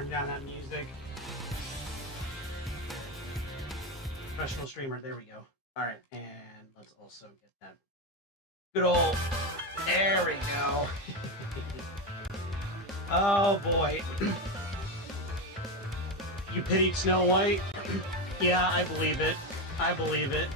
turn down that music. Professional streamer, there we go. Alright, and let's also get that good old, there we go. Oh boy. You pitied Snow White? Yeah, I believe it. I believe it.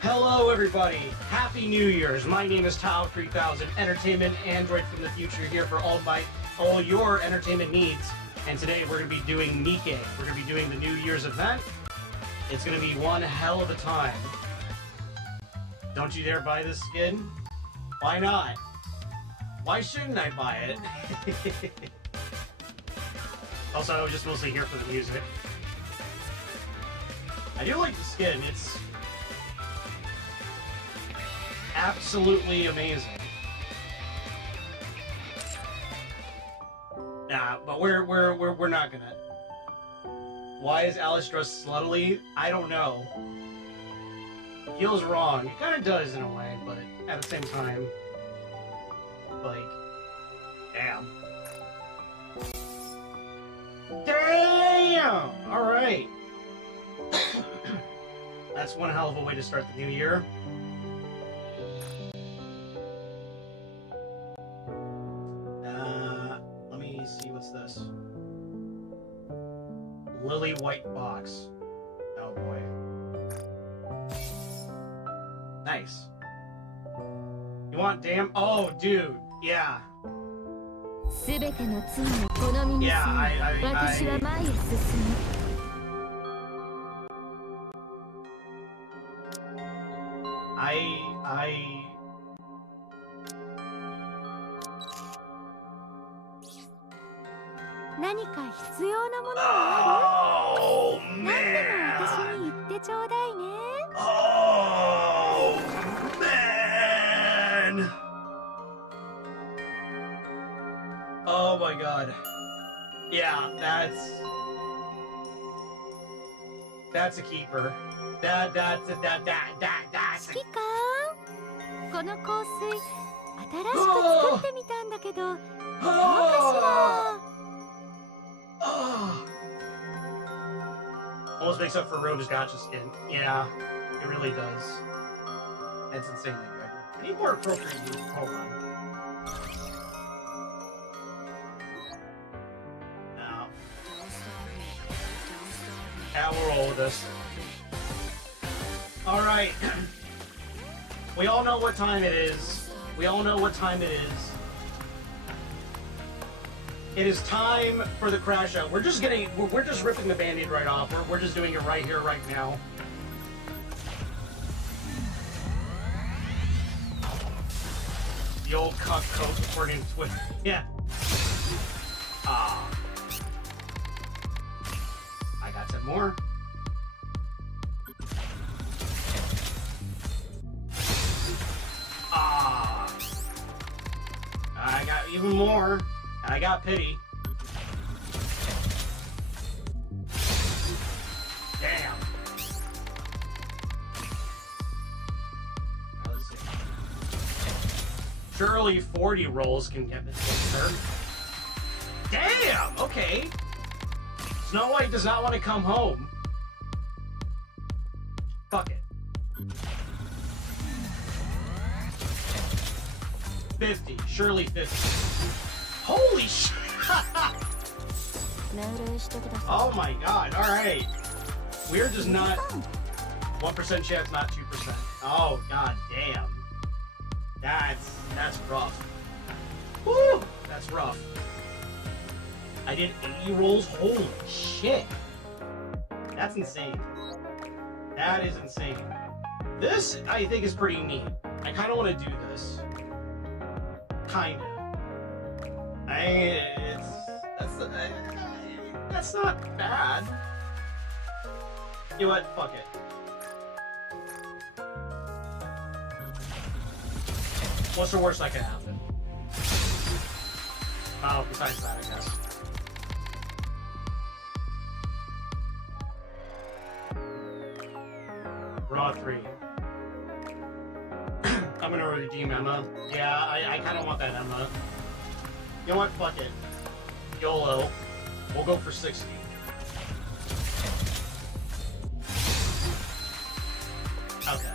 Hello everybody, Happy New Year's. My name is Tao3000, entertainment android from the future, here for all your entertainment needs. And today we're going to be doing Nikke. We're going to be doing the New Year's event. It's going to be one hell of a time. Don't you dare buy this skin? Why not? Why shouldn't I buy it? Also, I was just mostly here for the music. I do like the skin. It's absolutely amazing. Nah, but we're not gonna. Why is Alice dressed sluttily? I don't know. Feels wrong. It kind of does in a way, but at the same time, like, damn. Damn! Alright. That's one hell of a way to start the new year. Let me see, what's this? Lily White Box. Oh boy. Nice. You want damn? Oh, dude. Yeah. Yeah, Oh, man! Oh, man! Oh my god. Yeah, that's a keeper. That's a almost makes up for Rogue's Gotcha skin. Yeah, it really does. That's insanely good. I need more appropriate music. Hold on. Now. Yeah, we'll roll with this. Alright. We all know what time it is. We all know what time it is. It is time for the crash out. We're just ripping the band-aid right off. We're just doing it right here, right now. The old cuck coat according to Twitter. Yeah. Ah. I got some more. Ah. I got even more. I got pity. Damn. Now let's see. Surely 40 rolls can get this closer. Damn! Okay. Snow White does not want to come home. Fuck it. 50. Surely 50. Holy shit! Oh my god, alright. We're just not 1% chance, not 2%. Oh god damn. That's rough. Woo! That's rough. I did 80 rolls? Holy shit. That's insane. That is insane. This, I think, is pretty neat. I kind of want to do this. Kinda. That's not bad. You know what? Fuck it. What's the worst that can happen? Oh, besides that, I guess. Raw 3. I'm gonna redeem Emma. Yeah, I kind of want that Emma. You know what? Fuck it. YOLO. We'll go for 60. Okay.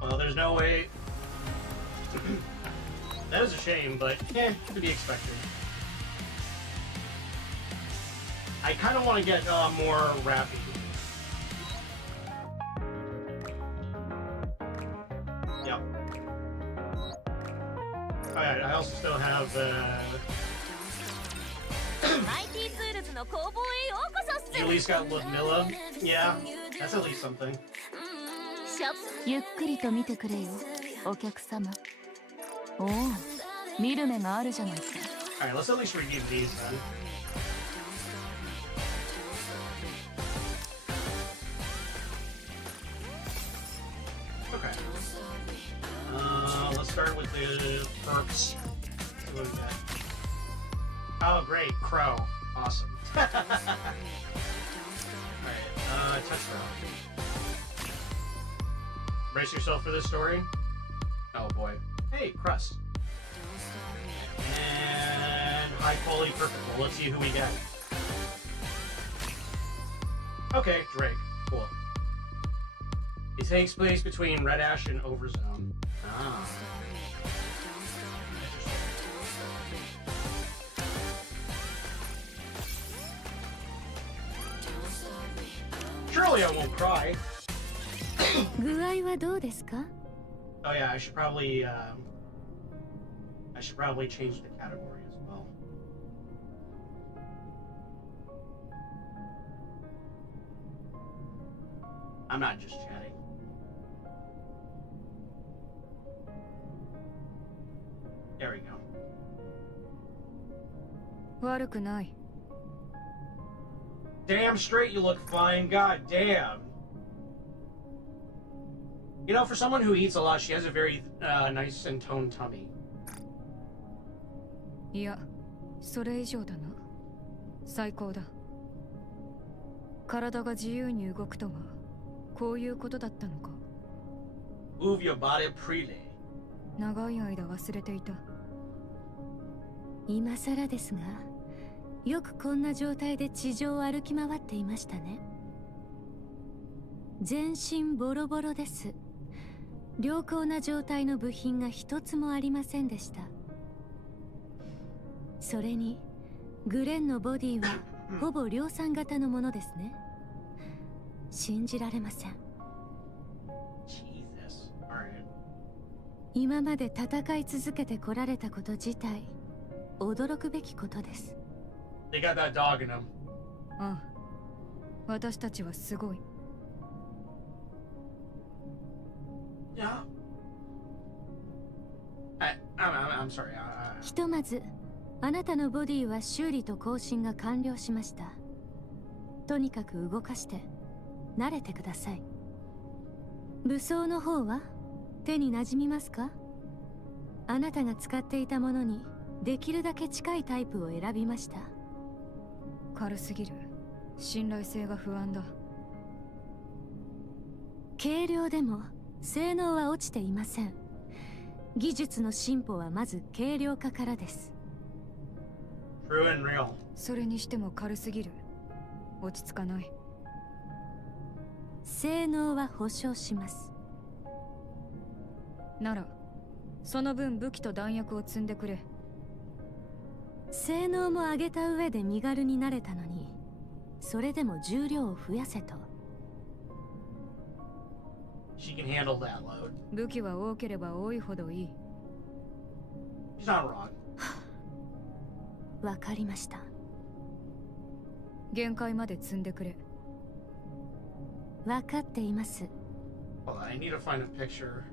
Well, there's no way. That is a shame, but to be expected. I kind of want to get more rappy. Yep. Alright, I also still have you at least got Ludmilla. Yeah, that's at least something. ゆっくりと見てくれよ、お客様。おお、見る目があるじゃないか。Alright, let's at least redeem these then. Okay. Let's start with the perks. See what we got. Oh, great, Crow. Awesome. Alright, touchdown. Brace yourself for this story. Oh boy. Hey, Crust. And high quality purple. Let's see who we get. Okay, Drake. Cool. It takes place between Red Ash and Overzone. Ah. Surely I won't cry. 具合はどうですか? Oh yeah, I should probably change the category as well. I'm not just chatting. There we go. 悪くない。 Damn straight you look fine, god damn. You know, for someone who eats a lot, she has a very nice and toned tummy. いや、それ以上だな。最高だ。体が自由に動くとは、こういうことだったのか。Move your body freely. 長い間忘れていた。今更ですが、よくこんな状態で地上を歩き回っていましたね。全身ボロボロです。良好な状態の部品が一つもありませんでした。それにグレンのボディはほぼ量産型のものですね。信じられません。今まで戦い続けてこられたこと自体驚くべきことです。They got that dog in them. ああ、私たちはすごい。Yeah. I'm sorry. ひとまず、あなたのボディは修理と更新が完了しました。とにかく動かして慣れてください。武装の方は手に馴染みますか？あなたが使っていたものにできるだけ近いタイプを選びました。軽すぎる。信頼性が不安だ。軽量でも性能は落ちていません。技術の進歩はまず軽量化からです。True and real. それにしても軽すぎる。落ち着かない。性能は保証します。なら、その分武器と弾薬を積んでくれ。性能も上げた上で身軽になれたのに、それでも重量を増やせと。She can handle that load. 武器は多ければ多いほどいい。She's not wrong. わかりました。限界まで積んでくれ。わかっています。Hold on, I need to find a picture.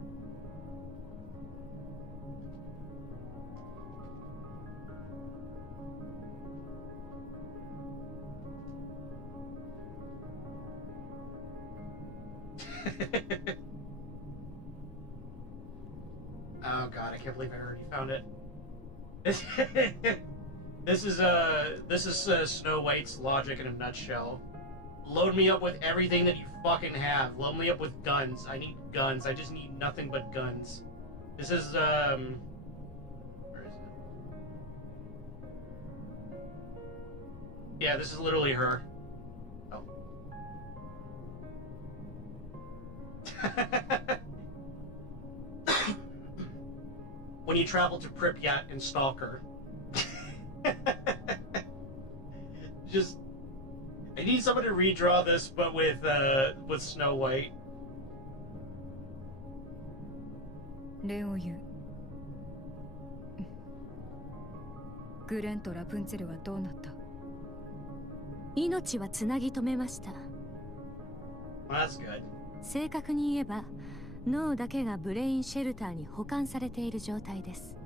Oh god, I can't believe I already found it. This is Snow White's logic in a nutshell. Load me up with everything that you fucking have. Load me up with guns. I need guns. I just need nothing but guns. This is Yeah, this is literally her. Oh. When you travel to Pripyat and Stalker. Just, I need someone to redraw this, but with Snow White. レンを言う。グレンとラプンツェルはどうなった？命はつなぎ止めました。Well, that's good. 正確に言えば脳だけがブレインシェルターに保管されている状態です。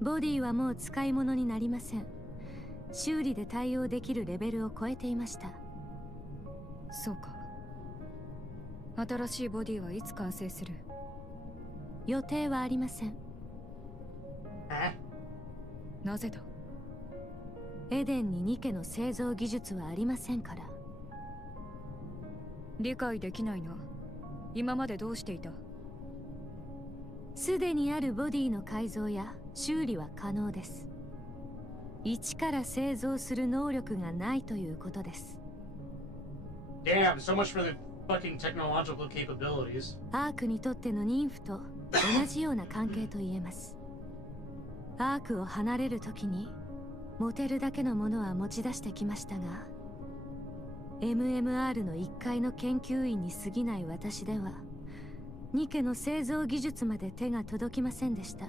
ボディはもう使い物になりません。修理で対応できるレベルを超えていました。そうか。新しいボディはいつ完成する？予定はありません。なぜだ？エデンにニケの製造技術はありませんから。理解できないな。今までどうしていた？すでにあるボディの改造や修理は可能です。一から製造する能力がないということです。Damn, so much for the fucking technological capabilities. アークにとっての妊婦と同じような関係と言えます。アークを離れるときに持てるだけのものは持ち出してきましたが、MMR の1階の研究員に過ぎない私ではニケの製造技術まで手が届きませんでした。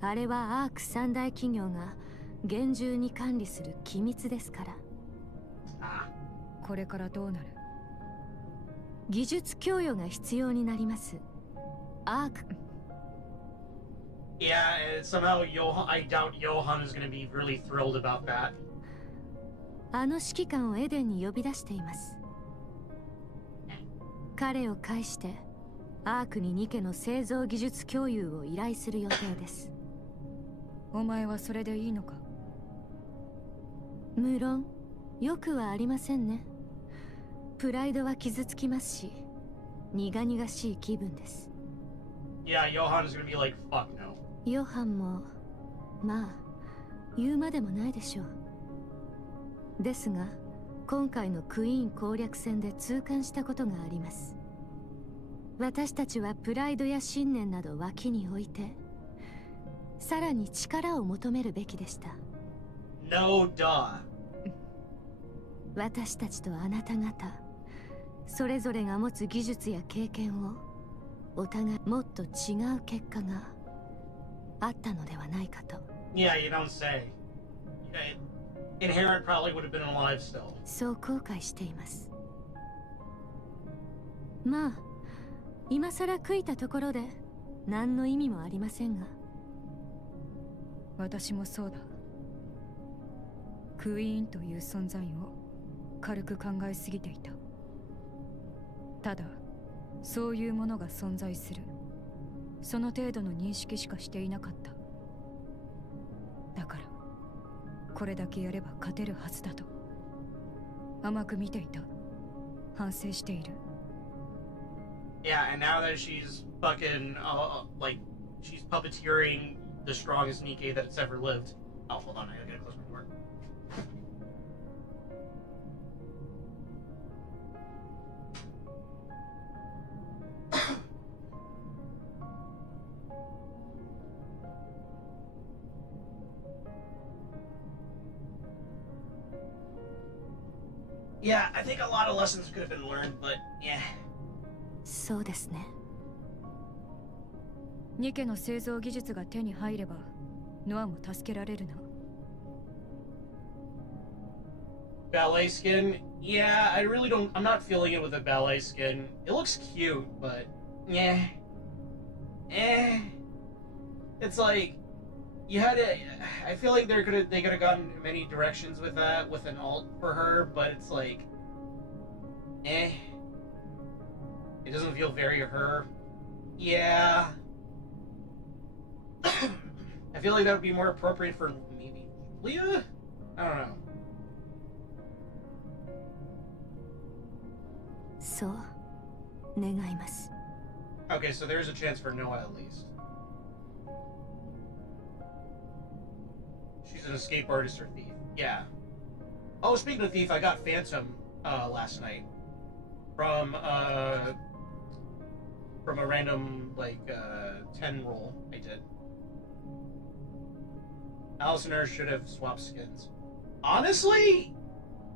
あれはアーク三大企業が厳重に管理する機密ですから。これからどうなる？技術供与が必要になります。アーク。Yeah, somehow I doubt Johan is going to be really thrilled about that. あの指揮官をエデンに呼び出しています。彼を介してアークにニケの製造技術共有を依頼する予定です。お前はそれでいいのか？無論よくはありませんね。プライドは傷つきますし、苦々しい気分です。Yeah, Johan is going to be like, fuck no. ヨハンもまあ言うまでもないでしょう。ですが今回のクイーン攻略戦で痛感したことがあります。私たちはプライドや信念など脇に置いてさらに力を求めるべきでした。 No duh. 私たちとあなた方それぞれが持つ技術や経験をお互いもっと違う結果があったのではないかと。 Yeah, you don't say. Inherent probably would have been alive still. そう後悔しています。まあ今さら悔いたところで何の意味もありませんが。私もそうだ。クイーンという存在を軽く考えすぎていた。ただそういうものが存在する、その程度の認識しかしていなかった。だからこれだけやれば勝てるはずだと甘く見ていた。反省している。Yeah, and now that she's fucking, like, she's puppeteering the strongest Nikke that's ever lived. Oh, hold on, I gotta close my door. Yeah, I think a lot of lessons could have been learned, but yeah. そうですね。ニケの製造技術が手に入ればノアも助けられるな。Ballet skin? Yeah, I really don't. I'm not feeling it with a ballet skin. It looks cute, but yeah. It's like you had to. I feel like they could have gone many directions with that with an alt for her, but it's like it doesn't feel very her. Yeah. I feel like that would be more appropriate for maybe Leah? I don't know. そう願います。 Okay, so there's a chance for Noah at least. She's She's an escape artist or thief. Yeah. Oh, speaking of thief, I got Phantom last night from a random like 10 roll I did. Alice and her should have swapped skins. Honestly,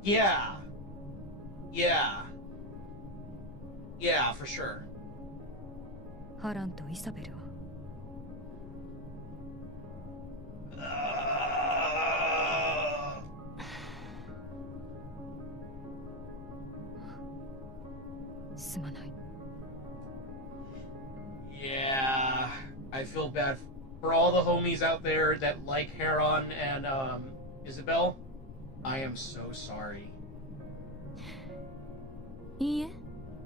yeah, for sure. ハランとイサベルは すまない。 Yeah, I feel bad for all the homies out there that like Heron and Isabel. I am so sorry. いいえ、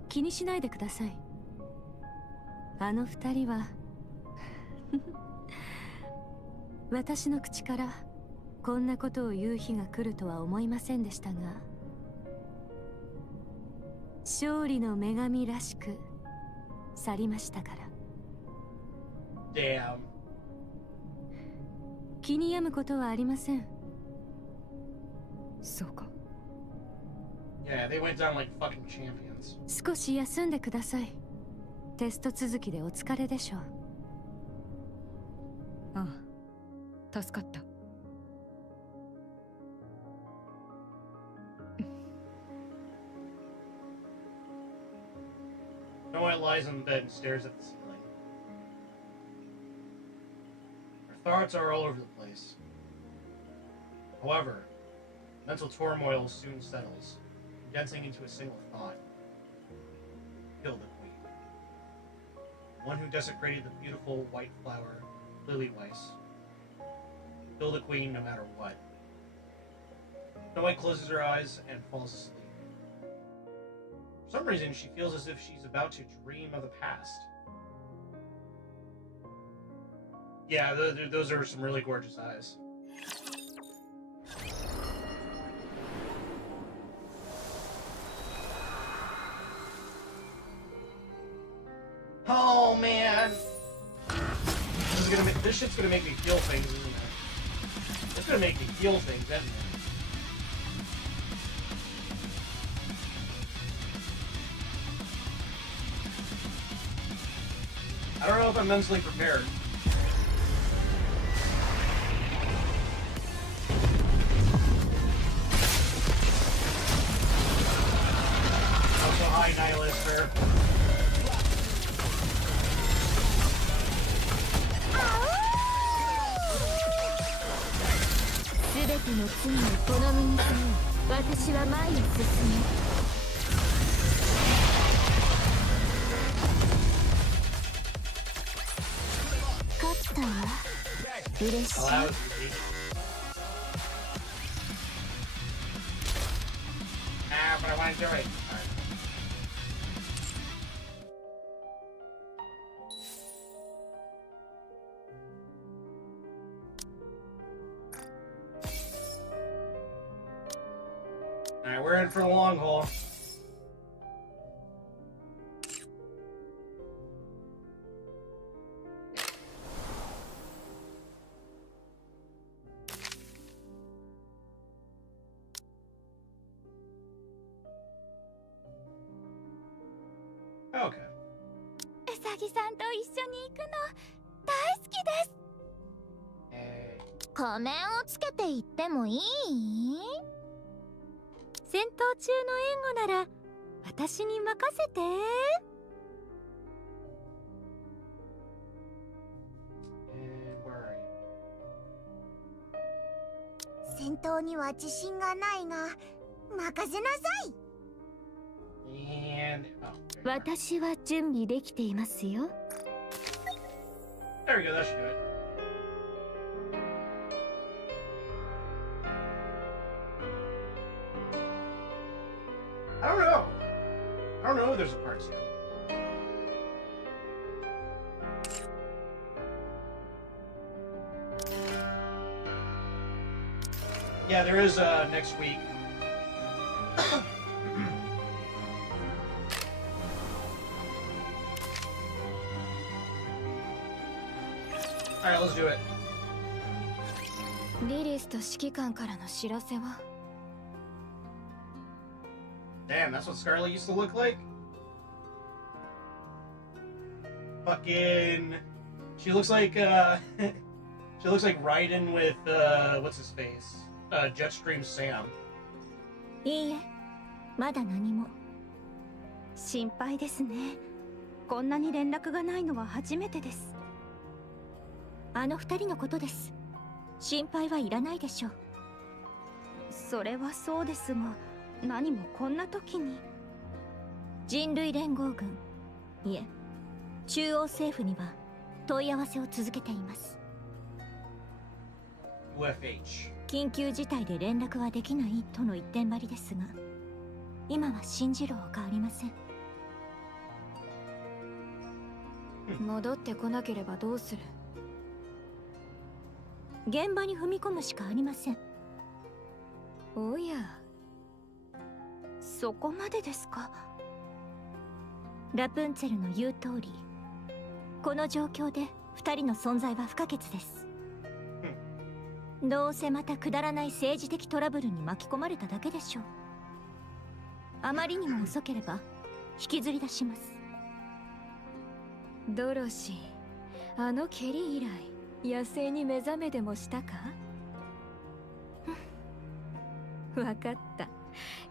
気にしないでください。あの二人は私の口からこんなことを言う日が来るとは思いませんでしたが、勝利の女神らしく去りましたから。Damn. 気に病むことはありません。そうか。 Yeah, they went down like fucking champions. 少し休んでください。テスト続きでお疲れでしょう。ああ、助かった。 Snow White lies on the bed and stares at the ceiling. Her thoughts are all over the place. However, mental turmoil soon settles, condensing into a single thought. Kill the queen. The one who desecrated the beautiful white flower, Lily Weiss. Kill the queen no matter what. Snow White closes her eyes and falls asleep. For some reason, she feels as if she's about to dream of the past. Yeah, those are some really gorgeous eyes. Oh man, this shit's gonna make me feel things, isn't it? It's gonna make me feel things, isn't it? I don't know if I'm mentally prepared. Also, hi, Nihilist Bear. Oh, that was easy. Ah, but I want to do it. Alright. Alright, we're in for the long haul. Okay. うさぎさんと一緒に行くの大好きです。仮面をつけて行ってもいい？戦闘中の援護なら私に任せて。戦闘には自信がないが任せなさい。私は準備できていますよ。There we go, that should do it. I don't know. I don't know if there's a part 2. Yeah, there is next week. Alright, let's do it. リリスと指揮官からの知らせは Damn, that's what Scarlet used to look like? Fucking... She looks like, she looks like Raiden with, what's his face? Jetstream Sam. いいえ、まだ何も。心配ですね。こんなに連絡がないのは初めてです。あの二人のことです。心配はいらないでしょう。それはそうですが、何もこんな時に。人類連合軍、いえ、中央政府には問い合わせを続けています。UFH。緊急事態で連絡はできないとの一点張りですが、今は信じるほかありません。戻ってこなければどうする？現場に踏み込むしかありません。おや、そこまでですか。ラプンツェルの言う通り、この状況で二人の存在は不可欠です。どうせまたくだらない政治的トラブルに巻き込まれただけでしょう。あまりにも遅ければ引きずり出します。ドロシー、あの蹴り以来野生に目覚めでもしたか？わかった。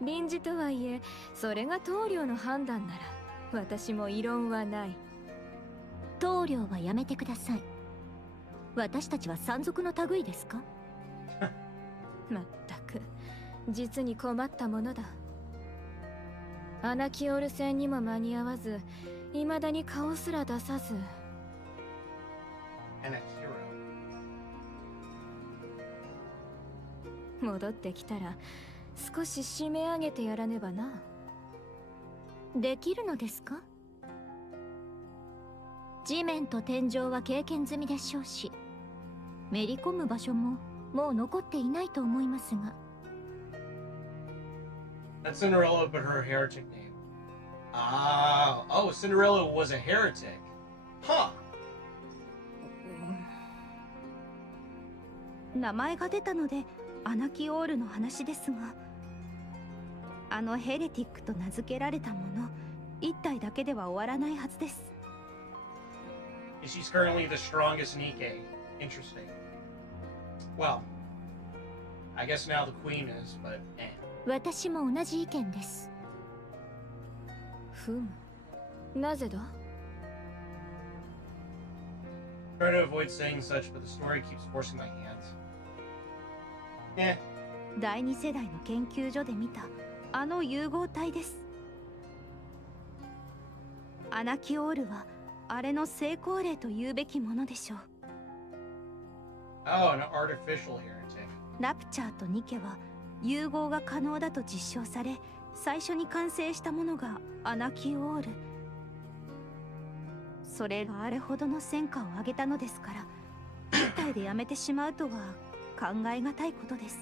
臨時とはいえ、それが棟梁の判断なら私も異論はない。棟梁はやめてください。私たちは山賊の類ですか？まったく、実に困ったものだ。アナキオル戦にも間に合わず、未だに顔すら出さず。戻ってきたら少し締め上げてやらねばな。できるのですか？地面と天井は経験済みでしょうし、めり込む場所ももう残っていないと思いますが。That's Cinderella, but her heretic name. Ah, oh, Cinderella was a heretic. Huh. 名前が出たのでアナキオールの話ですが、あのヘレティックと名付けられたもの一体だけでは終わらないはずです。She's currently the strongest Nikke. Interesting. Well, I guess now the queen is, but eh. 私も同じ意見です。ふむ、なぜだ？ Try to avoid saying such, but the story keeps forcing my hands. Eh. 第二世代の研究所で見たあの融合体です。アナキオールはあれの成功例と言うべきものでしょう。Oh, an artificial heretic. ラプチャーとニケは融合が可能だと実証され、最初に完成したものがアナキオール。それがあれほどの戦果を上げたのですから、一体でやめてしまうとは考えがたいことです。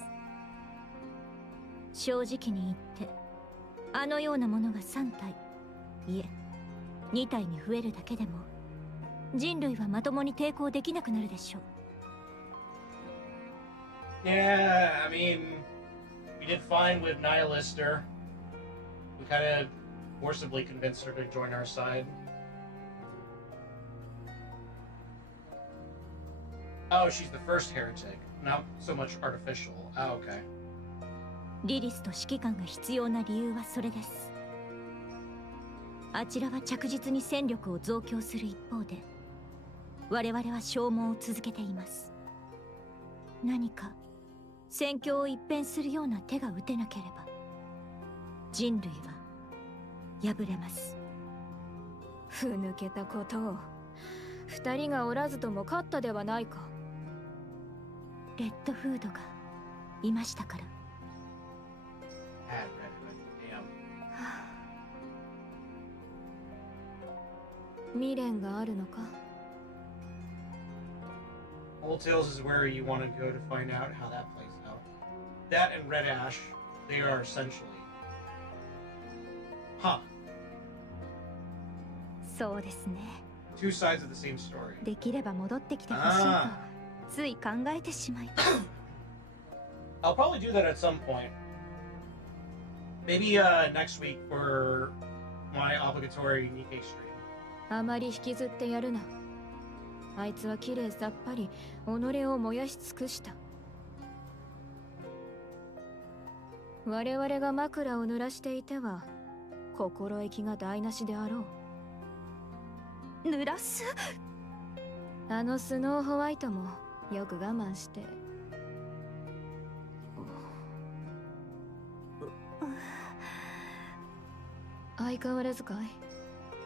正直に言って、あのようなものが3体、いえ2体に増えるだけでも人類はまともに抵抗できなくなるでしょう。Yeah, I mean, we did fine with Nihilister. We kind of forcibly convinced her to join our side. Oh, she's the first heretic, not so much artificial. Oh, okay. リリスと指揮官が必要な理由はそれです。あちらは着実に戦力を増強する一方で、我々は消耗を続けています。何か戦況を一変するような手が打てなければ、人類は敗れます。ふぬけたことを。二人がおらずとも勝ったではないか。レッドフードがいましたから。未練があるのか。Old Tales is where you want to go to find out how that plays out. That and Red Ash, they are essentially. Huh. そうですね。Two sides of the same story. できれば戻ってきてほしいとつい考えてしまいます。I'll probably do that at some point. Maybe next week for my obligatory Nikke stream. あまり引きずってやるな。あいつは綺麗さっぱり己を燃やし尽くした。我々が枕を濡らしていては心意気が台無しであろう。濡らす？あのスノーホワイトもよく我慢して。相変わらずかい、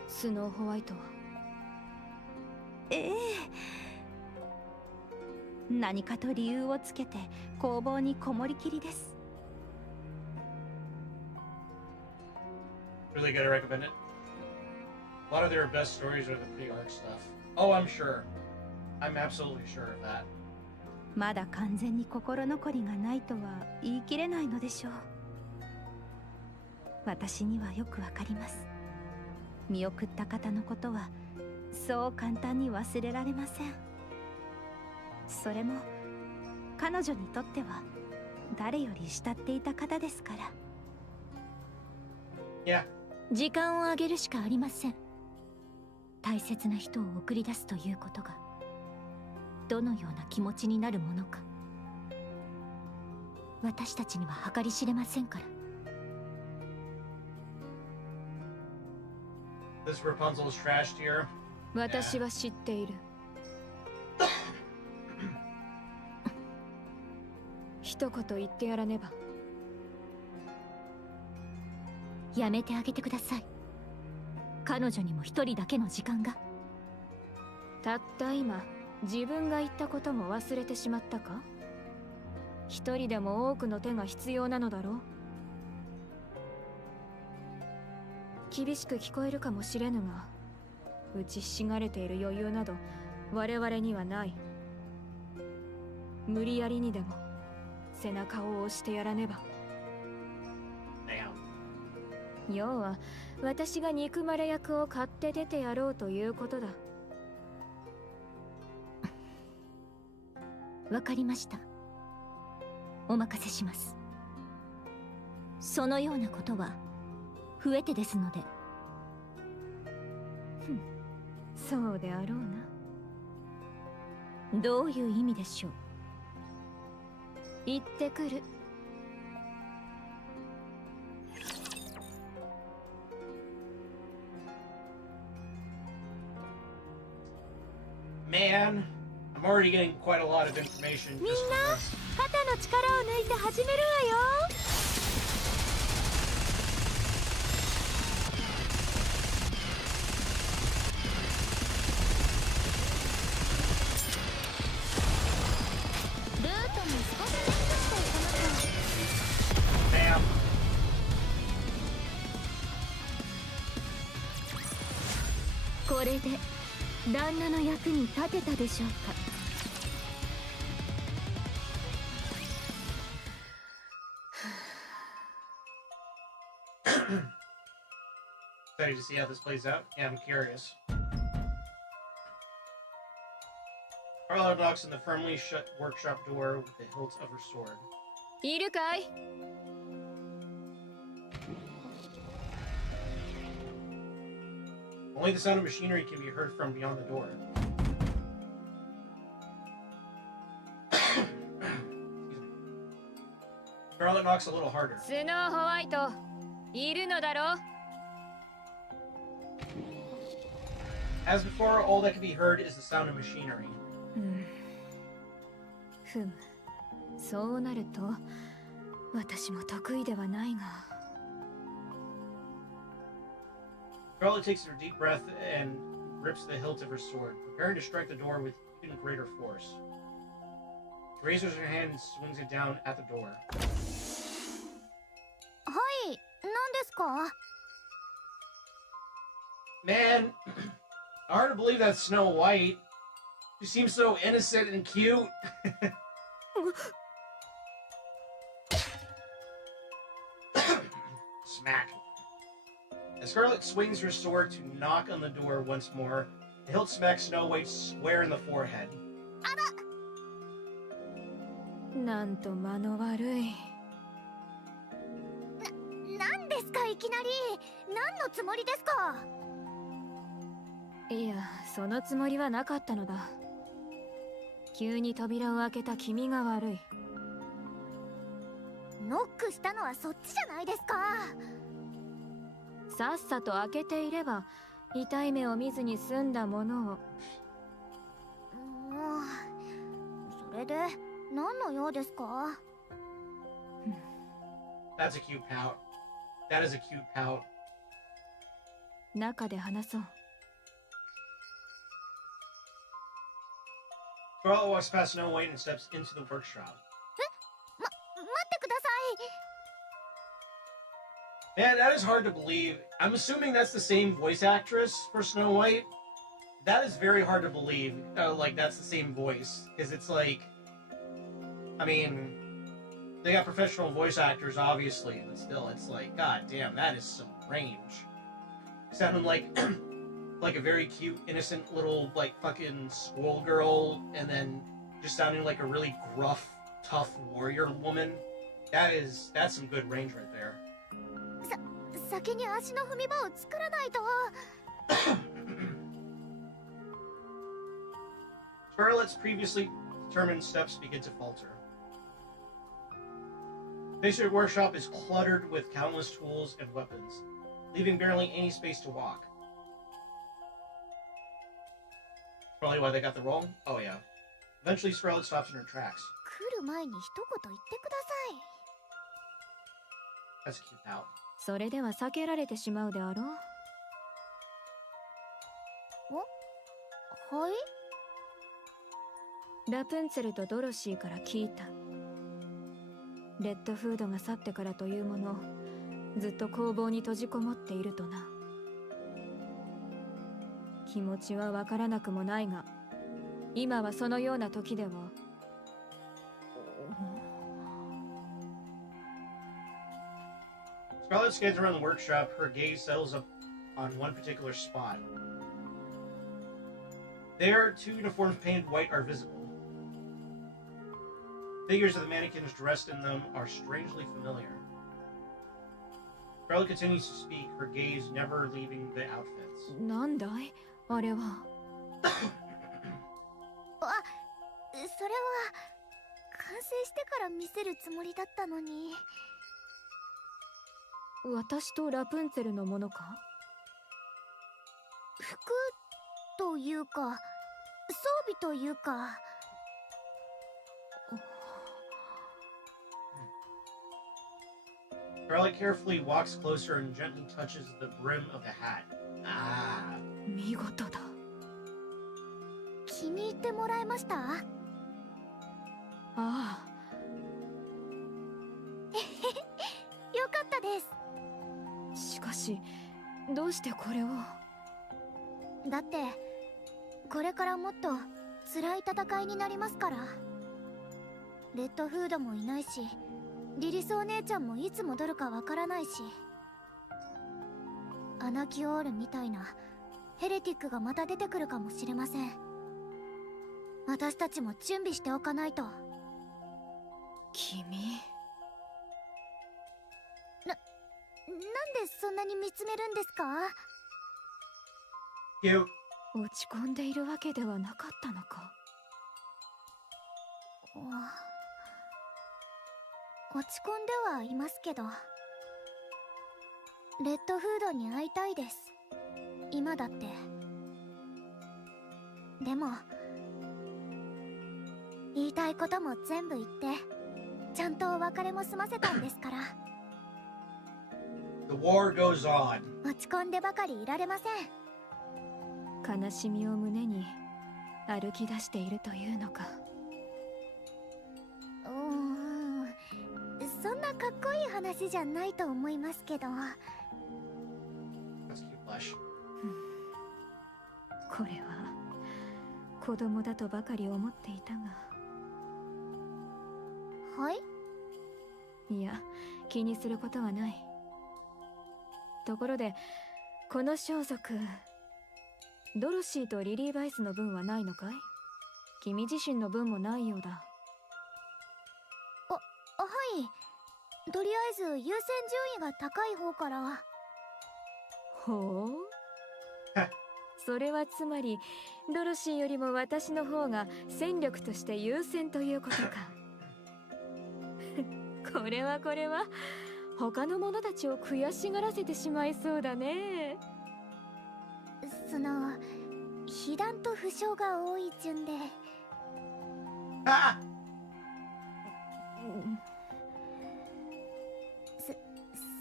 スノーホワイトは。ええ。何かと理由をつけて工房にこもりきりです。Really good, I recommend it. A lot of their best stories are the pre-arc stuff. Oh, I'm sure. I'm absolutely sure of that. まだ完全に心残りがないとは言い切れないのでしょう。私にはよくわかります。見送った方のことはそう簡単に忘れられません。それも彼女にとっては誰より慕っていた方ですから。Yeah. 時間をあげるしかありません。大切な人を送り出すということがどのような気持ちになるものか、私たちには計り知れませんから。This Rapunzel is trashed here. 私は知っている。一言言ってやらねば。やめてあげてください。彼女にも一人だけの時間が。たった今自分が言ったことも忘れてしまったか。一人でも多くの手が必要なのだろう。厳しく聞こえるかもしれぬが、打ちひしがれている余裕など我々にはない。無理やりにでも背中を押してやらねば。要は私が憎まれ役を買って出てやろうということだ。わかりました。お任せします。そのようなことは不得手ですので。そうであろうな。どういう意味でしょう。行ってくる。Man, I'm already getting quite a lot of information. みんな、肩の力を抜いて始めるわよ。ルートも少し変化していかなきゃ。Bam. これで旦那の役に立てたでしょうか。Excited to see how this plays out. Yeah, I'm curious. Carla knocks on the firmly shut workshop door with the hilt of her sword. いるかい。Only the sound of machinery can be heard from beyond the door. Excuse me. Charlotte knocks a little harder. スノーホワイト、いるのだろう。As before, all that can be heard is the sound of machinery. ふむ、そうなると私も得意ではないが。Charlotte takes a deep breath and grips the hilt of her sword, preparing to strike the door with even greater force. She raises her hand and swings it down at the door. はい、何ですか。 Man, hard to believe that's Snow White. She seems so innocent and cute. Smack. As Scarlet swings her sword to knock on the door once more, the hilt smacks Snow White square in the forehead. なんと間の悪い。なんですかいきなり。何のつもりですか。いや、そのつもりはなかったのだ。急に扉を開けた君が悪い。ノックしたのはそっちじゃないですか。さっさと開けていれば痛い目を見ずに済んだものを。もうそれで何の用ですか。That's a cute pout. That is a cute pout. 中で話そう。Scarlet walks past Snow White and steps into the workshop. 待ってください。 Man, that is hard to believe. I'm assuming that's the same voice actress for Snow White. That is very hard to believe. Like, that's the same voice. Because it's like... I mean... They got professional voice actors, obviously. But still, it's like, god damn, that is some range. Sounding like... like a very cute, innocent little, like, fucking schoolgirl. And then just sounding like a really gruff, tough warrior woman. That's some good range right there. 先に足の踏み場を作らないと。Scarlet's previously determined steps begin to falter. The basic workshop is cluttered with countless tools and weapons, leaving barely any space to walk. Probably why they got the role? Oh yeah. Eventually Scarlet stops in her tracks. 来る前に一言言ってください。 That's a cute out. それでは避けられてしまうであろう。はい。ラプンツェルとドロシーから聞いた。レッドフードが去ってからというもの、ずっと工房に閉じこもっているとな。気持ちはわからなくもないが、今はそのような時では。Scarlet scans around the workshop, her gaze settles up on one particular spot. There, two uniforms painted white are visible. Figures of the mannequins dressed in them are strangely familiar. Scarlet continues to speak, her gaze never leaving the outfits. なんだいあれは。それは完成してから見せるつもりだったのに。私とラプンツェルのものか。服というか装備というか。Scarlet carefully walks closer and gently touches the brim of the hat. Ah. 見事だ。気に入ってもらえました？ああ。よかったです。しかし、どうしてこれを。だってこれからもっと辛い戦いになりますから。レッドフードもいないし、リリスお姉ちゃんもいつ戻るかわからないし、アナキオールみたいなヘレティックがまた出てくるかもしれません。私たちも準備しておかないと。君。なんでそんなに見つめるんですか？ Cute. 落ち込んでいるわけではなかったのか。落ち込んではいますけど、レッドフードに会いたいです。今だって。でも言いたいことも全部言ってちゃんとお別れも済ませたんですから。 The war goes on. 落ち込んでばかりいられません。悲しみを胸に歩き出しているというのか。そんなかっこいい話じゃないと思いますけど。 That's cute blush. これは子供だとばかり思っていたが。はい。いや、気にすることはない。ところで、この装束、ドロシーとリリー・バイスの分はないのかい？君自身の分もないようだ。とりあえず優先順位が高い方から。ほうそれはつまりドロシーよりも私の方が戦力として優先ということか。これは他の者たちを悔しがらせてしまいそうだね。被弾と負傷が多い順で。Ah!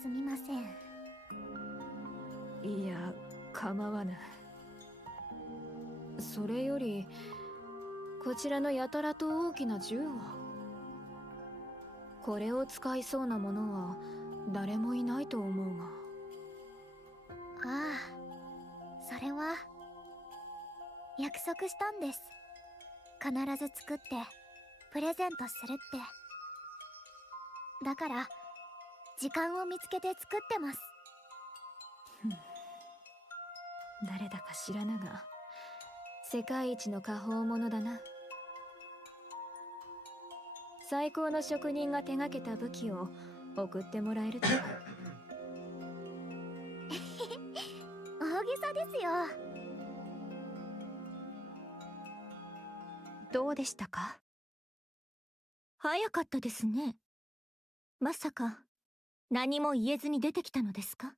すみません。いや、構わぬ。それよりこちらのやたらと大きな銃は、これを使いそうなものは誰もいないと思うが。ああ、それは約束したんです。必ず作ってプレゼントするって。だから時間を見つけて作ってます。誰だか知らぬが世界一の果報者だな。最高の職人が手がけた武器を送ってもらえると。大げさですよ。どうでしたか？早かったですね。まさか何も言えずに出てきたのですか？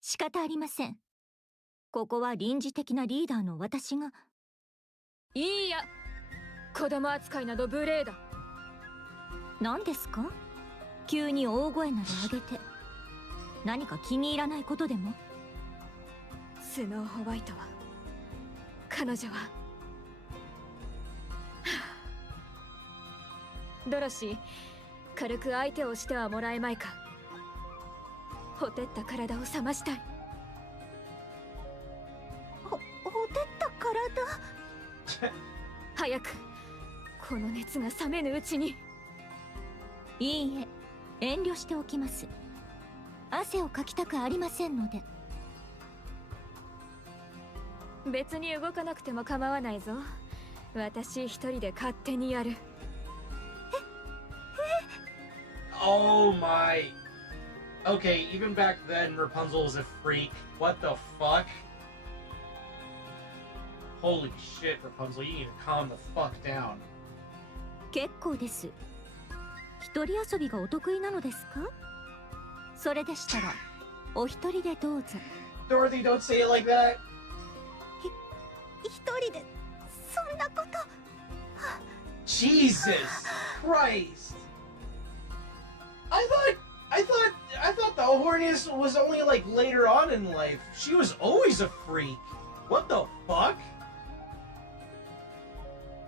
仕方ありません。ここは臨時的なリーダーの私が。いいや、子供扱いなど無礼だ。何ですか？急に大声など上げて。何か気に入らないことでも？スノーホワイトは、彼女はドロシー、軽く相手をしてはもらえまいか。ほてった体を冷ましたい。ほてった体？早くこの熱が冷めぬうちに。いいえ、遠慮しておきます。汗をかきたくありませんので。別に動かなくても構わないぞ。私一人で勝手にやる。Oh my. Okay, even back then, Rapunzel was a freak. What the fuck? Holy shit, Rapunzel, you need to calm the fuck down. 結構です。一人遊びがお得意なのですか？それでしたらお一人でどうぞ。 Dorothy, don't say it like that. 一人でそんなこと。Jesus Christ. I thought the horniest was only like later on in life. She was always a freak. What the fuck?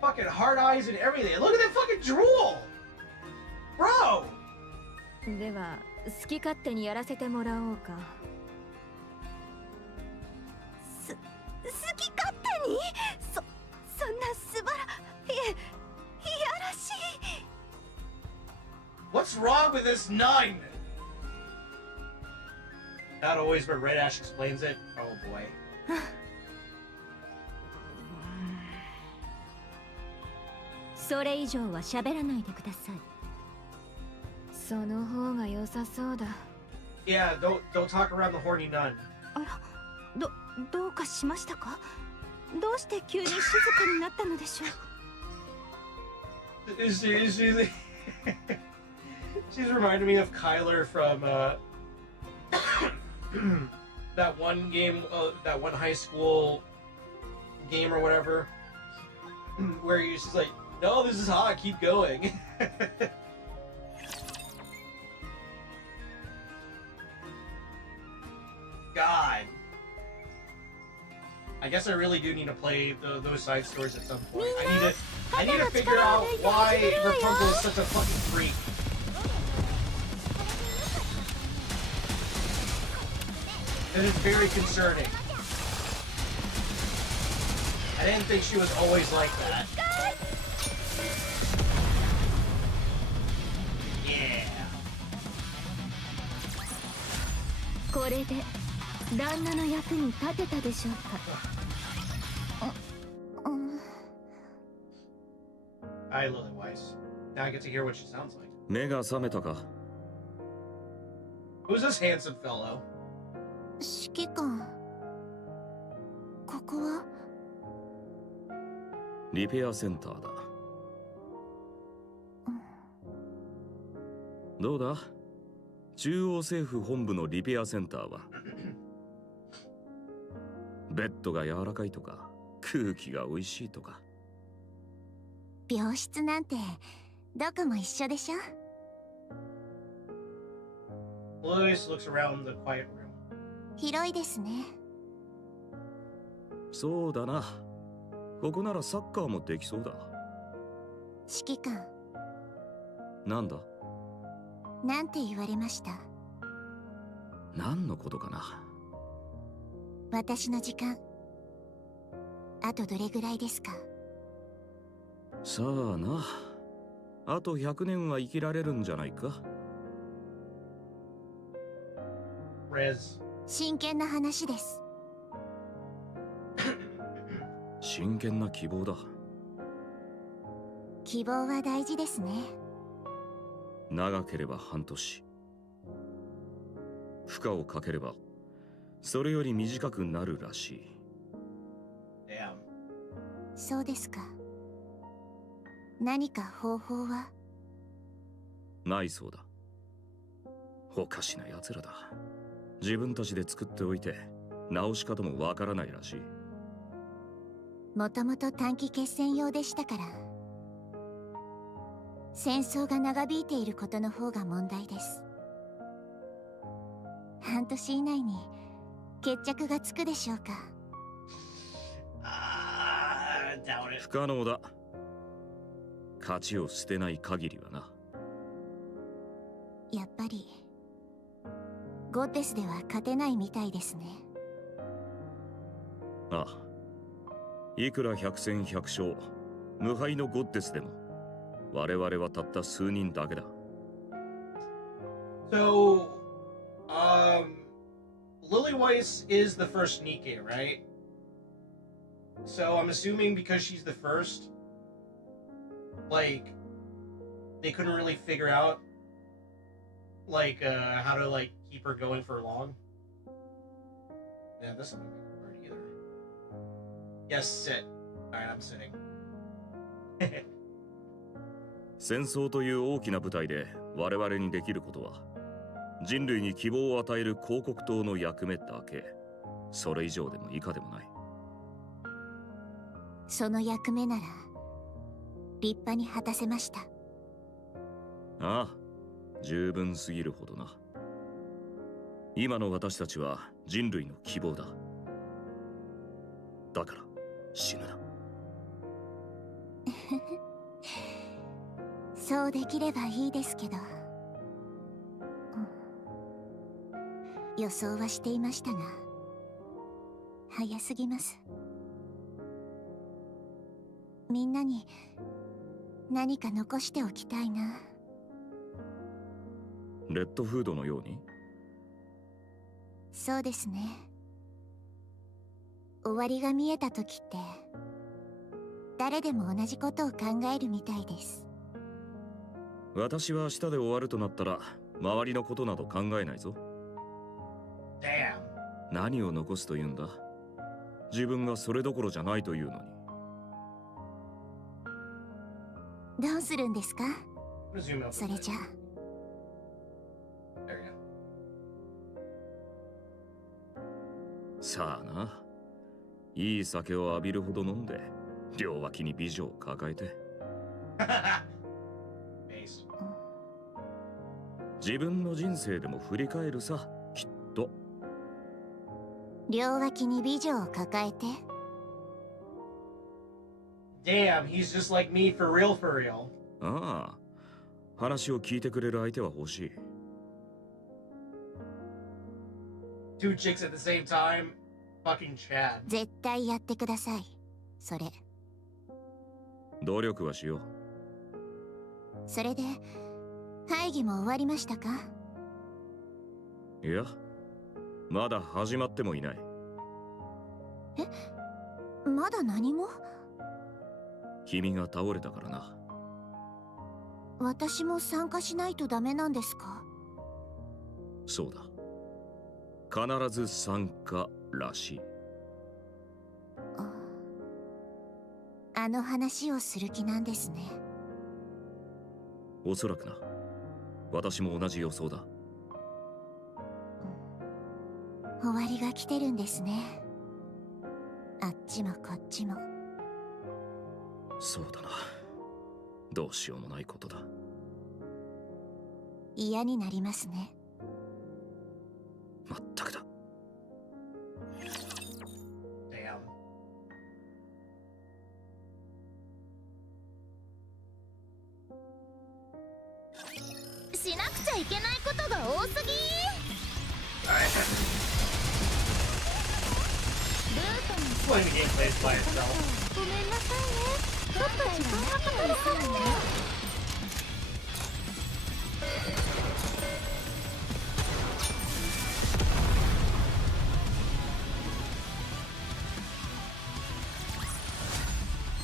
Fucking hard eyes and everything. Look at that fucking drool, bro. では好き勝手にやらせてもらおうか。好き勝手に？そんな素晴らいやらしい。 What's wrong with this nun? Not always, but Red Ash explains it. Oh boy. それ以上は喋らないでください。その方が良さそうだ。Yeah, don't talk around the horny nun. あら、どうかしましたか？どうして急に静かになったのでしょう？ She's reminding me of Kyler from that one game, that one high school game or whatever, where she's like, "No, this is hot. Keep going." God. I guess I really do need to play those side stories at some point. I need to figure out why Rapunzel is such a fucking freak. And it's very concerning. I didn't think she was always like that. Yeah. これで旦那の役に立てたでしょうか。Hi, Lily Weiss. Now I get to hear what she sounds like. 目が覚めたか？ Who's this handsome fellow? 指揮官、ここは？リペアセンターだ。どうだ？中央政府本部のリペアセンターはベッドが柔らかいとか空気が美味しいとか。病室なんてどこも一緒でしょ。Louis looks around the quiet room. 広いですね。そうだな。ここならサッカーもできそうだ。指揮官、なんだ？なんて言われました？何のことかな。私の時間、あとどれぐらいですか？さあな。あと100年は生きられるんじゃないか。Riz. 真剣な話です。真剣な希望だ。希望は大事ですね。長ければ半年。負荷をかければそれより短くなるらしい。Damn. そうですか。何か方法は？ないそうだ。おかしな奴らだ。自分たちで作っておいて直し方もわからないらしい。もともと短期決戦用でしたから。戦争が長引いていることの方が問題です。半年以内に決着がつくでしょうか。Doubt it. 不可能だ。勝ちを捨てない限りはな。やっぱりゴッテスでは勝てないみたいですね。ああ。いくら百戦百勝無敗のゴッテスでも我々はたった数人だけだ。 So, Lily Weiss is the first Nikke, right? So I'm assuming because she's the first, like, they couldn't really figure out, like, how to, like, keep her going for long. Yeah, this isn't hard either. Yes, sit. Alright, I'm sitting. 戦争という大きな舞台で我々にできることは人類に希望を与える広告塔の役目だけ。それ以上でも以下でもない。その役目なら立派に果たせました。ああ、十分すぎるほどな。今の私たちは人類の希望だ。だから死ぬな。そうできればいいですけど、予想はしていましたが早すぎます。みんなに何か残しておきたいな。レッドフードのように。そうですね。終わりが見えた時って誰でも同じことを考えるみたいです。私は明日で終わるとなったら周りのことなど考えないぞ。 Damn. 何を残すというんだ。自分がそれどころじゃないというのに。どうするんですか？ Resume up. それじゃあ。 There you go. さあな。いい酒を浴びるほど飲んで両脇に美女を抱えてBase. 自分の人生でも振り返るさ、きっと。両脇に美女を抱えて。 Damn, he's just like me for real, for real. ああ、話を聞いてくれる相手は欲しい。 Two chicks at the same time. Fucking Chad. 絶対やってください。それ。努力はしよう。それで会議も終わりましたか？いや、まだ始まってもいない。まだ何も？君が倒れたからな。私も参加しないとダメなんですか？そうだ。必ず参加らしい。あの話をする気なんですね。おそらくな。私も同じ予想だ。終わりが来てるんですね。あっちもこっちも。そうだな。どうしようもないことだ。嫌になりますね。まったくだ。Damn. しなくちゃいけないことが多すぎ。Playing the game plays by itself. ごめんなさいね。ちょっと時間がかかりそうね。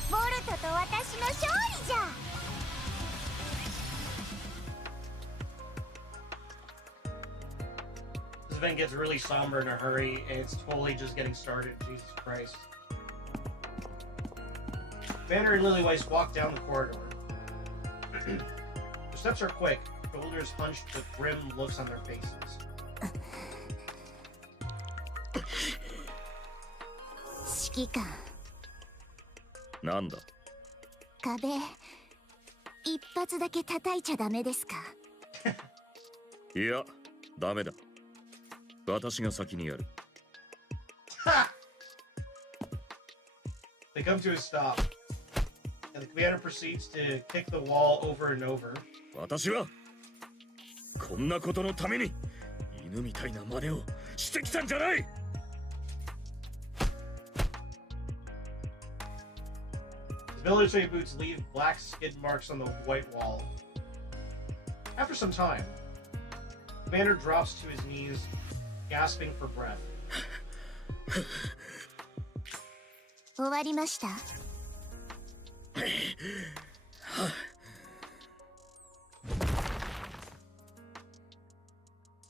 ボルトと私の勝利じゃ。This event gets really somber in a hurry, and it's totally just getting started. Jesus Christ. Banner and Lillywhite walk down the corridor. Their steps are quick, shoulders hunched with grim looks on their faces. 指揮官、なんだ。壁一発だけ叩いちゃダメですか？いや、ダメだ。私が先にやる。They come to a stop, and the commander proceeds to kick the wall over and over. 私はこんなことのために犬みたいな真似をしてきたんじゃない。His military boots leave black skid marks on the white wall. After some time, the commander drops to his knees, gasping for breath. 終わりました。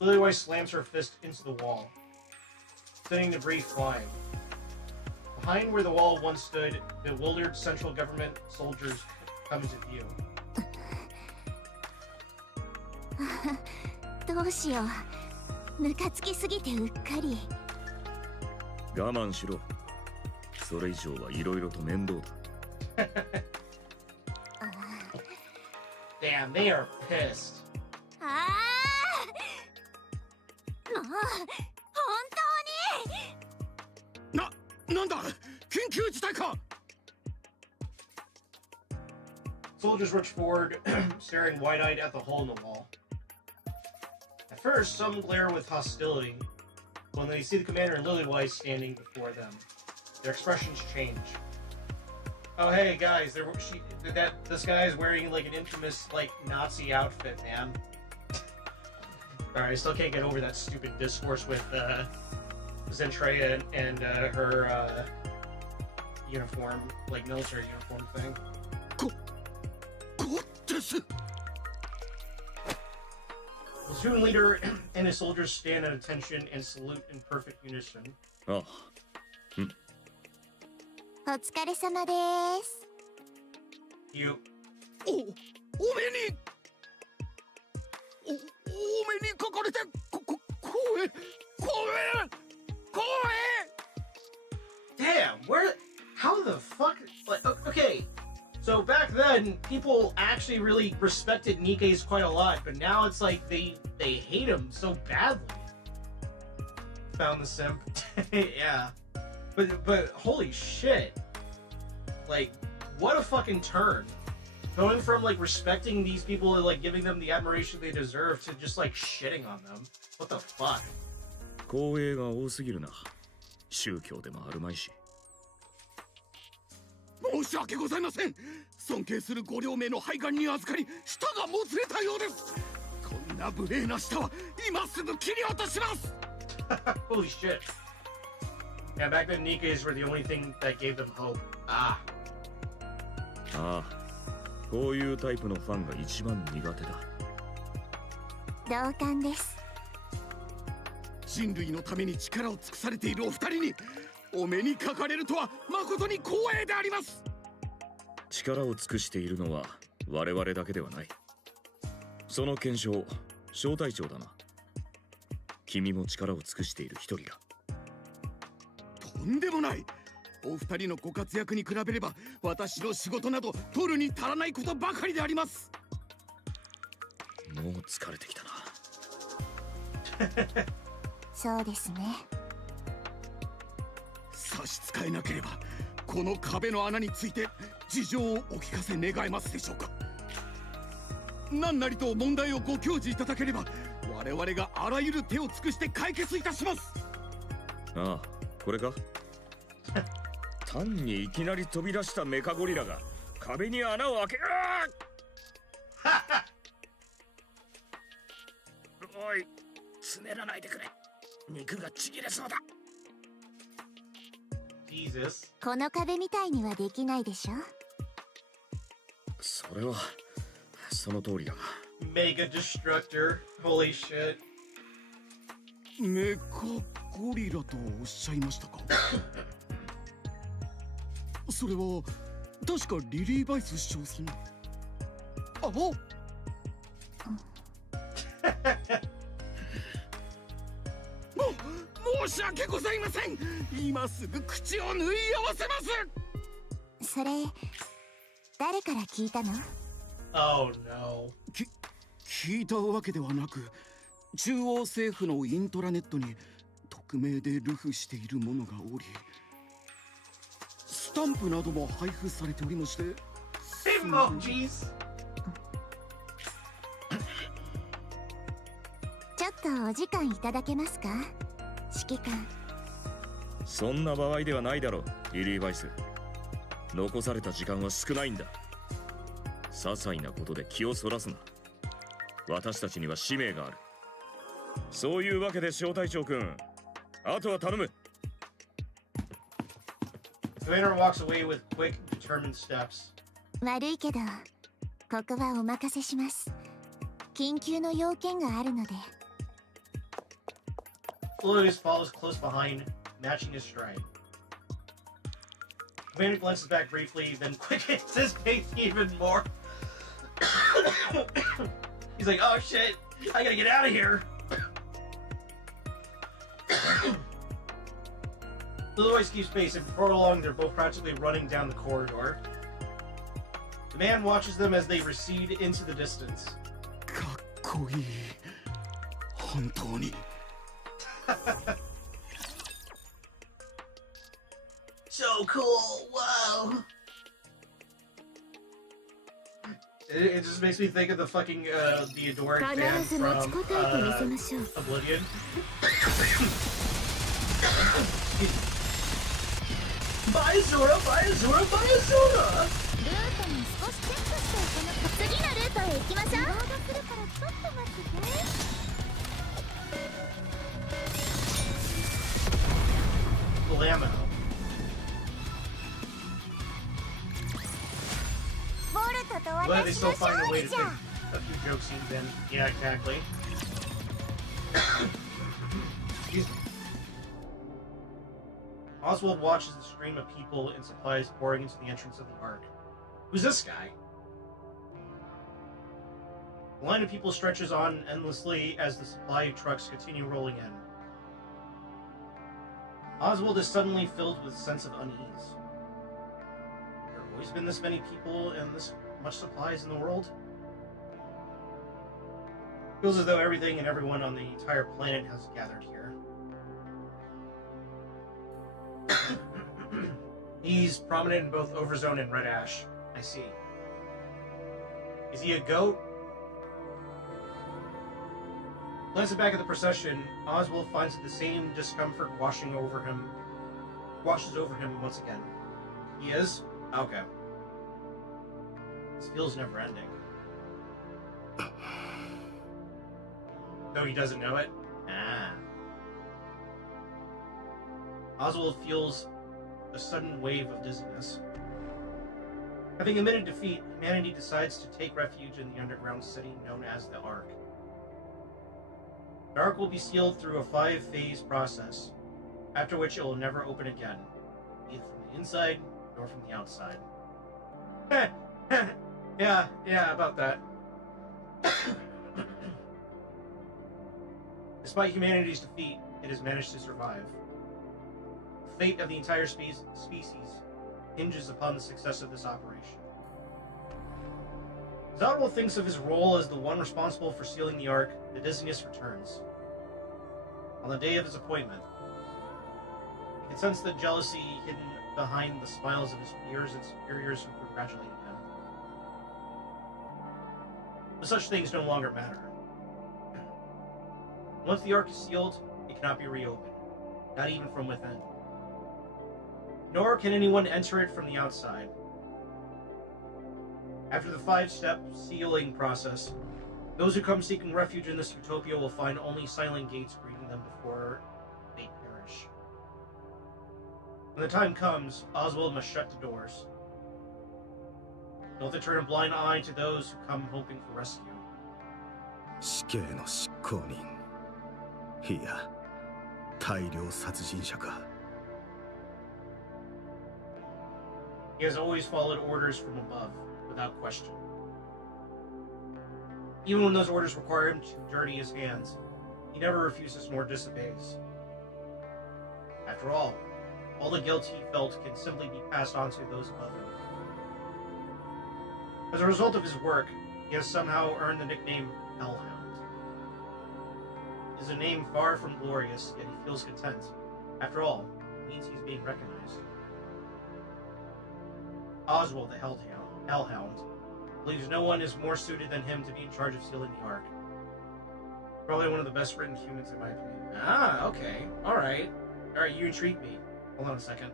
Lillywhite slams her fist into the wall, sending debris flying. Behind where the wall once stood, bewildered central government soldiers come into view. どうしよう。ムカつきすぎてうっかり。我慢しろ。それ以上はいろいろと面倒だ。Damn, they are pissed. ああ、もう本当に。なんだ緊急事態か。 Soldiers rush forward, staring wide-eyed at the hole in the wall. At first, some glare with hostility. When they see the commander and Lillywhite standing before them, their expressions change. Oh, hey guys, this guy is wearing like an infamous like Nazi outfit, man. Alright, I still can't get over that stupid discourse with Zentreya and her uniform, like military uniform thing. こです。 The student leader and his soldiers stand at attention and salute in perfect unison. ああ、お疲れ様です。You お目にかかれて光栄。 Damn, how the fuck, like, okay, so back then, people actually really respected Nikke's quite a lot, but now it's like they hate him so badly. Found the simp. Yeah. But holy shit. Like, what a fucking turn. Going from, like, respecting these people and, like, giving them the admiration they deserve to just, like, shitting on them. What the fuck? 光栄が多すぎるな。宗教でもあるまいし。申し訳ございません。尊敬するご両名の拝観に預かり舌がもつれたようです。こんな無礼な舌は今すぐ切り落とします。 Holy shit. Yeah, back then Nikke's were the only thing that gave them hope. Ah. ああ、こういうタイプのファンが一番苦手だ。同感です。人類のために力を尽くされているお二人にお目にかかれるとは誠に光栄であります。力を尽くしているのは我々だけではない。その検証、小隊長だな。君も力を尽くしている一人だ。とんでもない。お二人のご活躍に比べれば私の仕事など取るに足らないことばかりであります。もう疲れてきたな。そうですね。差し支えなければこの壁の穴について事情をお聞かせ願えますでしょうか。何なりと問題をご教示いただければ我々があらゆる手を尽くして解決いたします。ああ、これか。単にいきなり飛び出したメカゴリラが壁に穴を開け。おい、つねらないでくれ。肉がちぎれそうだ。Jesus. この壁みたいにはできないでしょ。それはその通りだが。Mega Destructor. Holy shit. メカゴリラとおっしゃいましたか。それは確かリリー・バイス首相さん。申し訳ございません。今すぐ口を縫い合わせます。それ誰から聞いたの？ Oh no. 聞いたわけではなく、中央政府のイントラネットに匿名で流布しているものがおり、スタンプなども配布されておりまして。Emojis. ちょっとお時間いただけますか、指揮官。そんな場合ではないだろう、リリー・バイス。残された時間は少ないんだ。些細なことで気をそらすな。私たちには使命がある。そういうわけで小隊長君、あとは頼む。Commander walks away with quick, determined steps. 悪いけどここはお任せします。緊急の要件があるので。Louis follows close behind, matching his stride. Commander glances back briefly, then quickens his pace even more. He's like, oh shit, I gotta get out of here. Louis keeps pace, and before long, they're both practically running down the corridor. The man watches them as they recede into the distance. かっこいい。本当に。So cool! Wow! It just makes me think of the fucking the adoring fan from Oblivion. Bye Zora! Bye Zora! Bye Zora! ルートに少しチェックして次のルートへ行きましょう。ロードするからちょっと待ってて。Blammo. ボルトと But they 私 still の find a 勝 way 利 to じゃ。 fit a few joke scenes in. Yeah, exactly. Excuse me. Oswald watches the stream of people and supplies pouring into the entrance of the Ark. Who's this guy? The line of people stretches on endlessly as the supply trucks continue rolling in. Oswald is suddenly filled with a sense of unease. There have always been this many people and this much supplies in the world? Feels as though everything and everyone on the entire planet has gathered here. He's prominent in both Overzone and Red Ash. I see. Is he a goat? Glancing back at the procession, Oswald finds that the same discomfort washes over him once again. He is? Okay. This feels never ending. Though he doesn't know it? Ah. Oswald feels a sudden wave of dizziness. Having admitted defeat, humanity decides to take refuge in the underground city known as the Ark. The Ark will be sealed through a 5-phase process, after which it will never open again, neither from the inside nor from the outside. yeah, about that. Despite humanity's defeat, it has managed to survive. The fate of the entire species hinges upon the success of this operation. As Otto thinks of his role as the one responsible for sealing the Ark, the dizziness returns. On the day of his appointment, he can sense the jealousy hidden behind the smiles of his peers and superiors who congratulated him. But such things no longer matter. Once the Ark is sealed, it cannot be reopened, not even from within. Nor can anyone enter it from the outside. After the 5-step sealing process, those who come seeking refuge in this utopia will find only silent gates greeting them before they perish. When the time comes, Oswald must shut the doors. He'll have to turn a blind eye to those who come hoping for rescue. 死刑の執行人いや大量殺人者か He has always followed orders from above, without question. Even when those orders require him to dirty his hands, he never refuses nor disobeys. After all the guilt he felt can simply be passed on to those above him. As a result of his work, he has somehow earned the nickname Hellhound. It is a name far from glorious, yet he feels content. After all, it means he's being recognized. Oswald, the Hellhound, believes no one is more suited than him to be in charge of sealing the Ark. Probably one of the best written humans in my opinion. Ah, okay. Alright, you intrigue me. Hold on a second.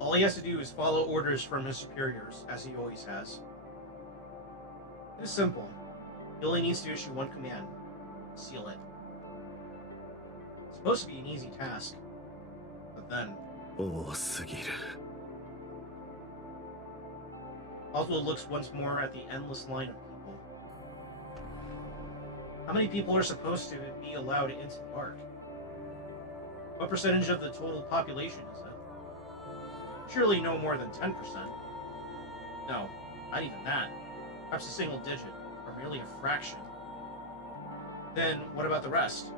All he has to do is follow orders from his superiors, as he always has. It is simple. He only needs to issue one command. Seal it. It's supposed to be an easy task. But then... 多すぎる Oswald looks once more at the endless line of people. How many people are supposed to be allowed into the Ark? What percentage of the total population is it? Surely no more than 10%. No, not even that. Perhaps a single digit, or merely a fraction. Then what about the rest?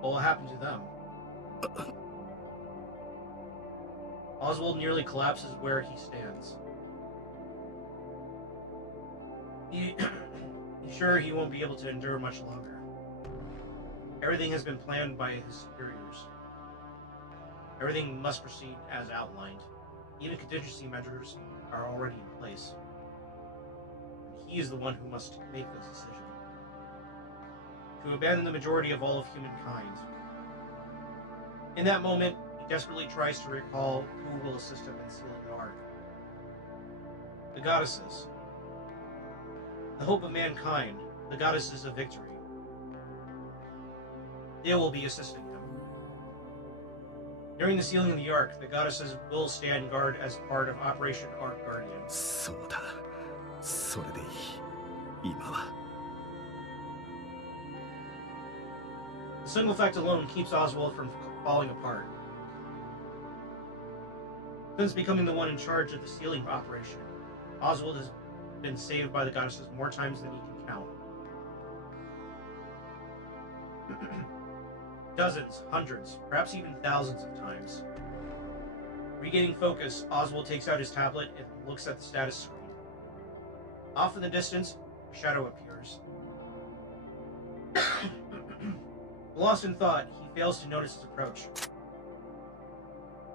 What will happen to them? Oswald nearly collapses where he stands. He's sure he won't be able to endure much longer. Everything has been planned by his superiors. Everything must proceed as outlined. Even contingency measures are already in place. He is the one who must make this decision. To abandon the majority of all of humankind. In that moment, he desperately tries to recall who will assist him in sealing the Ark. The goddesses. The hope of mankind, the goddesses of victory. They will be assisting him. During the sealing of the Ark, the goddesses will stand guard as part of Operation Ark Guardian. そうだそれでいい今は The single fact alone keeps Oswald from falling apart. Since becoming the one in charge of the sealing operation, Oswald has been saved by the goddesses more times than he can count. Dozens, hundreds, perhaps even thousands of times. Regaining focus, Oswald takes out his tablet and looks at the status screen. Off in the distance, a shadow appears. Lost in thought, he fails to notice his approach.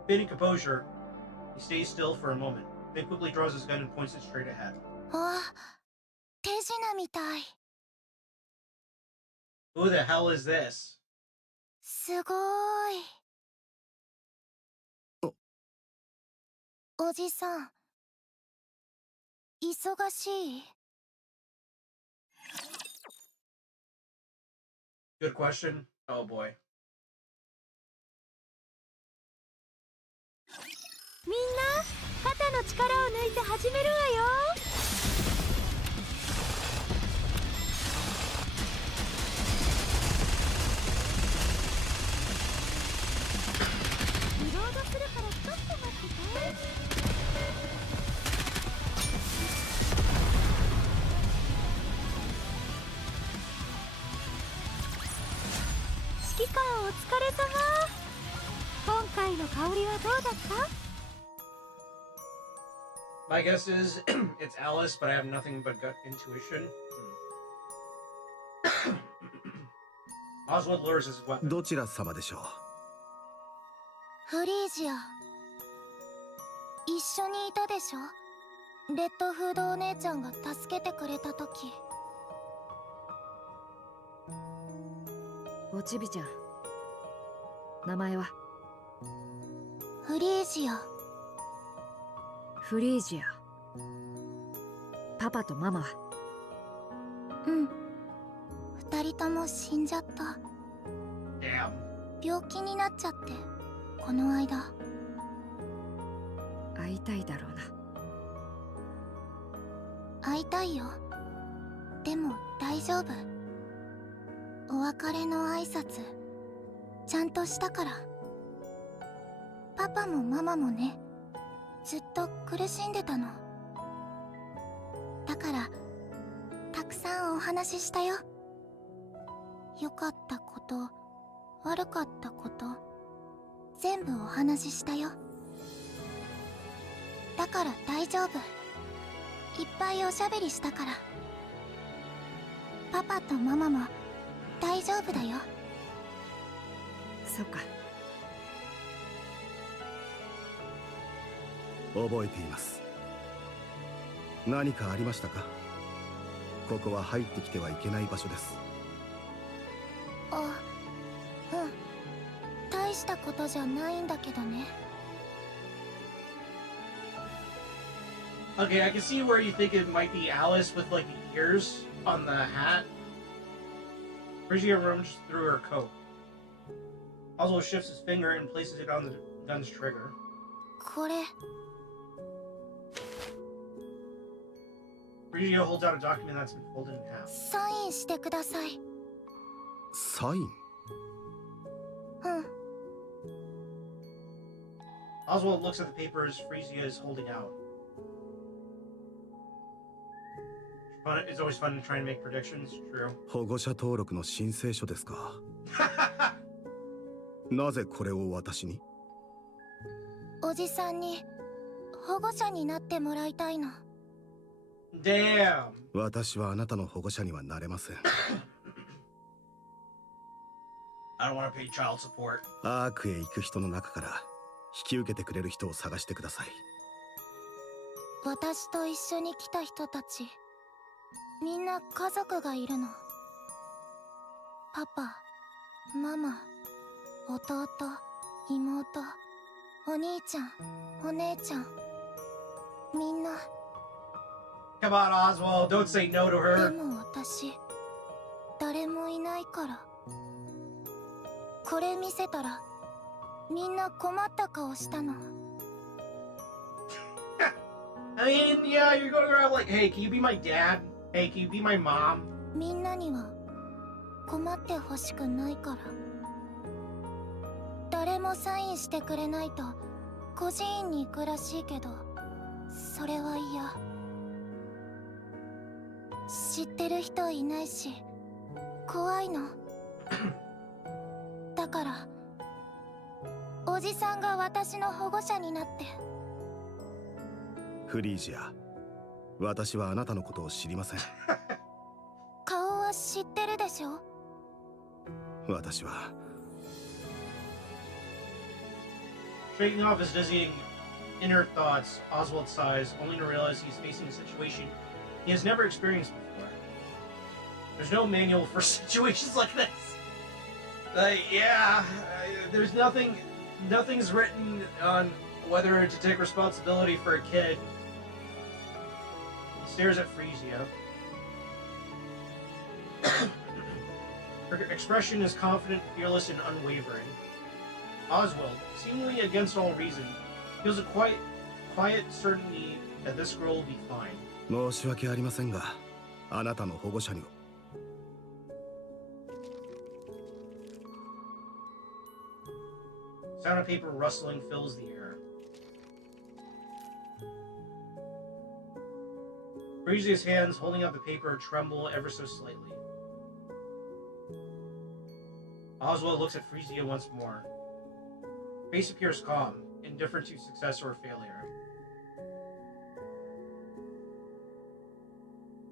Feigning composure, he stays still for a moment, then quickly draws his gun and points it straight ahead. あ、手品みたい。 Who the hell is this? すごい。おじさん、忙しい？ Good question. Oh boy. みんな肩の力を抜いて始めるわよ。リロードするからちょっと待ってて。指揮官お疲れ様。今回の香りはどうだった？ My guess is it's Alice, but I have nothing but gut intuition. Oswald lures his weapon. どちら様でしょう。フリージア、一緒にいたでしょ。レッドフードお姉ちゃんが助けてくれた時。おちびちゃん、名前は？フリージア。フリージア。パパとママは？うん、二人とも死んじゃった。 Damn. 病気になっちゃって、この間。会いたいだろうな。会いたいよ。でも大丈夫。お別れの挨拶ちゃんとしたから。パパもママもね、ずっと苦しんでたの。だからたくさんお話ししたよ。良かったこと、悪かったこと、全部お話ししたよ。だから大丈夫。いっぱいおしゃべりしたから。パパとママも大丈夫だよ。そっか。覚えています。何かありましたか？ここは入ってきてはいけない場所です。あ、うん。大したことじゃないんだけどね。Okay, I can see where you think it might be Alice with like the ears on the hat. Bridgia rummaged through her coat. Oswald shifts his finger and places it on the gun's trigger. これ Bridgia holds out a document that's been folded in half. サインしてください。サイン？うん。 Oswald looks at the papers Frisia is holding out. It's always fun to try and make predictions. True. 保護者登録の申請書ですか？なぜこれを私に？おじさんに保護者になってもらいたいの。Damn. 私はあなたの保護者にはなれません。I don't want to pay child support. アークへ行く人の中から引き受けてくれる人を探してください。私と一緒に来た人たち、みんな家族がいるの。パパ、ママ、弟、妹、お兄ちゃん、お姉ちゃん、みんな。 Come on, Oswald. Don't say no to で her. も私、誰もいないから。これ見せたら、みんな困った顔したの。I mean, yeah, you're going around like, hey, can you be my dad? Hey, can you be my mom? みんなには困ってほしくないから。誰もサインしてくれないと孤児院に行くらしいけど、それは嫌。知ってる人いないし怖いの。だからおじさんが私の保護者になって。フリージア、私はあなたのことを知りません。顔は知ってるでしょ。私は Shaking off his dizzying inner thoughts, Oswald sighs, only to realize he's facing a situation he has never experienced before. There's no manual for situations like this. There's nothing's written on whether to take responsibility for a kid. He stares at Frisia. Her expression is confident, fearless, and unwavering. Oswald, seemingly against all reason, Feels a quiet certainty that this girl will be fine. 申し訳ありませんが、あなたの保護者には。Sound of paper rustling fills the air. Frisia's hands holding up the paper tremble ever so slightly. Oswald looks at Frisia once more. Face appears calm, indifferent to success or failure.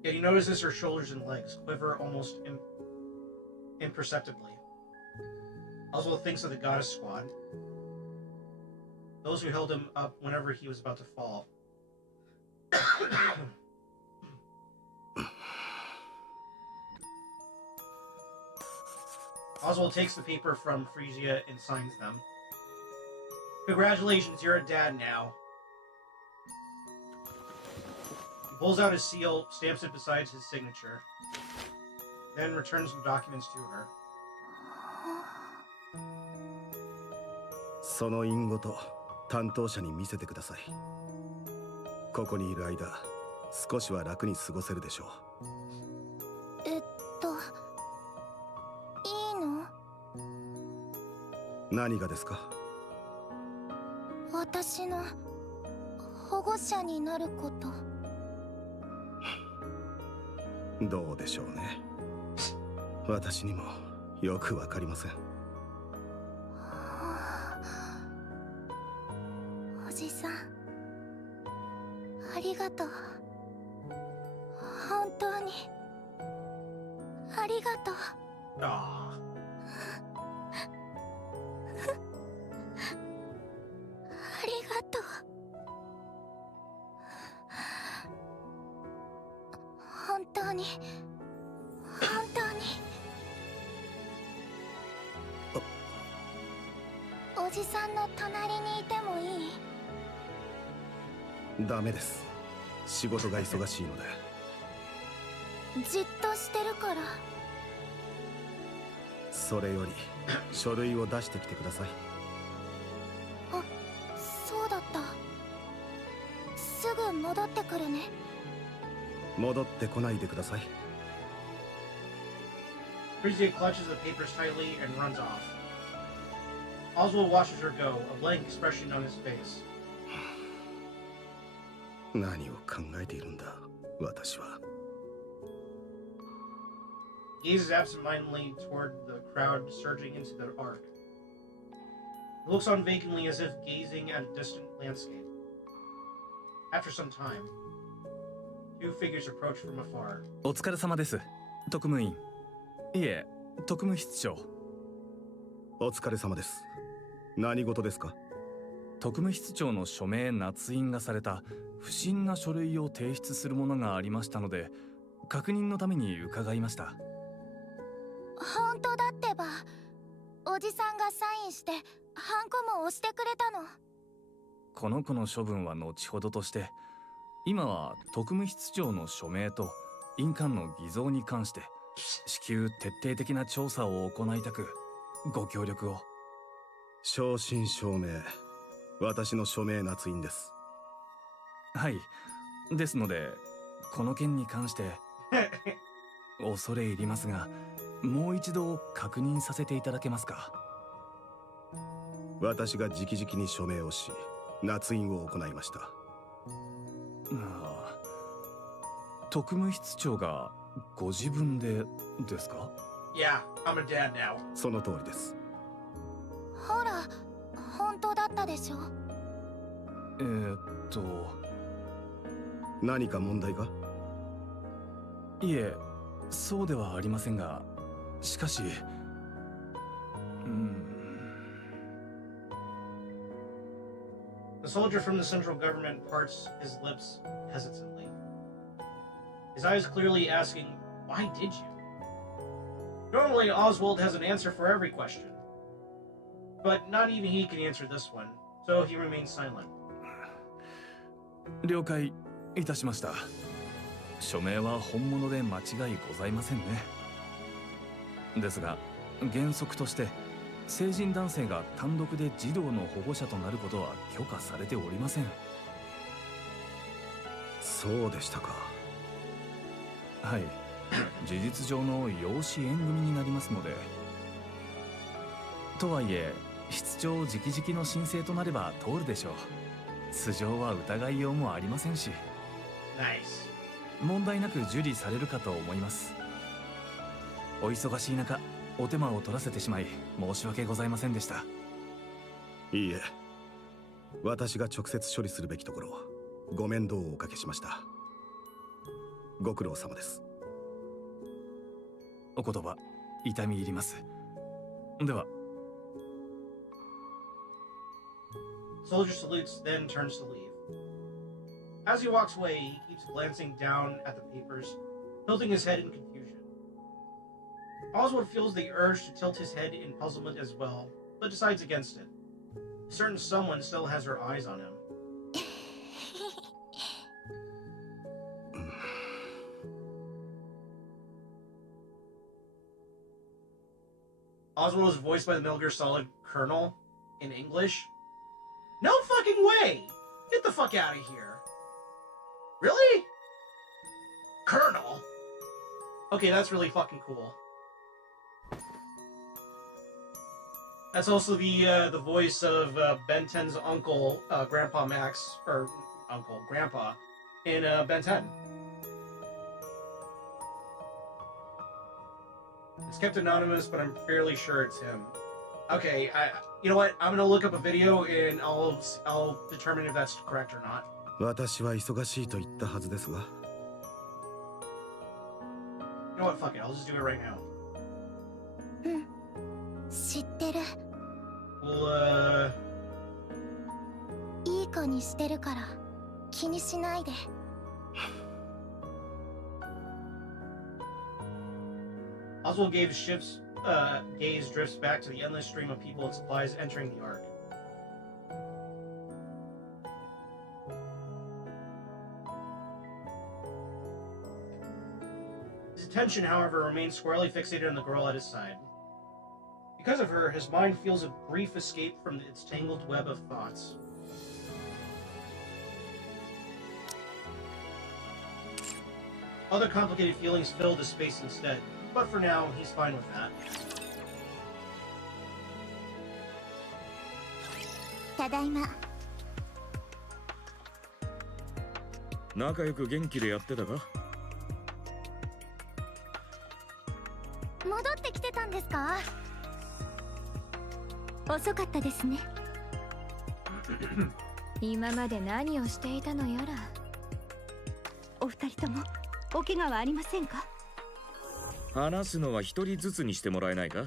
Yet he notices her shoulders and legs quiver almost imperceptibly. Oswald thinks of the goddess squad, those who held him up whenever he was about to fall. Oswald takes the paper from Frisia and signs them. Congratulations, you're a dad now. He pulls out his seal, stamps it beside his signature, then returns the documents to her. その印ごと担当者に見せてください。ここにいる間、少しは楽に過ごせるでしょう。いいの？何がですか？私の保護者になること。どうでしょうね。私にもよくわかりません。おじさん、ありがとう。本当にありがとう。Ah. ありがとう。本当に本当に。おじさんの隣にいてもいい？ダメです。仕事が忙しいので。じっとしてるから。それより書類を出してきてください。あ、そうだった。すぐ戻ってくるね。戻ってこないでください。Frisia clutches the papers tightly and runs off. Oswald watches her go, a blank expression on his face. 何を考えているんだ、私は。He gazes absentmindedly toward the crowd surging into the arc. He looks on vacantly as if gazing at a distant landscape. After some time, two figures approach from afar. お疲れ様です。特務員。いえ、特務室長。お疲れ様です。何事ですか？特務室長の署名捺印がされた不審な書類を提出するものがありましたので、確認のために伺いました。本当だってば。おじさんがサインしてハンコも押してくれたの。この子の処分は後ほどとして、今は特務室長の署名と印鑑の偽造に関して至急徹底的な調査を行いたく、ご協力を。正真正銘、私の署名捺印です。はい。ですので、この件に関して恐れ入りますが、もう一度確認させていただけますか？私が直々に署名をし、捺印を行いました。特務室長がご自分でですか？ Yeah, I'm a dad now. その通りです。ほら、本当だったでしょ。何か問題か？いえ、そうではありませんが、しかし、The soldier from the central government parts his lips hesitantly. His eyes clearly asking, why did you? Normally, Oswald has an answer for every question. But not even he can answer this one, so he remains silent. 了解いたしました。署名は本物で間違いございませんね。ですが、原則として成人男性が単独で児童の保護者となることは許可されておりません。そうでしたか。はい、事実上の養子縁組になりますので。とはいえ室長直々の申請となれば通るでしょう。素性は疑いようもありませんし。Nice. 問題なく受理されるかと思います。お忙しい中お手間を取らせてしまい申し訳ございませんでした。いいえ、私が直接処理するべきところご面倒をおかけしました。ご苦労様です。お言葉痛み入ります。では。 Soldier salutes, then turns to leave. As he walks away, he keeps glancing down at the papers, tilting his head in confusion. Oswald feels the urge to tilt his head in puzzlement as well, but decides against it. Certain someone still has her eyes on him. Oswald is voiced by the Metal Gear Solid Colonel in English. No fucking way! Get the fuck out of here. Really? Colonel? Okay, that's really fucking cool. That's also the voice of Ben 10's uncle, Grandpa Max, or uncle, Grandpa, in Ben 10. It's kept anonymous, but I'm fairly sure it's him. Okay, you know what? I'm gonna look up a video and I'll determine if that's correct or not. 私は忙しいと言ったはずですが。You know what? Fuck it. I'll just do it right now. うん、知ってる。Well, いい子にしてるから気にしないで。Oswald gaze drifts back to the endless stream of people and supplies entering the Ark. His attention, however, remains squarely fixated on the girl at his side. Because of her, his mind feels a brief escape from its tangled web of thoughts. Other complicated feelings fill the space instead. But for now, he's fine with that. ただいま。仲良く元気でやってたか？戻ってきてたんですか？遅かったですね。今まで何をしていたのやら。お二人ともお怪我はありませんか？話すのは一人ずつにしてもらえないか？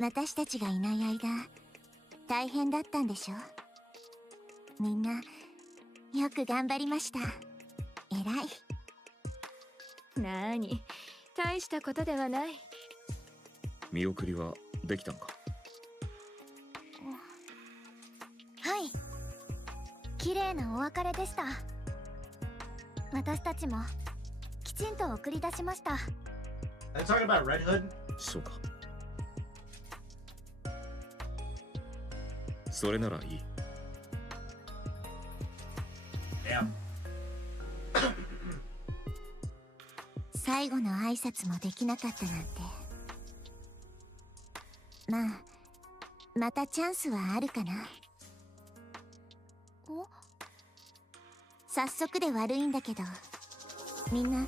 私たちがいない間、大変だったんでしょ？みんなよく頑張りました。偉い。なーに、大したことではない。見送りはできたんか？はい。綺麗なお別れでした。私たちもきちんと送り出しました。Are you talking about Red Hood? そうか。それならいい。Damn. 最後の挨拶もできなかったなんて。まあ、またチャンスはあるかな。お？早速で悪いんだけど、みんな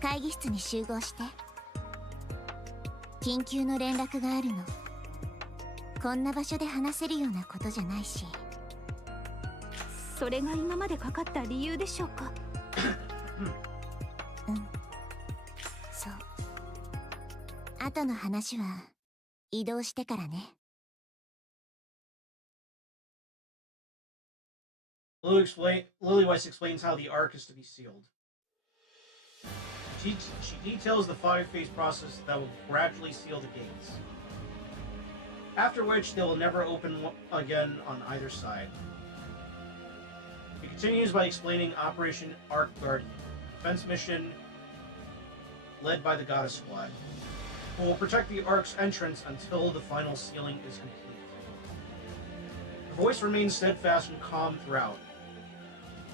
会議室に集合して。緊急の連絡があるの。こんな場所で話せるようなことじゃないし。それが今までかかった理由でしょうか？うん、そう。後の話は移動してからね。Lily Weiss explains how the Ark is to be sealed. She details the 5-phase process that will gradually seal the gates, after which they will never open again on either side. He continues by explaining Operation Ark Guardian, a defense mission led by the Goddess Squad. who will protect the Ark's entrance until the final sealing is complete. Her voice remains steadfast and calm throughout.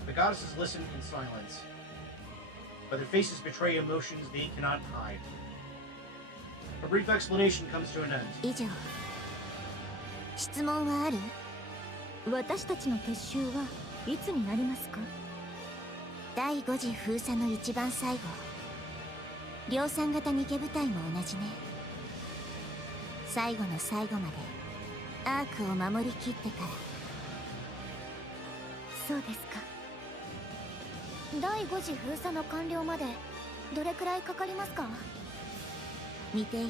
The goddesses listen in silence, but their faces betray emotions they cannot hide. A brief explanation comes to an end. 以上。質問はある？私たちの撤収はいつになりますか？第5次封鎖の一番最後。量産型ニケ部隊も同じね。最後の最後までアークを守りきってから。そうですか。第5次封鎖の完了までどれくらいかかりますか？未定よ。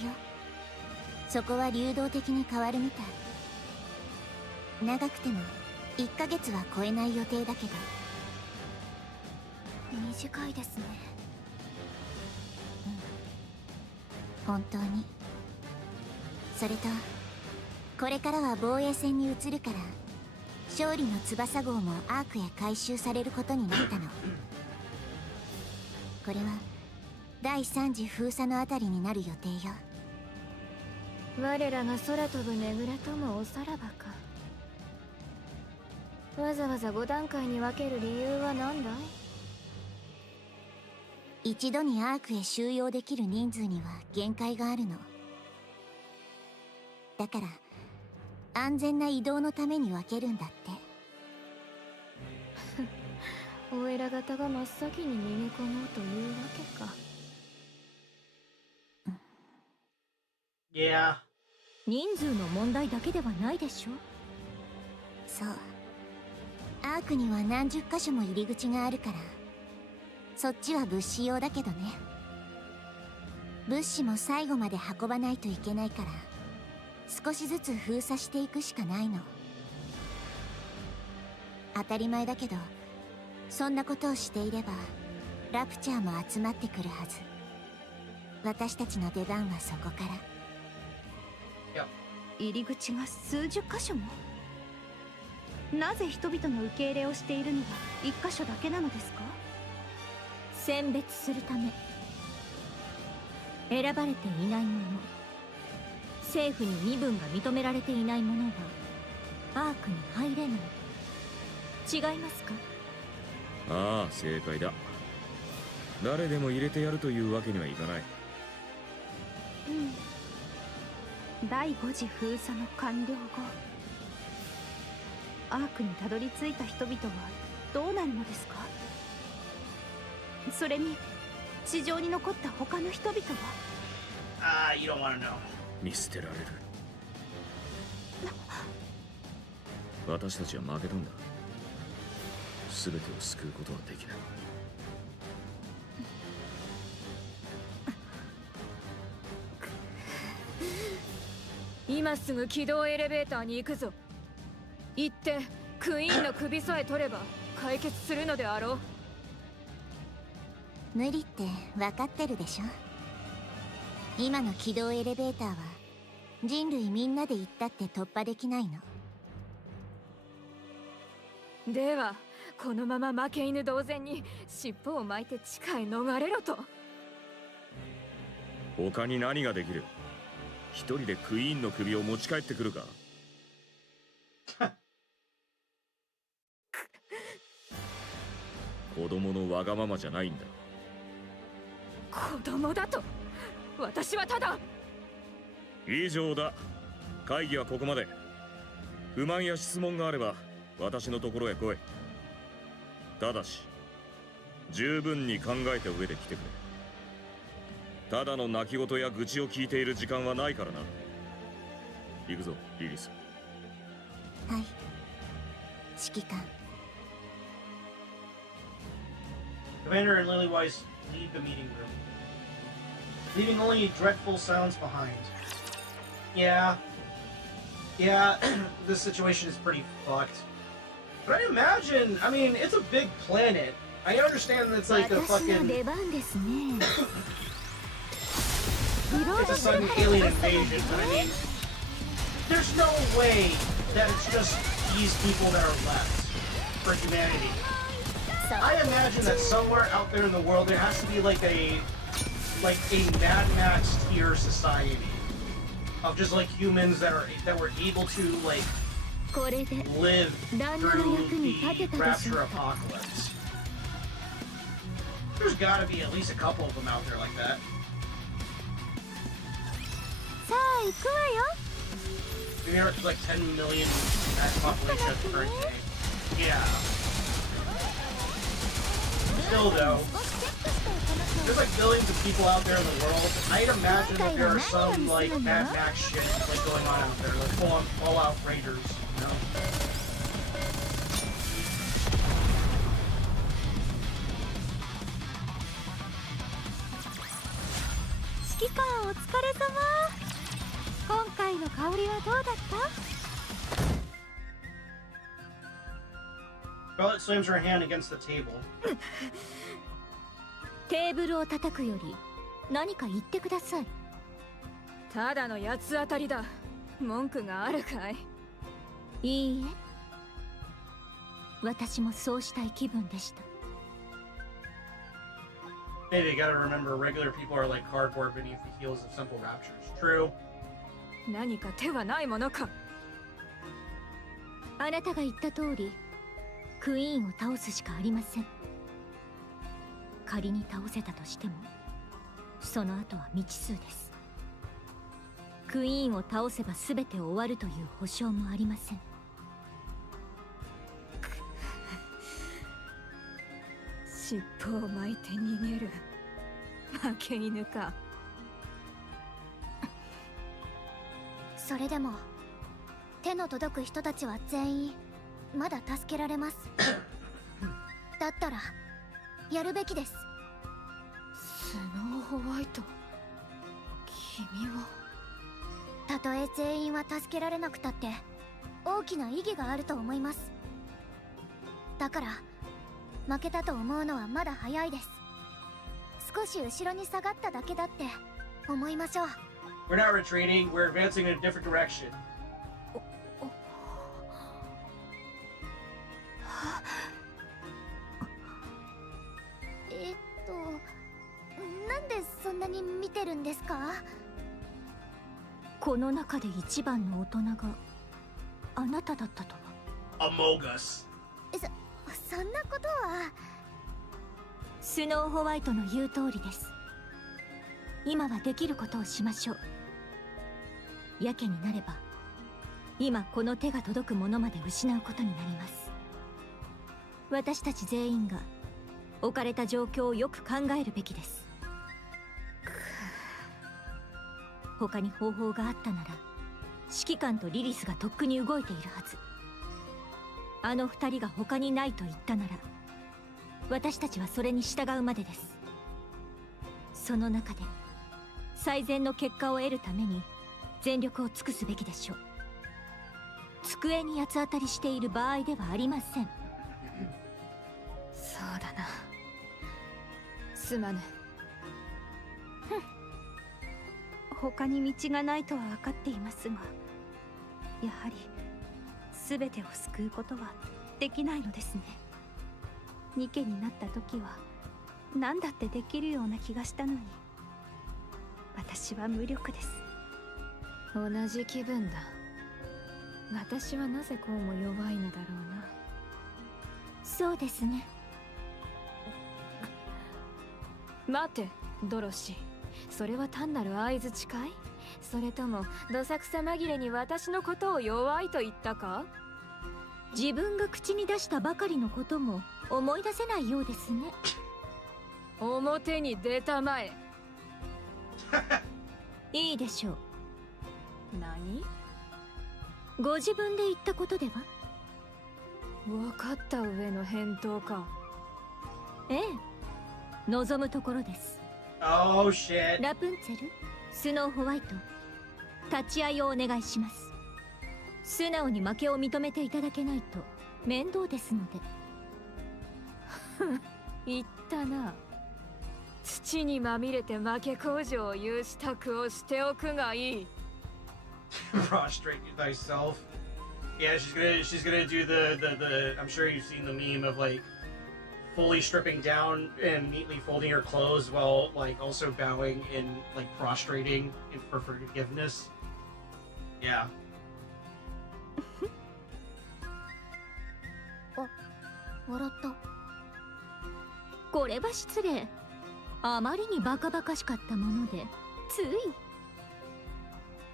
そこは流動的に変わるみたい。長くても1ヶ月は超えない予定だけど。短いですね。うん、本当に。それとこれからは防衛戦に移るから、勝利の翼号もアークへ回収されることになったの。これは第3次封鎖のあたりになる予定よ。我らが空飛ぶねぐらともおさらばか。わざわざ5段階に分ける理由は何だい？一度にアークへ収容できる人数には限界があるの。だから安全な移動のために分けるんだって。お偉方が真っ先に逃げ込もうというわけか。Yeah. 人数の問題だけではないでしょ。そう。アークには何十箇所も入り口があるから、そっちは物資用だけどね。物資も最後まで運ばないといけないから、少しずつ封鎖していくしかないの。当たり前だけど、そんなことをしていればラプチャーも集まってくるはず。私たちの出番はそこから。入り口が数十箇所も。なぜ人々の受け入れをしているのは一箇所だけなのですか？選別するため。選ばれていないもの、政府に身分が認められていないものはアークに入れない。違いますか？ああ、正解だ。誰でも入れてやるというわけにはいかない。第5次封鎖の完了後、アークにたどり着いた人々はどうなるのですか？それに地上に残った他の人々は。You don't want to know. 見捨てられる。私たちは負けたんだ。全てを救うことはできない。今すぐ軌道エレベーターに行くぞ。行ってクイーンの首さえ取れば解決するのであろう。無理って分かってるでしょ。今の軌道エレベーターは人類みんなで行ったって突破できないの。ではこのまま負け犬同然に尻尾を巻いて地下へ逃れろと。他に何ができる？一人でクイーンの首を持ち帰ってくるか？子供のわがままじゃないんだ。子供だと？私はただ。以上だ。会議はここまで。不満や質問があれば私のところへ来い。ただし十分に考えた上で来てくれ。ただの泣き言や愚痴を聞いている時間はないからな。行くぞ、リリス。はい、指揮官。Commander and Lilywise leave the meeting room, leaving only dreadful sounds behind. Yeah, this situation is pretty fucked. But I imagine, I mean, it's a big planet. I understand that it's like a fucking... It's a sudden alien invasion, but I mean, there's no way that it's just these people that are left for humanity. I imagine that somewhere out there in the world there has to be like a like a Mad Max tier society of just like humans that were able to like これで live 旦那の through 役に立て the たでしょう rapture か。 apocalypse. There's gotta be at least a couple of them out there like that. さあ行くわよ。 Maybe there are like 10 million max population at the current day. Yeah. Still though, there's like billions of people out there in the world. I'd imagine that there are some like Mad Max shit like going on out there, like full out raiders, you know? 指揮官お疲れ様。今回の香りはどうだった？ Charlotte slams her hand against the table. テーブルを叩くより何か言ってください。ただの八つ当たりだ。文句があるかい？いいえ、私もそうしたい気分でした。 Hey, they gotta remember regular people are like cardboard beneath the heels of simple raptures. True. 何か手はないものか？あなたが言った通り、クイーンを倒すしかありません。仮に倒せたとしても、その後は未知数です。クイーンを倒せば全て終わるという保証もありません。尻尾を巻いて逃げる負け犬か。それでも手の届く人たちは全員まだ助けられます。だったらやるべきです。スノーホワイト、君は。たとえ全員は助けられなくたって大きな意義があると思います。だから負けたと思うのはまだ早いです。少し後ろに下がっただけだって思いましょう。 We're not retreating, we're advancing in a different direction. なんでそんなに見てるんですか？この中で一番の大人があなただったとは。Among Us. そんなことは。スノーホワイトの言う通りです。今はできることをしましょう。やけになれば今この手が届くものまで失うことになります。私たち全員が置かれた状況をよく考えるべきです。他に方法があったなら指揮官とリリスがとっくに動いているはず。あの二人が他にないと言ったなら私たちはそれに従うまでです。その中で最善の結果を得るために全力を尽くすべきでしょう。机に八つ当たりしている場合ではありません。そうだな。すまぬ。他に道がないとは分かっていますが、やはり全てを救うことはできないのですね。ニケになった時は何だってできるような気がしたのに、私は無力です。同じ気分だ。私はなぜこうも弱いのだろうな。そうですね。待て、ドロシー。それは単なる相づちかい？それともどさくさ紛れに私のことを弱いと言ったか？自分が口に出したばかりのことも思い出せないようですね。表に出たまえ。いいでしょう。何？ご自分で言ったことでは？分かった上の返答か。ええ、望むところです。Oh shit. ラプンツェル、スノーホワイト、立ち会いをお願いします。素直に負けを認めていただけないと面倒ですので。言ったな。土にまみれて負け工場を有し託をしておくがいい。Prostrate thyself. Yeah, she's gonna do the I'm sure you've seen the meme of like fully stripping down and neatly folding her clothes while like also bowing and like prostrating for forgiveness. Yeah. 笑った。これは失礼。あまりにバカバカしかったものでつい。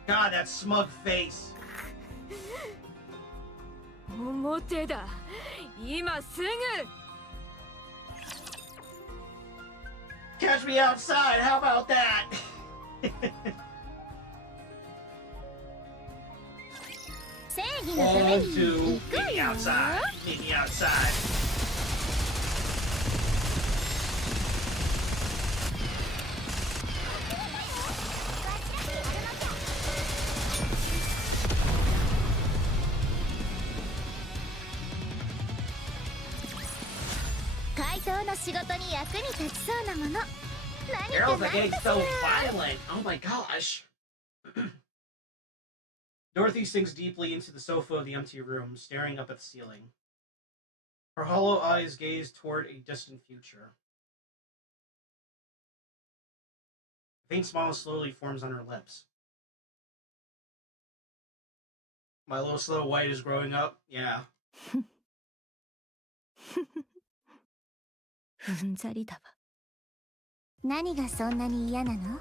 God, that smug face. 表だ。今すぐ。 Catch me outside. How about that? 正義のため One, に two, 行く meet me よ。 outside. Meet me outside. 怪盗の仕事に役に立ちそうなもの。何 Girls か are ない getting かし so ら。 violent. Oh my gosh. Dorothy sinks deeply into the sofa of the empty room, staring up at the ceiling. Her hollow eyes gaze toward a distant future. A faint smile slowly forms on her lips. My little Snow White is growing up? Yeah. うんざりだわ。何がそんなに嫌なの？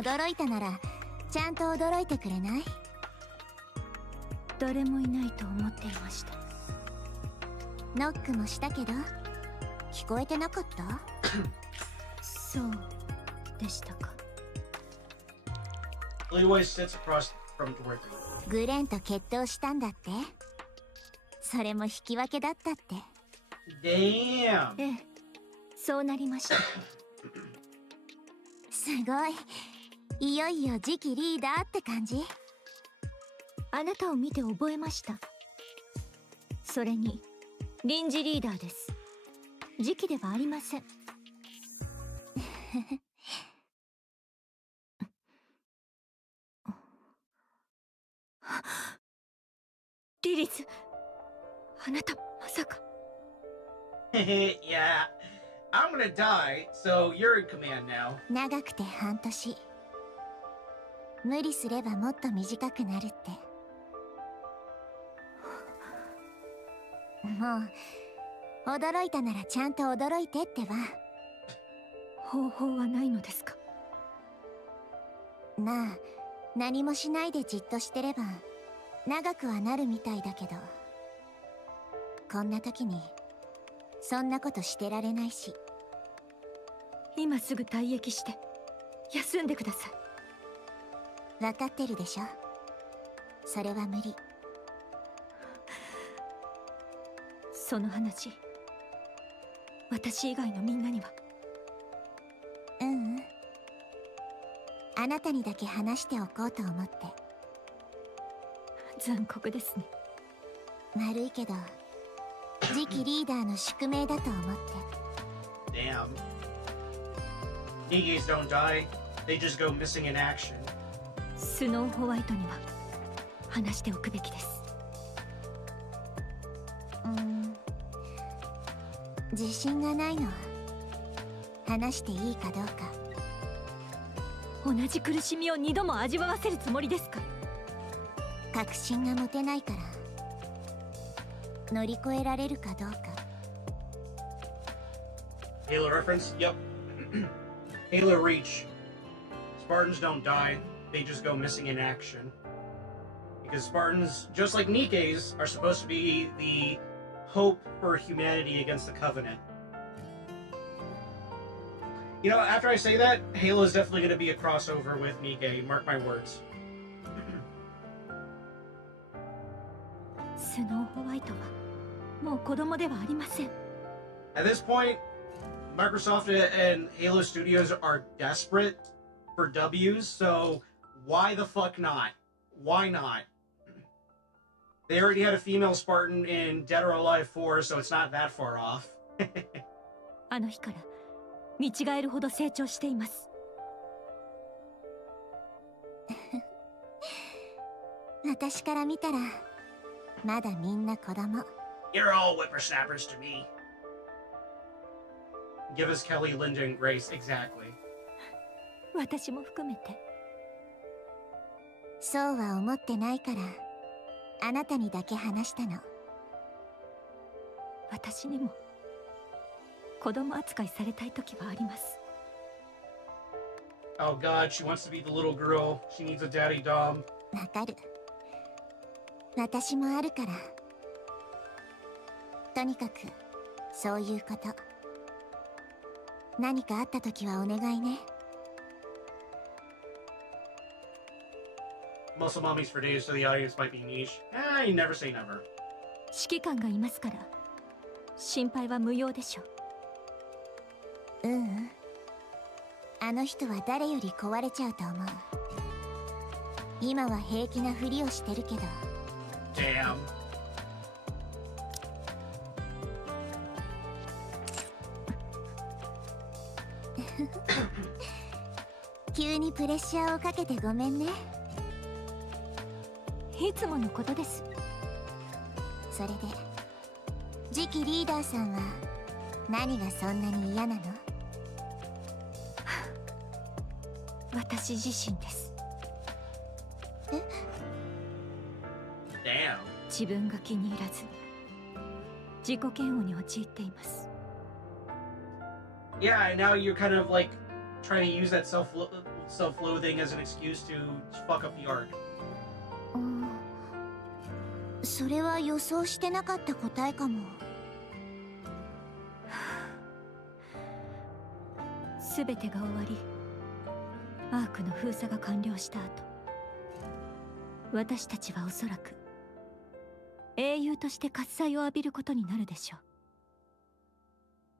驚いたならちゃんと驚いてくれない？誰もいないと思っていました。ノックもしたけど聞こえてなかった？そうでしたか。Lily White sits across from Dorothy. グレンと決闘したんだって？それも引き分けだったって。 Damn. ええ、そうなりました。すごい。いよいよ次期リーダーって感じ？あなたを見て覚えました。それに臨時リーダーです。時期ではありません。リリス、あなたまさか。Yeah. I'm gonna die, so you're in command now. 長くて半年。無理すればもっと短くなるって。もう驚いたならちゃんと驚いてってば。方法はないのですか？まあ何もしないでじっとしてれば長くはなるみたいだけど、こんな時にそんなことしてられないし。今すぐ退役して休んでください。分かってるでしょ。それは無理。その話、私以外のみんなには。ううん、あなたにだけ話しておこうと思って。残酷ですね。悪いけど次期リーダーの宿命だと思って。 Damn. Nikes don't die, they just go missing in action. スノーホワイトには話しておくべきです。自信がないの。話していいかどうか。同じ苦しみを2度も味わわせるつもりですか？確信が持てないから。乗り越えられるかどうか。 Halo reference? Yep. Halo Reach. Spartans don't die, they just go missing in action. Because Spartans, just like Nikkes, are supposed to be the hope for humanity against the Covenant. You know, after I say that, Halo is definitely going to be a crossover with Nikke, mark my words. スノーホワイトはもう子供ではありません。 At this point, Microsoft and Halo Studios are desperate for W's, so why the fuck not? Why not? They already had a female Spartan in Dead or Alive 4, so it's not that far off. あの日から見違えるほど成長しています。私から見たらまだみんな子供。You're all whippersnappers to me. Give us Kelly, Linda, and Grace, exactly. 私も含めて。そうは思ってないから、あなたにだけ話したの。私にも子供扱いされたい時はあります。Oh god, she wants to be the little girl. She needs a daddy dom. わかる。私もあるから。とにかく、そういうこと。何かあった時はお願いね。Muscle mommies for days, so the audience might be niche. You never say never. 指揮官がいますから、心配は無用でしょう。うん。あの人は誰より壊れちゃうと思う。今は平気なふりをしてるけど。Damn. 急にプレッシャーをかけてごめんね。いつものことです。それで次期リーダーさんは何がそんなに嫌なの？私自身です。え？ Damn. 自分が気に入らず自己嫌悪に陥っています。 Yeah, and now you're kind of like trying to use that self-loathing as an excuse to fuck up the arc. それは予想してなかった答えかも。すべてが終わり、アークの封鎖が完了した後、私たちはおそらく英雄として喝采を浴びることになるでしょう。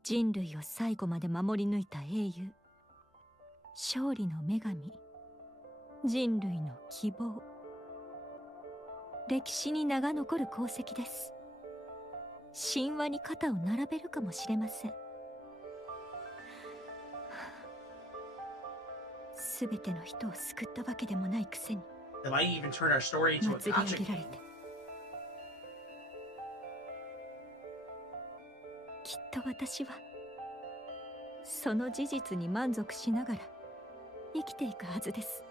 人類を最後まで守り抜いた英雄、勝利の女神、人類の希望、歴史に名が残る功績です。神話に肩を並べるかもしれません。すべての人を救ったわけでもないくせに They might even turn our story into a 祭り gotcha 上げられ game. て、きっと私はその事実に満足しながら生きていくはずです。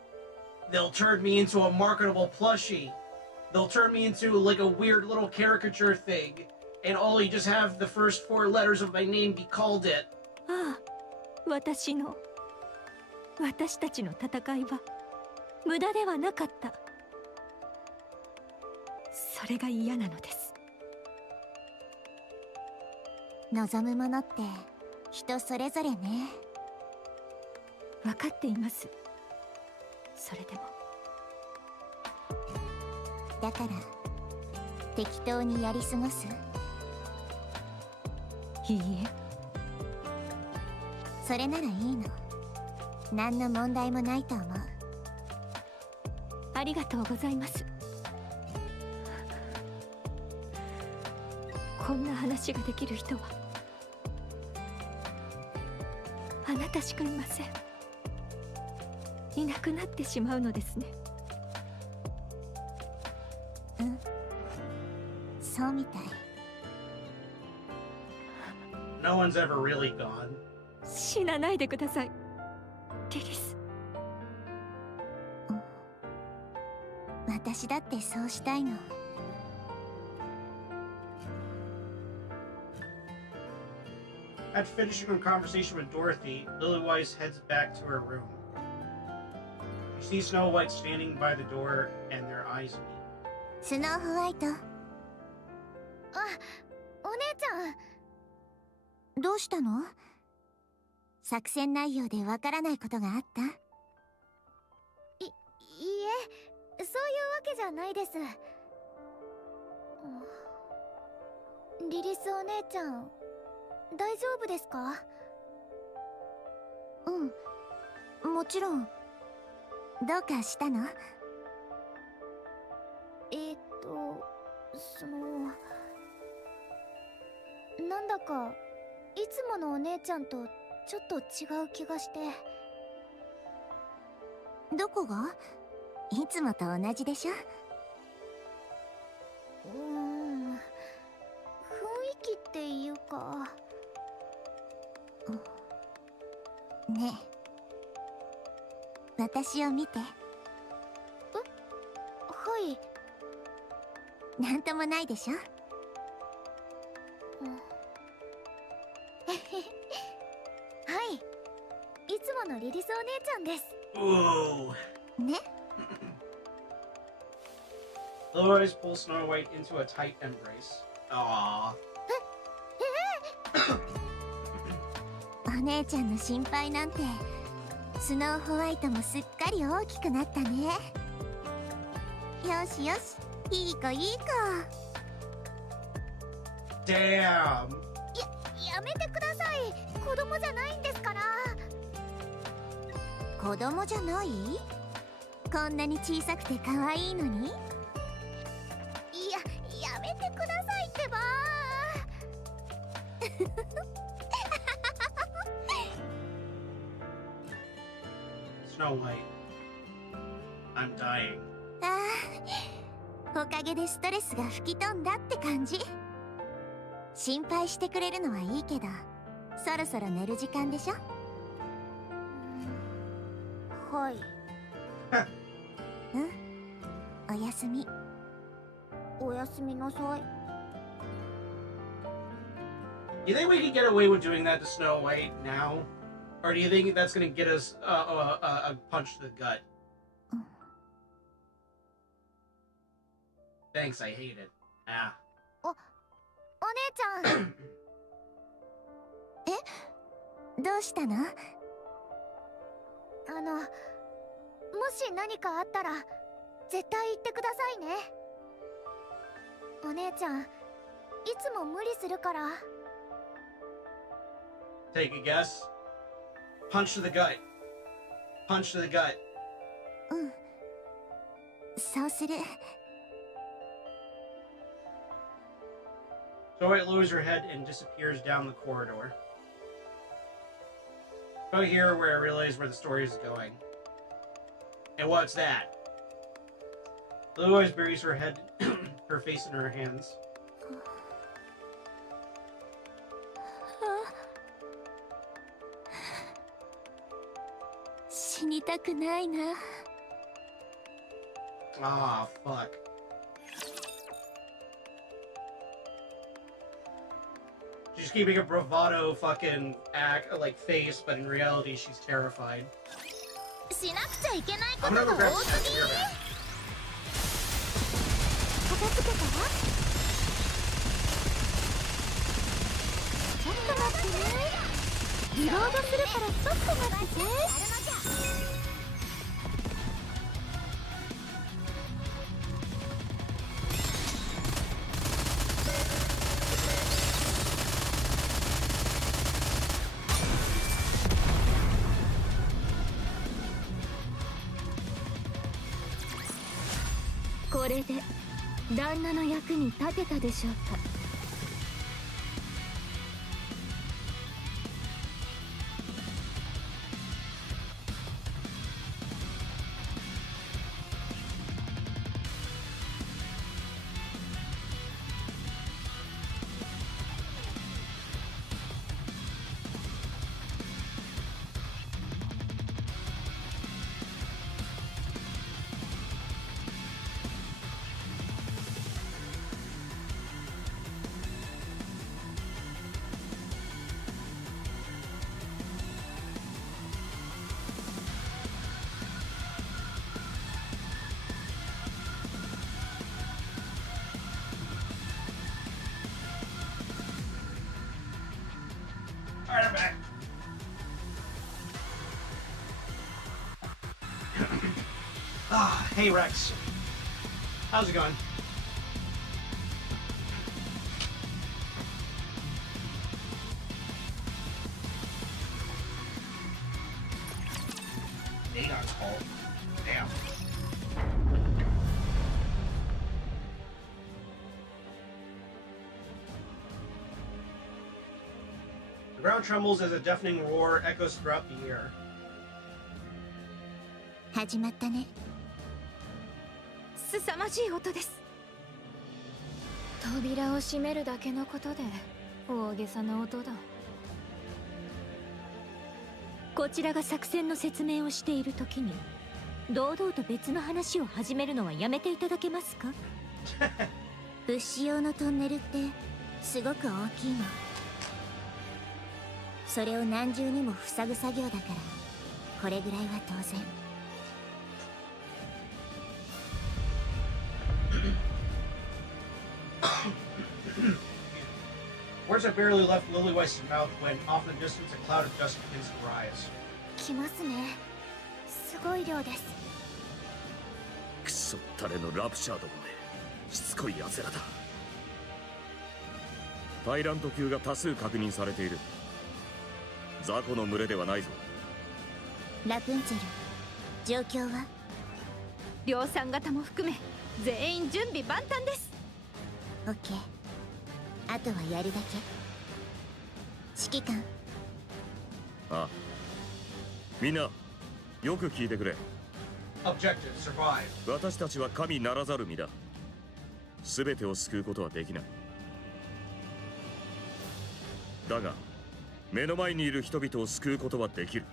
They'll turn me into a marketable plushie. They'll turn me into like a weird little caricature thing. And all you just have the first 4 letters of my name be called it. ああ、私たちの戦いは無駄ではなかった。それが嫌なのです。望むものって人それぞれね。分かっています。それでもだから適当にやり過ごす？いいえ、それならいいの。何の問題もないと思う。ありがとうございます。こんな話ができる人はあなたしかいません。いなくなってしまうのですね。うん、そうみたい。No one's ever really gone. 死なないでください、リリス。私だってそうしたいの。After finishing her conversation with Dorothy, Lilywise heads back to her room. She sees Snow White standing by the door, and their eyes meet. スノーホワイト。あ、お姉ちゃん。どうしたの？作戦内容でわからないことがあった？いえ、そういうわけじゃないです。リリスお姉ちゃん、大丈夫ですか？うん、もちろん。どうかしたの？なんだかいつものお姉ちゃんとちょっと違う気がして。どこが？いつもと同じでしょ？不ていうか。ねえ、私を見て。はい。なんともないでしょ。はい、いつものリリスお姉ちゃんです。Ooh. ね。 Blue eyes pull Snow White into a tight embrace. Aww. お姉ちゃんの心配なんて、スノーホワイトもすっかり大きくなったね。よしよし、いい子いい子。 Damn. やめてください。子供じゃないんですから。子供じゃない？こんなに小さくて可愛いのに。やめてくださいってば。Snow White. I'm dying. ああ、おかげでストレスが吹き飛んだって感じ。心配してくれるのはいいけど、そろそろ寝る時間でしょ。はい。うん、おやすみ。おやすみなさい。 You think we could get away with doing that to Snow White now? Or do you think that's gonna get us a punch to the gut? Thanks, I hate it. Ah. お姉ちゃん。どうしたの？もし何かあったら絶対言ってくださいね。お姉ちゃん、いつも無理するから。 Take a guess. Punch to the gut. Punch to the gut. うん、そうする。 Snow White lowers her head and disappears down the corridor. Go here where I realize where the story is going. And what's that? Blue Eyes buries her head, her face in her hands. 死にたくないな。 Ah, fuck. She's keeping a bravado fucking act, like face, but in reality she's terrified. しなくちゃいけないこ I'm と gonna が regret 多す snatching ぎ。 her back. 片付けたわ。ちょっと待ってね。リロードするからちょっと待ってて。これで旦那の役に立てたでしょうか。Alright, I'm back. Ah, hey Rex. How's it going? Aegon's fault. Damn. The ground trembles as a deafening roar echoes throughout the air. 始まったね。凄まじい音です。扉を閉めるだけのことで大げさな音だ。こちらが作戦の説明をしている時に堂々と別の話を始めるのはやめていただけますか？物資用のトンネルってすごく大きいの。それを何重にも塞ぐ作業だからこれぐらいは当然。Words had barely left Lilywhite's mouth when, off in the distance, a cloud of dust begins to rise. 来ますね。すごい量です。クソったれのラプシャーどもめ、しつこい奴らだ。タイラント級が多数確認されている。雑魚の群れではないぞ。ラプンツェル、状況は？量産型も含め全員準備万端です。オッケー。あとはやるだけ。指揮官。ああ、みんなよく聞いてくれ。 Objective, survive. 私たちは神ならざる身だ。全てを救うことはできない。だが目の前にいる人々を救うことはできる。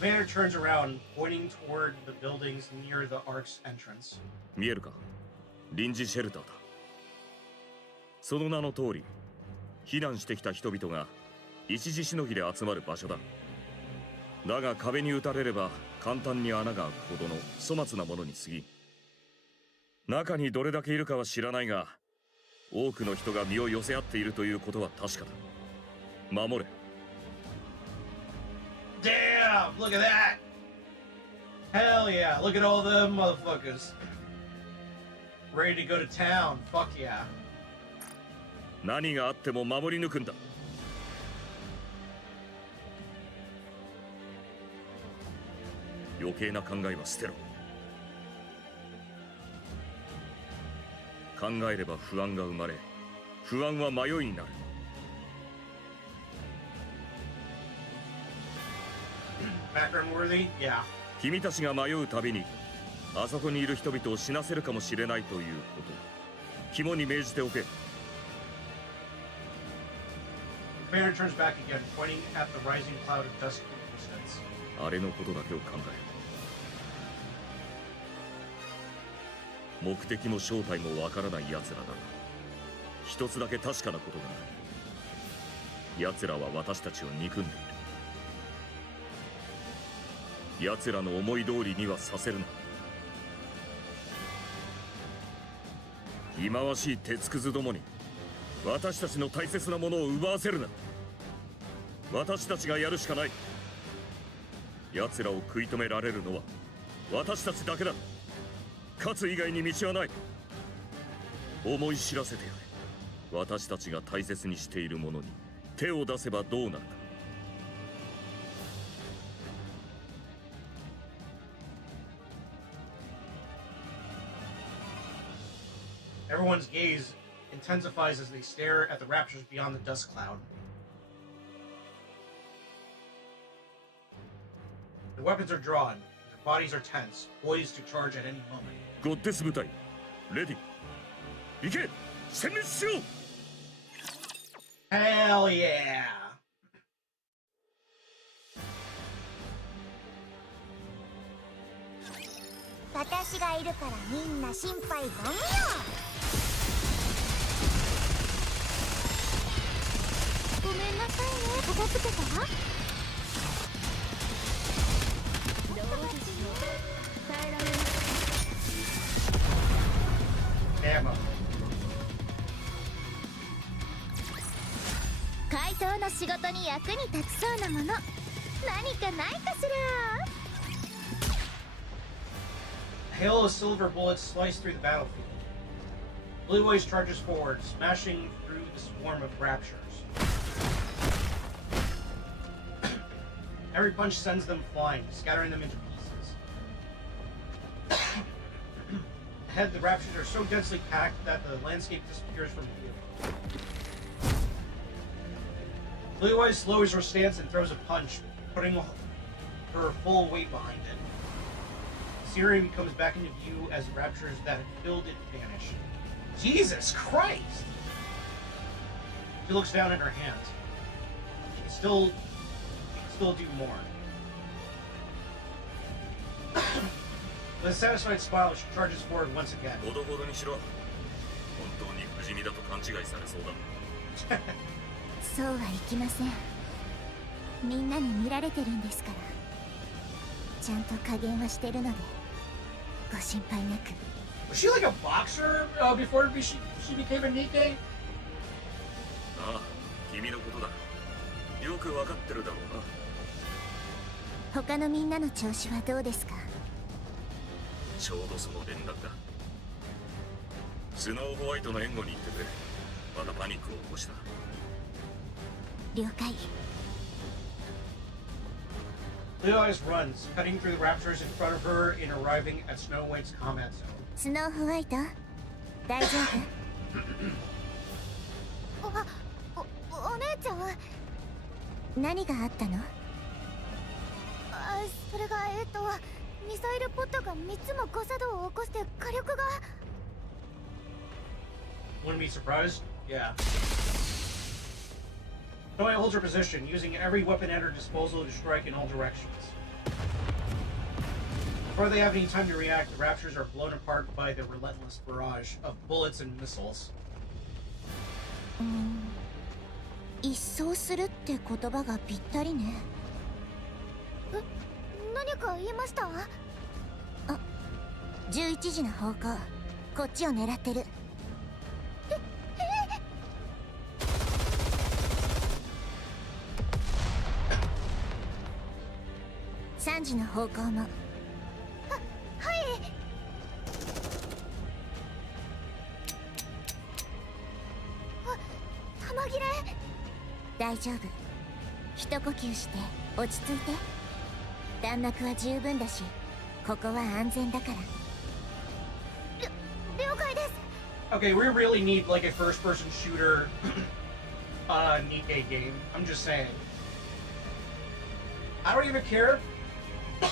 Commander turns around, pointing toward the buildings near the Ark's entrance. 見えるか？臨時シェルターだ。その名の通り、避難してきた人々が一時しのぎで集まる場所だ。だが壁に打たれれば簡単に穴が開くほどの粗末なものに過ぎん。中にどれだけいるかは知らないが、多くの人が身を寄せ合っているということは確かだ。守れ。Damn! Look at that! Hell yeah! Look at all them motherfuckers. Ready to go to town. Fuck yeah. 何があっても守り抜くんだ。余計な考えは捨てろ。考えれば不安が生まれ、不安は迷いになる。Background worthy? Yeah. 君たちが迷うたびに、あそこにいる人々を死なせるかもしれないということ、肝に銘じておけ。Commander turns back again, pointing at the rising cloud of dust in the distance. あれのことだけを考える。目的も正体もわからない奴らだが、一つだけ確かなことがある。奴らは私たちを憎んでいる。奴らの思い通りにはさせるな。忌まわしい鉄くずどもに私たちの大切なものを奪わせるな。私たちがやるしかない。奴らを食い止められるのは私たちだけだ。勝つ以外に道はない。思い知らせてやれ。私たちが大切にしているものに手を出せばどうなるか。Everyone's gaze intensifies as they stare at the raptures beyond the dust cloud. The weapons are drawn, their bodies are tense, poised to charge at any moment. ゴッデス部隊、レディ。行け、殲滅しろ。Hell yeah! 私がいるからみんな心配ご無用。ごめんなさいね、片付けた？どうでしょう。耐えられます。Ammo. 怪盗の仕事に役に立ちそうなもの、何かないかしら？ Hail of silver bullets slice through the battlefield. Blue Voice charges forward, smashing through the swarm of raptures. Every punch sends them flying, scattering them into pieces. Ahead, the raptures are so densely packed that the landscape disappears from view. Blue Voice lowers her stance and throws a punch, putting her full weight behind it. Syrian comes back into view as raptures that had filled it vanish. Jesus Christ! She looks down at her hands. She can still do more. With a satisfied smile, she charges forward once again. ほどほどにしろ。本当に不死身だと勘違いされそうだ。そうはいきません。みんなに見られてるんですから。ちゃんと加減はしてるので、ご心配なく。Was she like a boxer before she became a Nikke? ああ、君のことだ。よくわかってるだろうな。他のみんなの調子はどうですか？ちょうどその連絡だ。スノーホワイトの援護に行ってくれ。まだパニックを起こした。了解。Blue Eyes runs, cutting through the raptors in front of her in arriving at Snow White's combat zone. スノーホワイト、大丈夫？お姉ちゃん、何があったの？それがミサイルポットが3つも誤作動を起こして火力が。 Wouldn't be surprised? Yeah. Snow White holds her position, using every weapon at her disposal to strike in all directions. Before they have any time to react, the raptors are blown apart by the relentless barrage of bullets and missiles. 一掃するって言葉がぴったりね。何か言いました？あ、11時の方向、こっちを狙ってる。3時の方向も。はい。弾切れ。大丈夫。一呼吸して落ち着いて。弾幕は十分だし、ここは安全だから。了解です。 Okay, we really need like a first-person shooter Nikke game. I'm just saying. I don't even care. I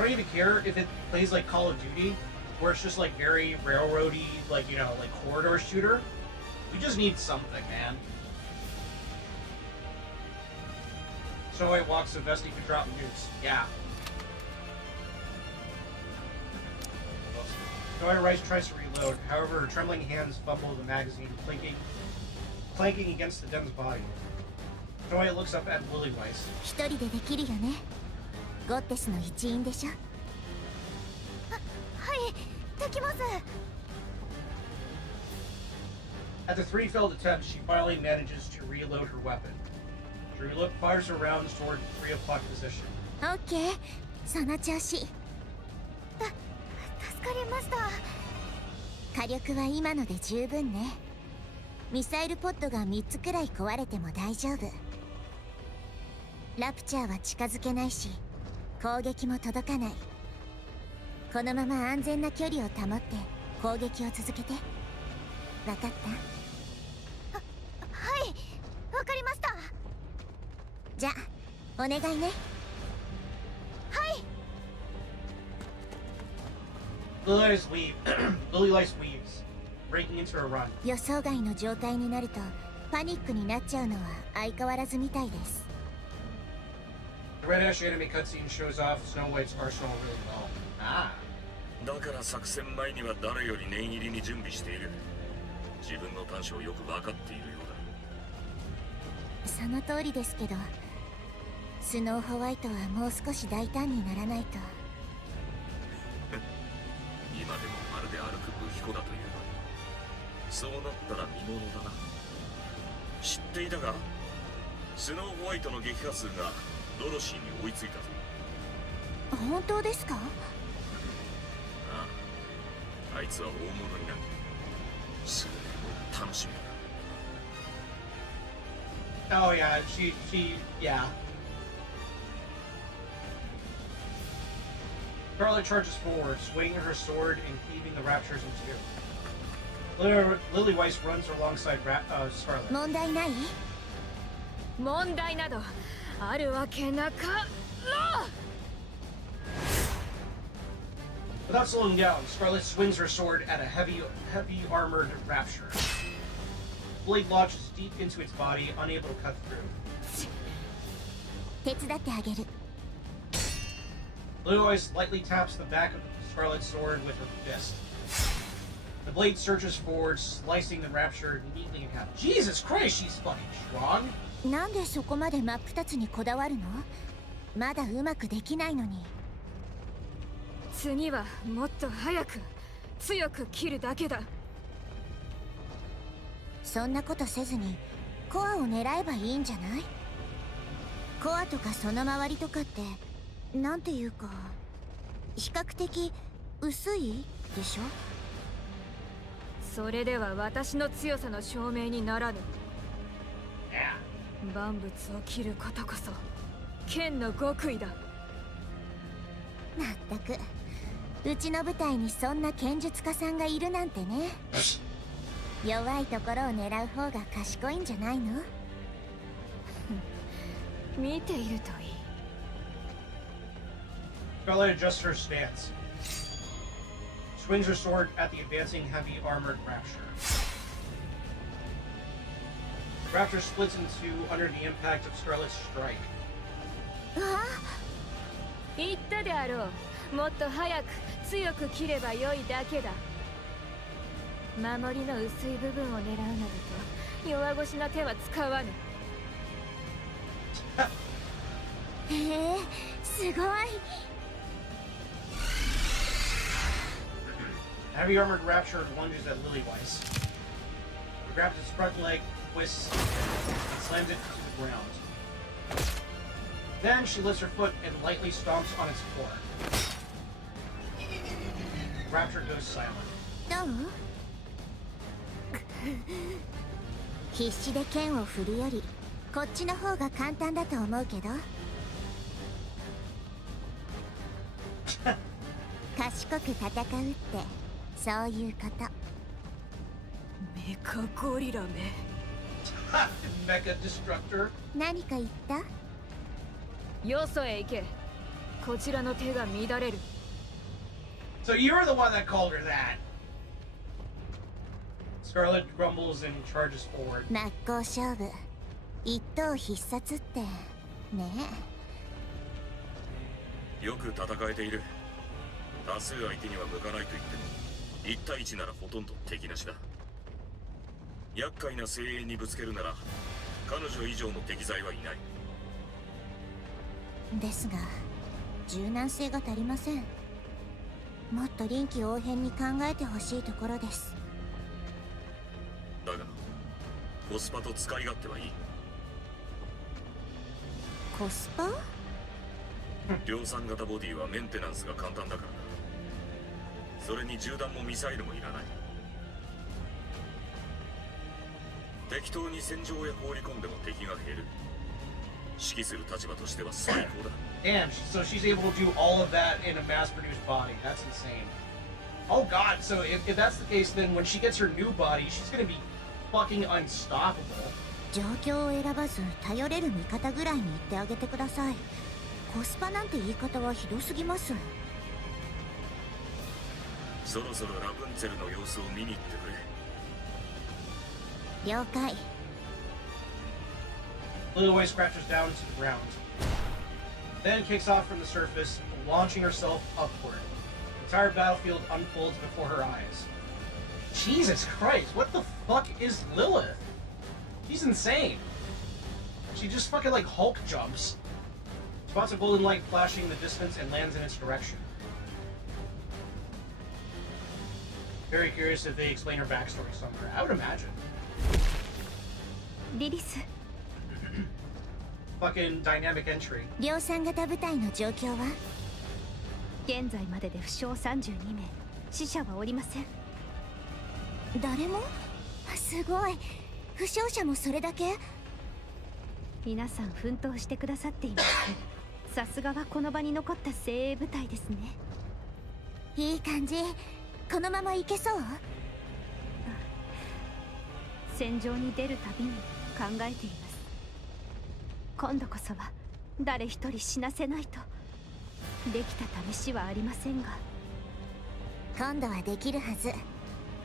don't even care if it plays like Call of Duty, where it's just like very railroady, like, you know, like corridor shooter. We just need something, man. Snow White walks so Vesti could drop nukes. Yeah. Snow White Rice tries to reload. However, her trembling hands fumble the magazine, clanking against the Dem's body. Snow White looks up at Lily Weiss. 一人でできるよね。ゴッテスの一員でしょ。はい、できます。 After 3 failed attempts, she finally manages to reload her weapon. She fires her rounds toward 3 o'clock position. オッケー、その調子。助かりました。火力は今ので十分ね。ミサイルポットが3つくらい壊れても大丈夫。ラプチャーは近づけないし、攻撃も届かない。このまま安全な距離を保って攻撃を続けて。わかった？はい、わかりました。じゃあ、お願いね。はい。Lily Weiss weaves, breaking into a run. 予想外の状態になるとパニックになっちゃうのは相変わらずみたいです。The Red Ash anime cutscene shows off Snow White's arsenal really well. Ah. だから作戦前には誰より念入りに準備している。自分の短所をよく分かっているようだ。その通りですけど、スノーホワイトはもう少し大胆にならないと。今でもまるで歩く武器庫だというのに、そうなったら見ものだな。知っていたが、スノーホワイトの撃破数がドロシーに追いついたぞ。本当ですか？ああ、あいつは大物になる。すぐに楽しみだ。Oh yeah, yeah. Scarlet charges forward, swinging her sword and cleaving the raptors in two. Lily Weiss runs alongside Scarlet. 問題ない？問題などあるわけなかろう。 Without slowing down, Scarlet swings her sword at a heavy armored rapture. blade lodges deep into its body, unable to cut through. 手伝ってあげる。 Blue Eyes lightly taps the back of the Scarlet Sword with her fist. The blade surges forward, slicing the Rapture neatly in half. Jesus Christ, she's fucking strong! なんでそこまで真っ二つにこだわるの？まだうまくできないのに。次はもっと早く強く切るだけだ。そんなことせずにコアを狙えばいいんじゃない？コアとかその周りとかってなんていうか比較的薄いでしょ？それでは私の強さの証明にならぬ。 Yeah. 万物を切ることこそ剣の極意だ。まったくうちの部隊にそんな剣術家さんがいるなんてね。弱いところを狙う方が賢いんじゃないの？見ているといい。 Scarlet adjusts her stance. Swings her sword at the advancing heavy armored Rapture. Rapture splits in two under the impact of Scarlet's strike. 言ったであろう。もっと早く強く切ればよいだけだ。守りの薄い部分を狙うなどと弱腰な手は使わぬ。へえ、すごい。 Heavy armored Rapture lunges at Lilyweiss. He grabs its front leg, twists, and slams it to the ground. Then she lifts her foot and lightly stomps on its floor. Rapture goes silent. どう？必死で剣を振るよりこっちの方が簡単だと思うけど。賢く戦うってそういうこと。メカゴリラめ。Mecha Destructor. 何か言った？よそへ行け。こちらの手が乱れる。 So you're the one that called her that. Scarlet grumbles and charges forward. 真っ向勝負一等必殺ってねよく戦えている。多数相手には向かないと言っても1対1ならほとんど敵なしだ。厄介な精鋭にぶつけるなら彼女以上の適材はいない。ですが柔軟性が足りません。もっと臨機応変に考えてほしいところです。だがコスパと使い勝手はいい。コスパ？量産型ボディはメンテナンスが簡単だからな。それに銃弾もミサイルもいらない。適当に戦場へ放り込んでも敵が減る。指揮する立場としては最高だ。Damn, so she's able to do all of that in a mass-produced body. That's insane. Oh god, so if that's the case, then when she gets her new body, she's gonna be fucking unstoppable. 状況を選ばず頼れる味方ぐらいに言ってあげてください。コスパなんて言い方はひどすぎます。そろそろラプンツェルの様子を見に行ってくれ。了解。 Lilyweiss crouches down to the ground. Then kicks off from the surface, launching herself upward. The entire battlefield unfolds before her eyes. Jesus Christ, what the fuck is Lilith? She's insane. She just fucking like Hulk jumps. Spots a golden light flashing in the distance and lands in its direction. Very curious if they explain her backstory somewhere. I would imagine. リリス、 Fucking dynamic entry. 量産型部隊の状況は？現在までで負傷32名、死者はおりません。誰も？すごい。負傷者もそれだけ？皆さん奮闘してくださっています。さすがはこの場に残った精鋭部隊ですね。いい感じ。このまま行けそう？戦場に出るたびに考えています。今度こそは誰一人死なせないと。できた試しはありませんが、今度はできるはず。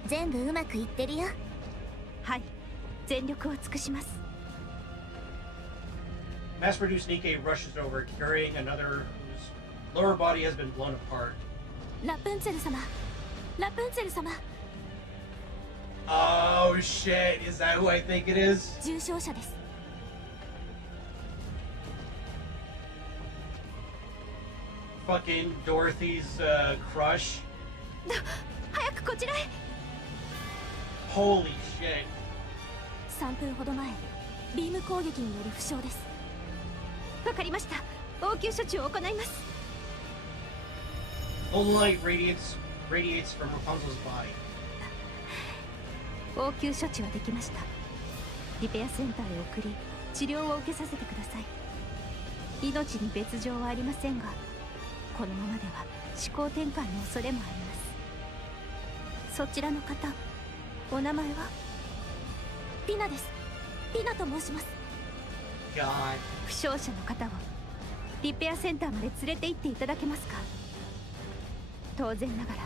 全部うまくいってるよ。はい、全力を尽くします。 Mass-produced Nikke rushes over, carrying another whose lower body has been blown apart. ラプンツェル様、ラプンツェル様、 Oh shit, is that who I think it is? 重傷者です。 Fucking Dorothy's crush. 早くこちらへ。 Holy shit. 3分ほど前、ビーム攻撃による負傷です。 わかりました。応急処置を行います。 Golden light radiates from Rapunzel's body. 応急処置はできました。リペアセンターへ送り治療を受けさせてください。命に別状はありませんが、このままでは思考転換の恐れもあります。そちらの方、お名前は？ピナです。ピナと申します。 God. 負傷者の方をリペアセンターまで連れて行っていただけますか？当然ながら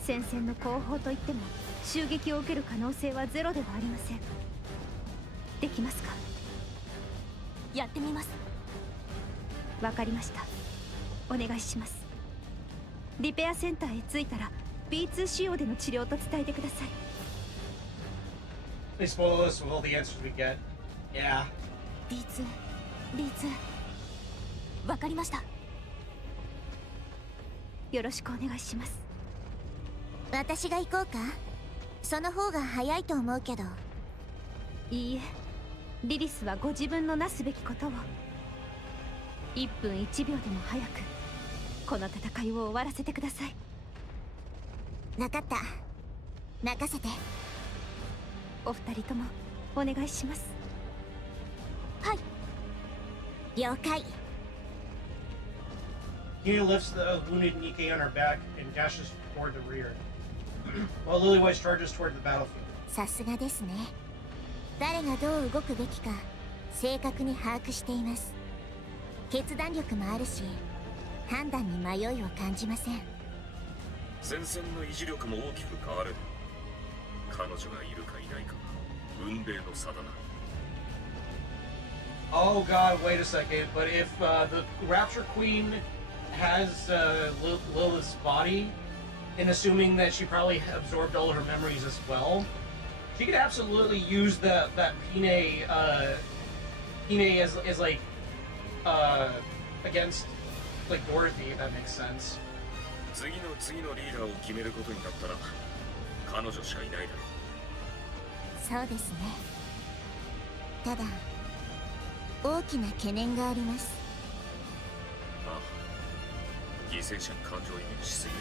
戦線の後方といっても襲撃を受ける可能性はゼロではありません。できますか？やってみます。わかりました。お願いします。リペアセンターへ着いたら B2 仕様での治療と伝えてください。 They spoil us with all the answers we get. Yeah. B2、B2。わかりました。よろしくお願いします。私が行こうか。その方が早いと思うけど。いいえ、リリスはご自分のなすべきことを。1分1秒でも早くこの戦いを終わらせてください。分かった。任せて。お二人ともお願いします。はい。了解。 Nia lifts the wounded Nikke on her back and dashes toward the rear, while Lillywhite charges toward the battlefield. さすがですね。誰がどう動くべきか正確に把握しています。決断力もあるし、判断に迷いを感じません。前線の維持力も大きく変わる。彼女がいるかいないかは運命の差だな。 Oh god, wait a second. But if the Rapture Queen has Lilith's body, and assuming that she probably absorbed all of her memories as well, she could absolutely use that Pine as like against like Dorothy, if that makes sense. 次のリーダーを決めることになったら彼女しかいないだろそうですね。ただ大きな懸念があります。う。ああ、犠牲者に感情移入しすぎだ。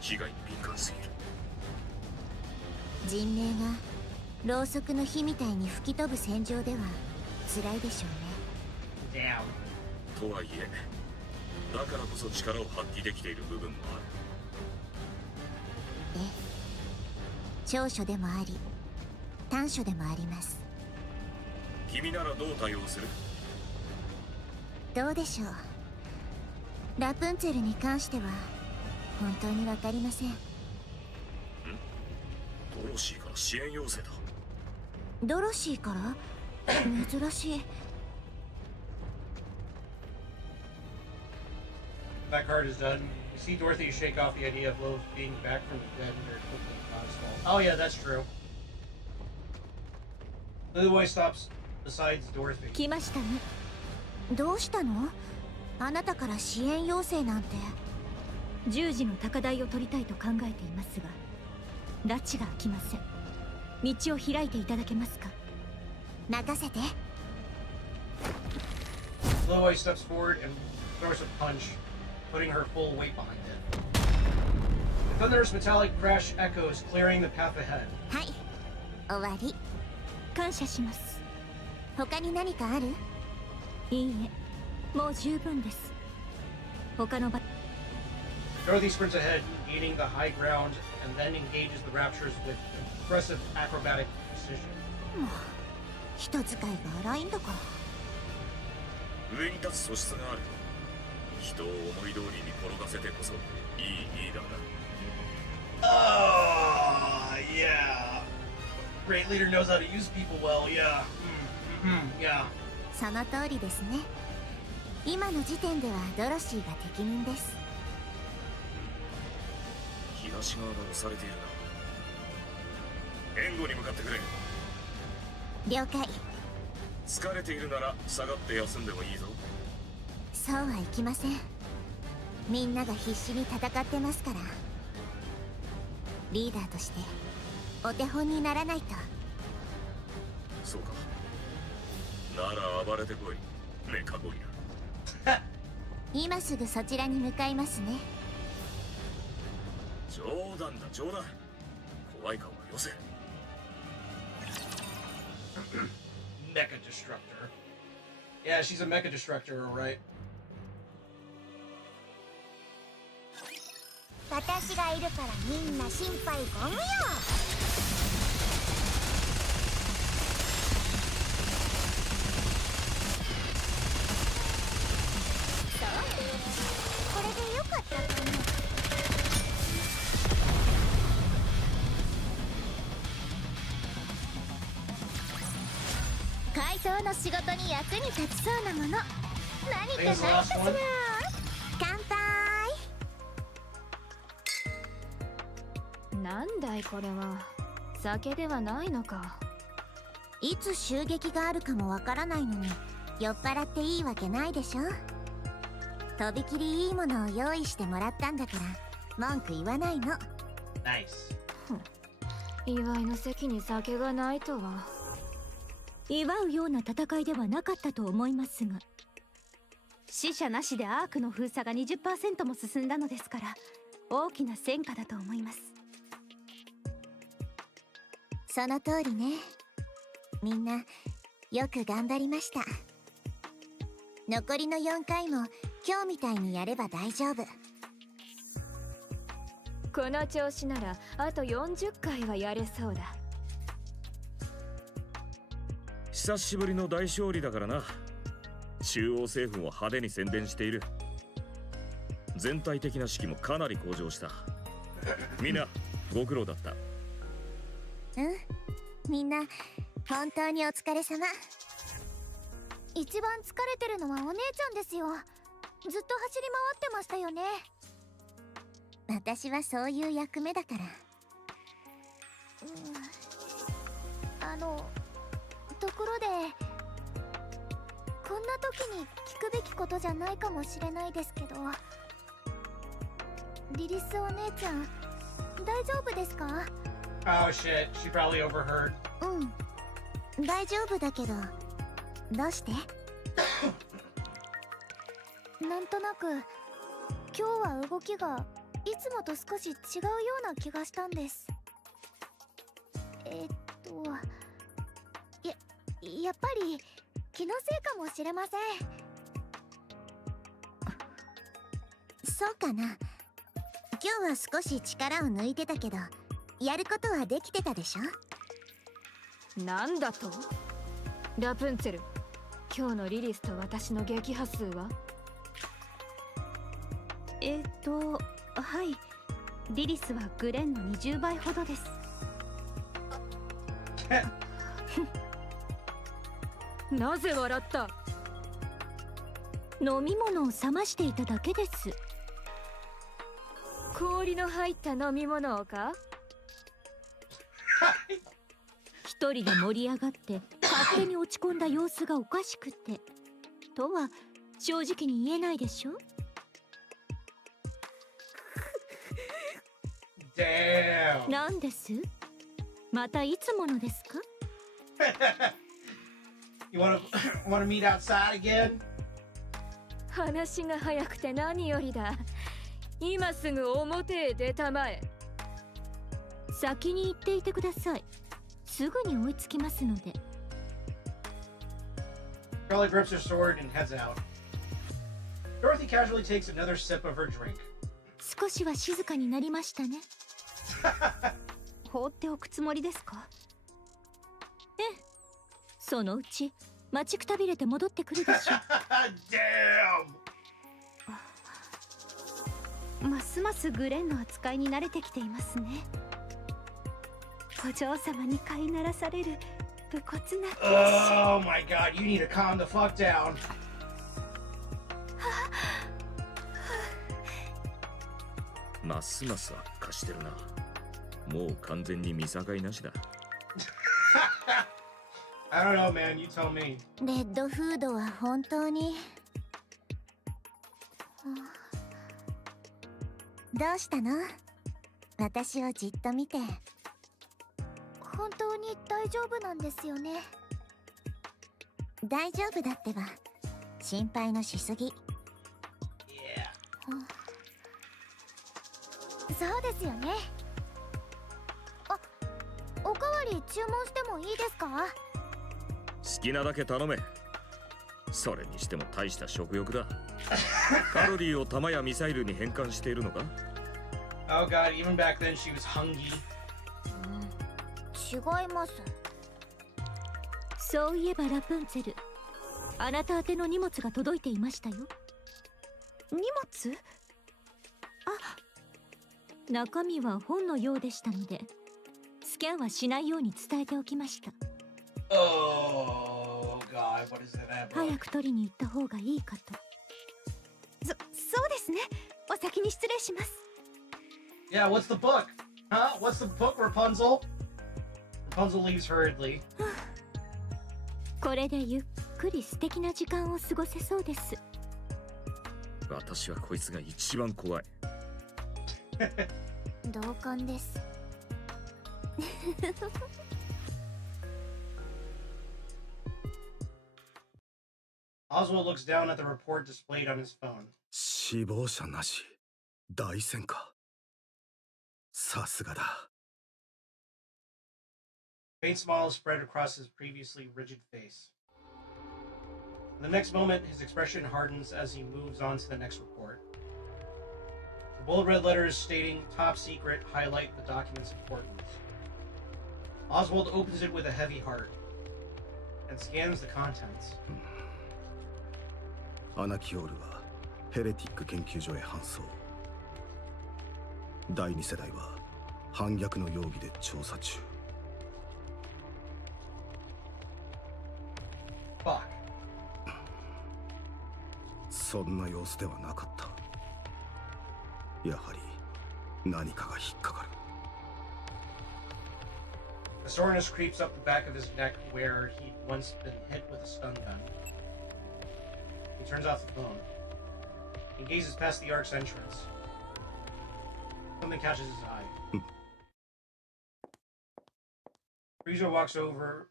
被害に敏感すぎる。人命がろうそくの火みたいに吹き飛ぶ戦場では辛いでしょうね。 Damn. とはいえ、だからこそ力を発揮できている部分もある。ええ、長所でもあり短所でもあります。君ならどう対応する？どうでしょう。ラプンツェルに関しては本当にわかりません。ドロシーから支援要請だ。ドロシーから？珍しい。 That card is done. You see Dorothy shake off the idea of Lilith being back from the dead and her quickly not his fault. Oh yeah, that's true. Lillywhite stops besides Dorothy. 来ましたね。どうしたの？あなたから支援要請なんて。10時の高台を取りたいと考えていますが、拉致が開きません。道を開いていただけますか？任せて。 Lillywhite steps forward and throws a punch, putting her full weight behind it. The thunderous metallic crash echoes, clearing the path ahead. はい、終わり。感謝します。他に何かある？いいえ、もう十分です。他の場 Dorothy sprints ahead, gaining the high ground, and then engages the Raptures with impressive acrobatic precision. もう人使いが荒いんだから。上に立つ素質がある。人を思い通りに転がせてこそいいリーダーだ。Oh, yeah. Great leader knows how to use people well, yeah. Yeah. その通りですね。今の時点ではドロシーが適任です。東側が押されているな。援護に向かってくれ。了解。疲れているなら下がって休んでもいいぞ。そうはいきません。みんなが必死に戦ってますから。リーダーとしてお手本にならないと。そうか。なら暴れてこい、メカゴリラ。今すぐそちらに向かいますね。冗談だ冗談。怖い顔はよせ。Mecha Destructor. Yeah, she's a Mecha Destructor, alright. 私がいるからみんな心配ご無用。これでよかったかな。改造の仕事に役に立ちそうなもの何かないかしら。乾杯。なんだいこれは。酒ではないのか。いつ襲撃があるかもわからないのに酔っ払っていいわけないでしょ。とびきりいいものを用意してもらったんだから文句言わないの。ナイス。祝いの席に酒がないとは。祝うような戦いではなかったと思いますが、死者なしでアークの封鎖が 20% も進んだのですから大きな戦果だと思います。その通りね。みんなよく頑張りました。残りの4回も今日みたいにやれば大丈夫。この調子ならあと40回はやれそうだ。久しぶりの大勝利だからな。中央政府も派手に宣伝している。全体的な士気もかなり向上した。みんなご苦労だった。みんな本当にお疲れ様。一番疲れてるのはお姉ちゃんですよ。ずっと走り回ってましたよね。私はそういう役目だから。ところでこんな時に聞くべきことじゃないかもしれないですけど、リリスお姉ちゃん大丈夫ですか？ Oh shit, she probably overheard. 大丈夫だけど。どうして？なんとなく今日は動きがいつもと少し違うような気がしたんです。やっぱり気のせいかもしれません。そうかな。今日は少し力を抜いてたけどやることはできてたでしょ。なんだと？ラプンツェル、今日のリリスと私の撃破数は？はい。リリスはグレンの20倍ほどです。なぜ笑った？飲み物を冷ましていただけです。氷の入った飲み物をか？一人で盛り上がって勝手に落ち込んだ様子がおかしくてとは正直に言えないでしょ。Damn. なんです？またいつものですか？You wanna meet outside again? 話が早くて何よりだ。今すぐ表へ出たまえ。先に行っていてください。すぐに追いつきますので。Charlie grips her sword and heads out. Dorothy casually takes another sip of her drink. 少しは静かになりましたね。放っておくつもりですか？ええ、そのうち待ちくたびれて戻ってくるでしょDamn! ますますグレンの扱いに慣れてきていますね。お嬢様に飼いならされる武骨な Oh my god, you need to calm the fuck down. ますます悪化してるな。もう完全に見境なしだ。I don't know, man. You tell me. レッドフードは本当にどうしたの？私をじっと見て。本当に大丈夫なんですよね。大丈夫だってば。心配のしすぎ。Yeah. そうですよね。あ、おかわり注文してもいいですか？好きなだけ頼め。それにしても大した食欲だ。カロリーを弾やミサイルに変換しているのか？ Oh god, even back then she was hungry. 違います。そういえばラプンツェル、あなた宛ての荷物が届いていましたよ。荷物？中身は本のようでしたので、スキャンはしないように伝えておきました。Oh god, what is that? 早く取りに行った方がいいかと。そうですね。お先に失礼します。Yeah, what's the book? Huh? What's the book, Rapunzel? Rapunzel leaves hurriedly. これでゆっくり素敵な時間を過ごせそうです。私はこいつが一番怖い。同感です。Oswald looks down at the report displayed on his phone. 死亡者なし。大戦か。さすがだ。A faint smile spread across his previously rigid face. The next moment, his expression hardens as he moves on to the next report. The bold red letters stating top secret highlight the document's importance. Oswald opens it with a heavy heart and scans the contents. アナキオールはヘレティック研究所へ搬送。第2世代は反逆の容疑で調査中。Fuck. そんな様子ではなかった。やはり何かが引っかかる。The soreness creeps up the back of his neck where he'd once been hit with a stun gun. He turns off the phone. He gazes past the Ark's entrance. Something catches his eye. Phrygia walks over,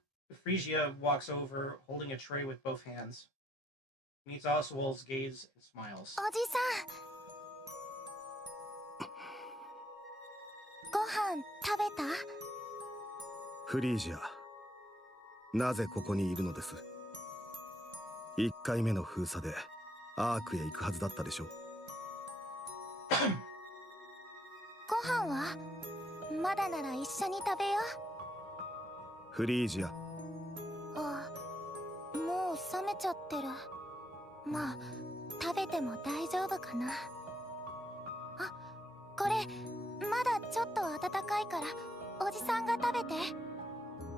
holding a tray with both hands. He meets Oswald's gaze and smiles. おじさん。ご飯食べた？フリージア、なぜここにいるのです？1回目の封鎖でアークへ行くはずだったでしょう。ご飯はまだなら一緒に食べよフリージア。あ、もう冷めちゃってる。まあ食べても大丈夫かな。あ、これまだちょっと温かいからおじさんが食べて。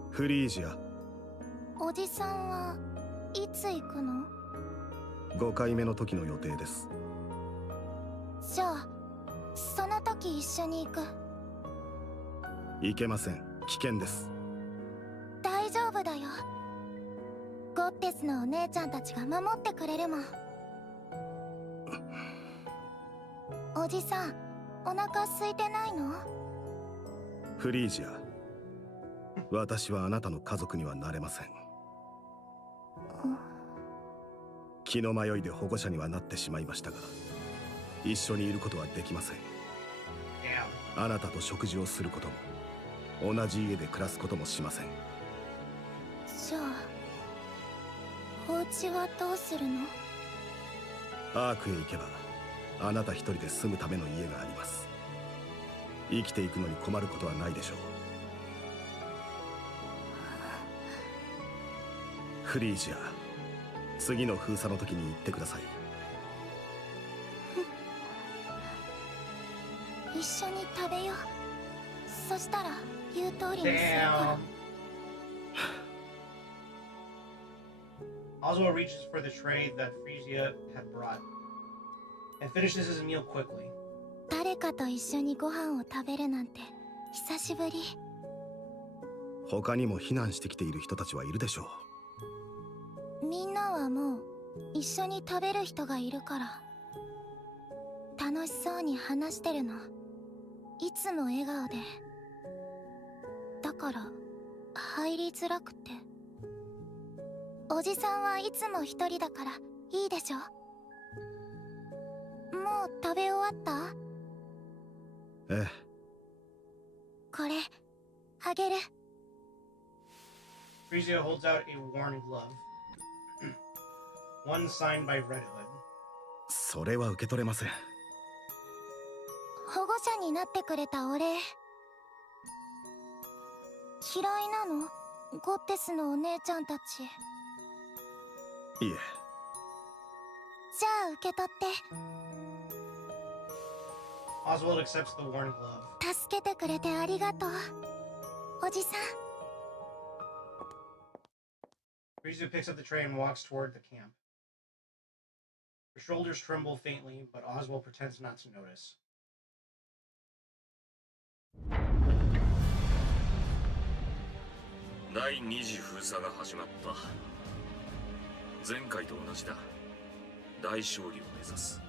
フリージア。おじさんはいつ行くの5回目の時の予定です。じゃあその時一緒に行く。行けません。危険です。大丈夫だよ。ゴッテスのお姉ちゃんたちが守ってくれるもん。おじさん、お腹空いてないの？フリージア、私はあなたの家族にはなれません。気の迷いで保護者にはなってしまいましたが、一緒にいることはできません。あなたと食事をすることも、同じ家で暮らすこともしません。じゃあお家はどうするの？アークへ行けばあなた一人で住むための家があります。生きていくのに困ることはないでしょう。フリージア、次の封鎖の時に言ってください。一緒に食べよう。そしたら言う通りにするから。 Oswald reaches for the tray that Frisia had brought and finishes his meal quickly. 誰かと一緒にご飯を食べるなんて久しぶり。他にも避難してきている人たちはいるでしょう。みんなはもう一緒に食べる人がいるから。楽しそうに話してるの。いつも笑顔で。だから入りづらくて。おじさんはいつも一人だからいいでしょ。もう食べ終わった？ええ。これあげる。 Frisia holds out a worn glove. One signed by Red Hood. それは受け取れません。保護者になってくれたお礼。嫌いなの？ゴッテスのお姉ちゃんたち。いえ。じゃあ受け取って。 Oswald accepts the worn glove. 助けてくれてありがとう、おじさん。 Frisia picks up the tray and walks toward the camp. Her shoulders tremble faintly, but Oswald pretends not to notice. 第2次封鎖が始まった。前回と同じだ。大勝利を目指す。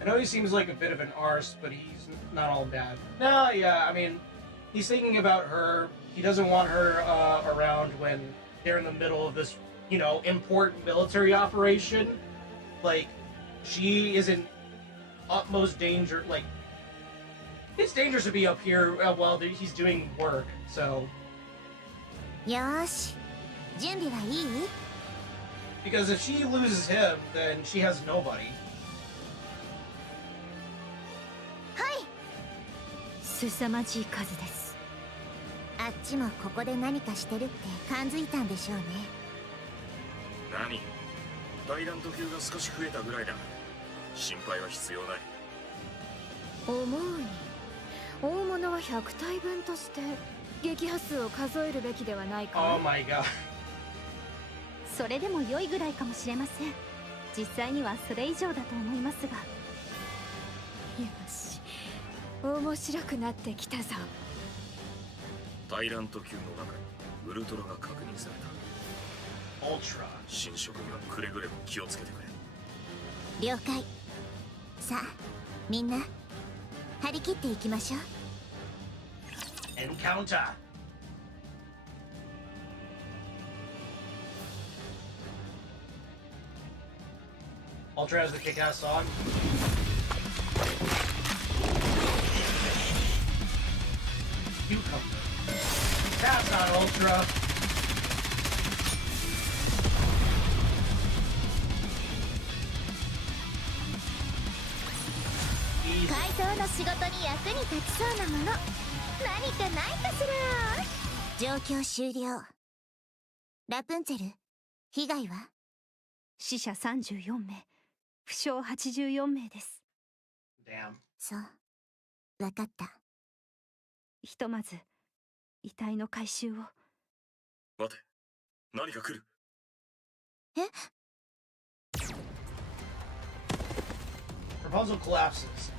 I know he seems like a bit of an arse, but he's not all bad. No, yeah, I mean, he's thinking about her. He doesn't want her around when they're in the middle of this, you know, important military operation. Like, she is in utmost danger. Like, it's dangerous to be up here while he's doing work, so. よーし、準備はいい？ Because if she loses him, then she has nobody. 凄まじい数です。あっちもここで何かしてるって感づいたんでしょうね。何？大乱闘級が少し増えたぐらいだ。心配は必要ない。思うに大物は100体分として撃破数を数えるべきではないか。 Oh my god. それでも良いぐらいかもしれません。実際にはそれ以上だと思いますが。よし、面白くなってきたぞ。大乱闘級の中にウルトラが確認された。 Ultra. 侵食にはくれぐれも気をつけてくれ。了解。さあ、みんな張り切っていきましょう。 Encounter. Ultra has the kick-ass song. Cucumber. That's not Ultra. Easy. 改造の仕事に役に立ちそうなもの、何かないかしら。状況終了。ラプンツェル、被害は？死者34名、負傷84名です。 Damn. そう、わかった。ひとまず遺体の回収を。待て、何か来る。え？ Rapunzel collapses.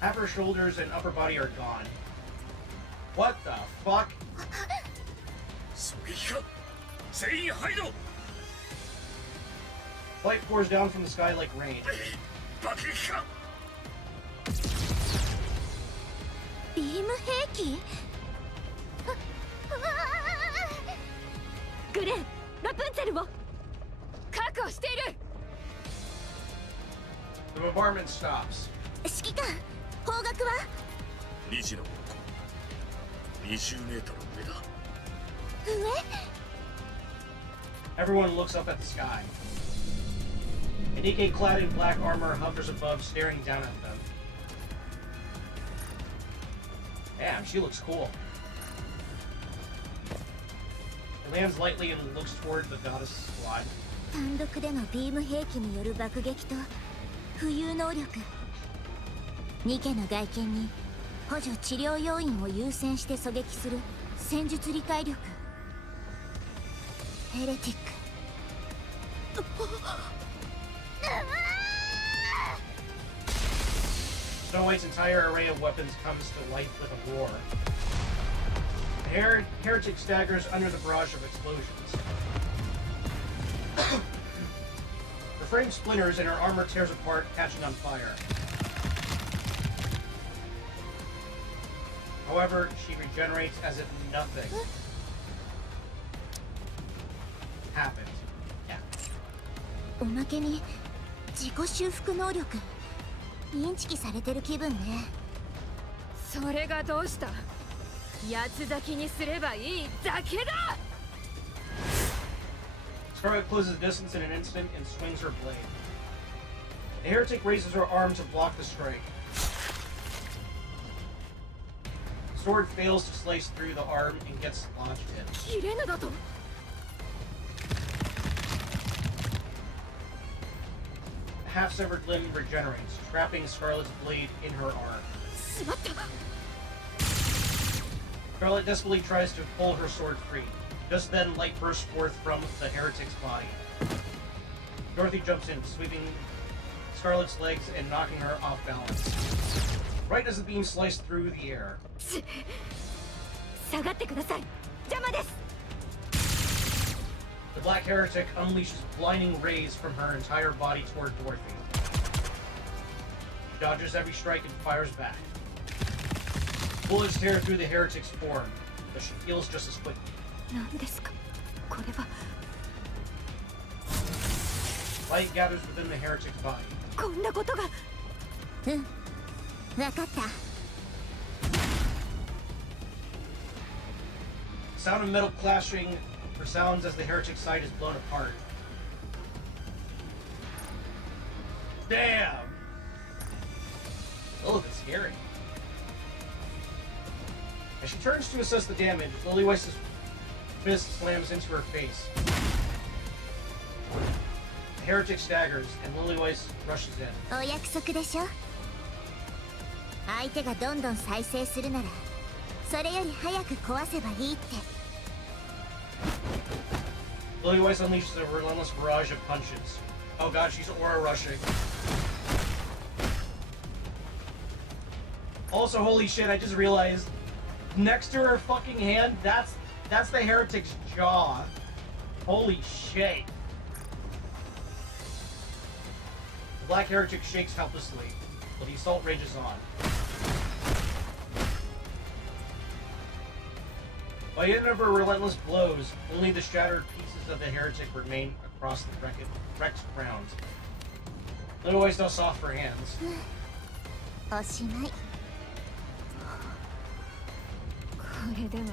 Half her shoulders and upper body are gone. What the fuck? 狙撃か。全員入ろう。 Light pours down from the sky like rain. 爆撃か。ビーム兵器？グレン、ラプンツェルを確保している。 The bombardment stops. 指揮官、方角は2時の方向。20メートル上だ。上？ Everyone looks up at the sky. A Nikke clad in black armor hovers above, staring down at them. Damn, she looks cool. It lands lightly and looks toward the goddess squad. 単独でのビーム兵器による爆撃と浮遊能力。ニケの外見に補助治療要員を優先して狙撃する戦術理解力。ヘレティック。Snow White's entire array of weapons comes to life with a roar. The heretic staggers under the barrage of explosions. Her frame splinters and her armor tears apart, catching on fire. However, she regenerates as if nothing happened. Yeah. おまけに自己修復能力インチキされてる気分ね。それがどうした？八つ咲きにすればいいだけだ。 Scarlet closes distance in an instant and swings her blade. The heretic raises her arm to block the strike. The sword fails to slice through the arm and gets lodged in. 切れぬだと。 The half-severed limb regenerates, trapping Scarlet's blade in her arm. しまった。 Scarlet desperately tries to pull her sword free. Just then, light bursts forth from the heretic's body. Dorothy jumps in, sweeping Scarlet's legs and knocking her off balance. Right as the beam sliced through the air. 下がってください。邪魔です。 The Black Heretic unleashes blinding rays from her entire body toward Dorothy. She dodges every strike and fires back. Bullets tear through the Heretic's form, but she heals just as quickly. 何ですか？これは。 Light gathers within the Heretic's body. こんなことが。うん、わかった。 Sound of metal clashing resounds as the Heretic's side is blown apart. Damn! Oh, that's scary. As she turns to assess the damage, Lilywhite's fist slams into her face. The Heretic staggers, and Lilywhite rushes in. お約束でしょ。相手がどんどん再生するならそれより早く壊せばいいって。 Lilywhite unleashes a relentless barrage of punches. Oh god, she's aura rushing. Also, holy shit, I just realized next to her fucking hand, that's the Heretic's jaw. Holy shit. The Black Heretic shakes helplessly, but the assault rages on. By the end of her relentless blows, only the shattered pieces of the Heretic remain across the wrecked ground. Lilywhite does soft her hands. おしまい。これではど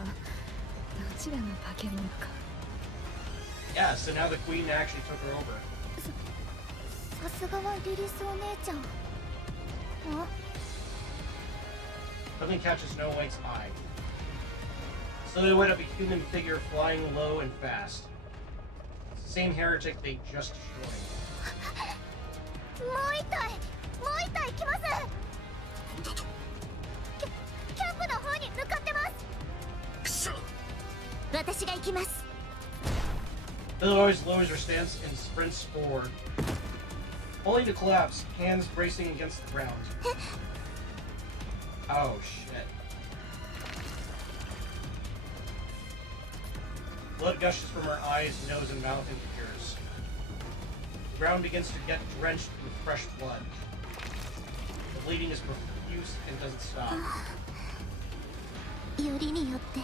ちらの化け物か。 Yeah, so now the queen actually took her over. さすがはリリスお姉ちゃん。あ、 Something catches Snow White's eye. Silhouette of a human figure flying low and fast. It's the same heretic they just destroyed. もう一体来ます。キャンプの方に向かってます。私が行きます。 Lilywhite lowers her stance and sprints forward, only to collapse, hands bracing against the ground. Oh shit. Blood gushes from her eyes, nose, and mouth and ears. The ground begins to get drenched with fresh blood. The bleeding is profuse and doesn't stop. よりによって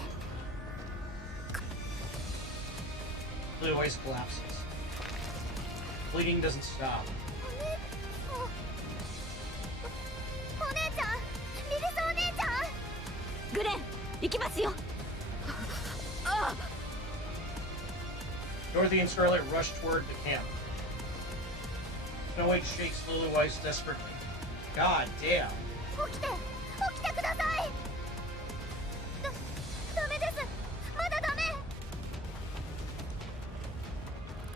Lilywhite collapses. Bleeding doesn't stop. お姉ちゃん、リリスお姉ちゃん。グレン、行きますよ。ああ。 Dorothy and Scarlet rush toward the camp. Snow White shakes Lilywhite desperately. God damn. 起きてください。ダメです。まだダメ。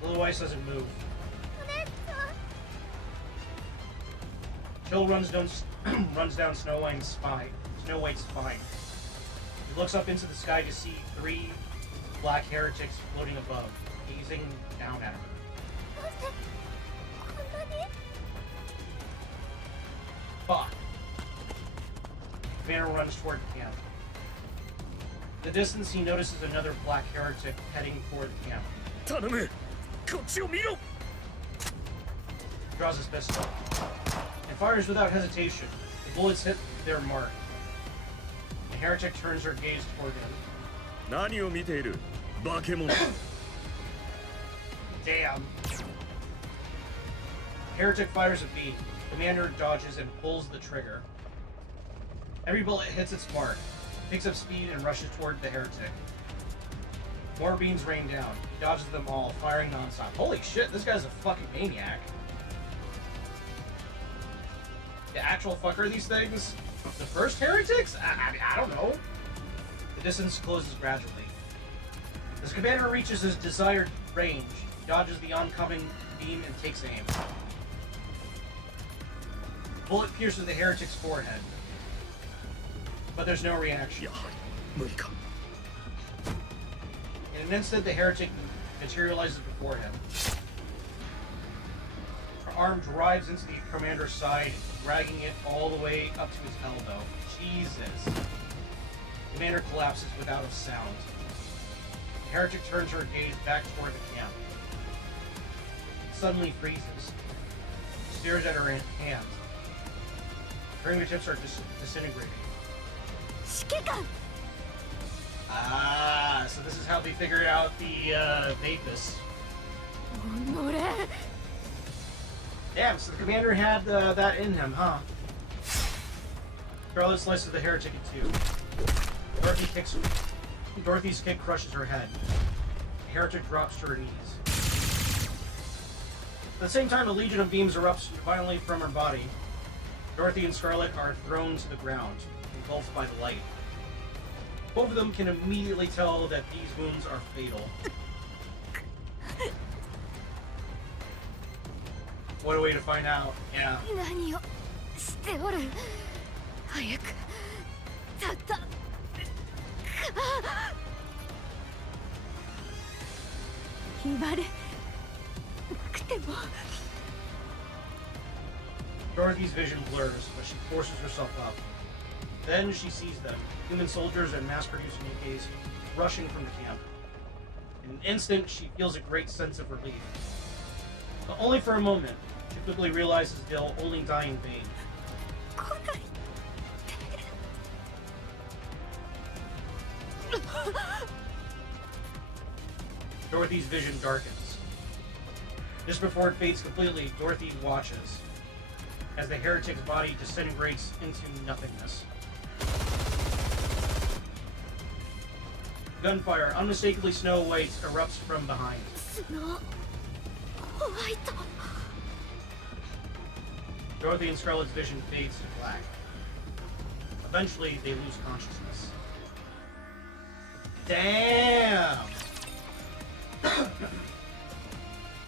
Lilywhite doesn't move. お姉ちゃん。 Chill runs down Snow White's spine. Snow White's fine. He looks up into the sky to see 3 black heretics floating above, gazing down at her. Fuck. Commander runs toward the camp. In the distance, he notices another black heretic heading toward the camp. 頼むこっちを見ろ He draws his pistol and fires without hesitation. The bullets hit their mark. The heretic turns her gaze toward him. 何を見ている化け物 Damn. Heretic fires a beam. Commander dodges and pulls the trigger. Every bullet hits its mark, picks up speed and rushes toward the heretic. More beams rain down. He dodges them all, firing nonstop. Holy shit, this guy's a fucking maniac. The actual fuck are these things? The first heretics? I don't know. The distance closes gradually. As Commander reaches his desired range, he dodges the oncoming beam and takes aim. Bullet pierces the heretic's forehead, but there's no reaction. やはり無理か In an instant, the heretic materializes before him. Her arm drives into the commander's side, dragging it all the way up to his elbow. Jesus. The commander collapses without a sound. The heretic turns her gaze back toward the camp. Suddenly freezes. Stares at her hands. Her fingertips are disintegrating. Ah, so this is how they figured out the Vapus. Damn, so the commander had that in him, huh? Charlotte slices the heretic in 2. Dorothy's kick crushes her head. The heretic drops to her knees. At the same time, a legion of beams erupts violently from her body. Dorothy and Scarlet are thrown to the ground, engulfed by the light. Both of them can immediately tell that these wounds are fatal. What a way to find out. Yeah. 何をしておる早くたった言われなくても Dorothy's vision blurs, but she forces herself up. Then she sees them, human soldiers and mass-produced Nikkes, rushing from the camp. In an instant, she feels a great sense of relief. But only for a moment. She quickly realizes they'll only die in vain. Dorothy's vision darkens. Just before it fades completely, Dorothy watches as the heretic's body disintegrates into nothingness. Gunfire, unmistakably Snow White, erupts from behind. Snow White. Dorothy and Scarlet's vision fades to black. Eventually, they lose consciousness. Damn!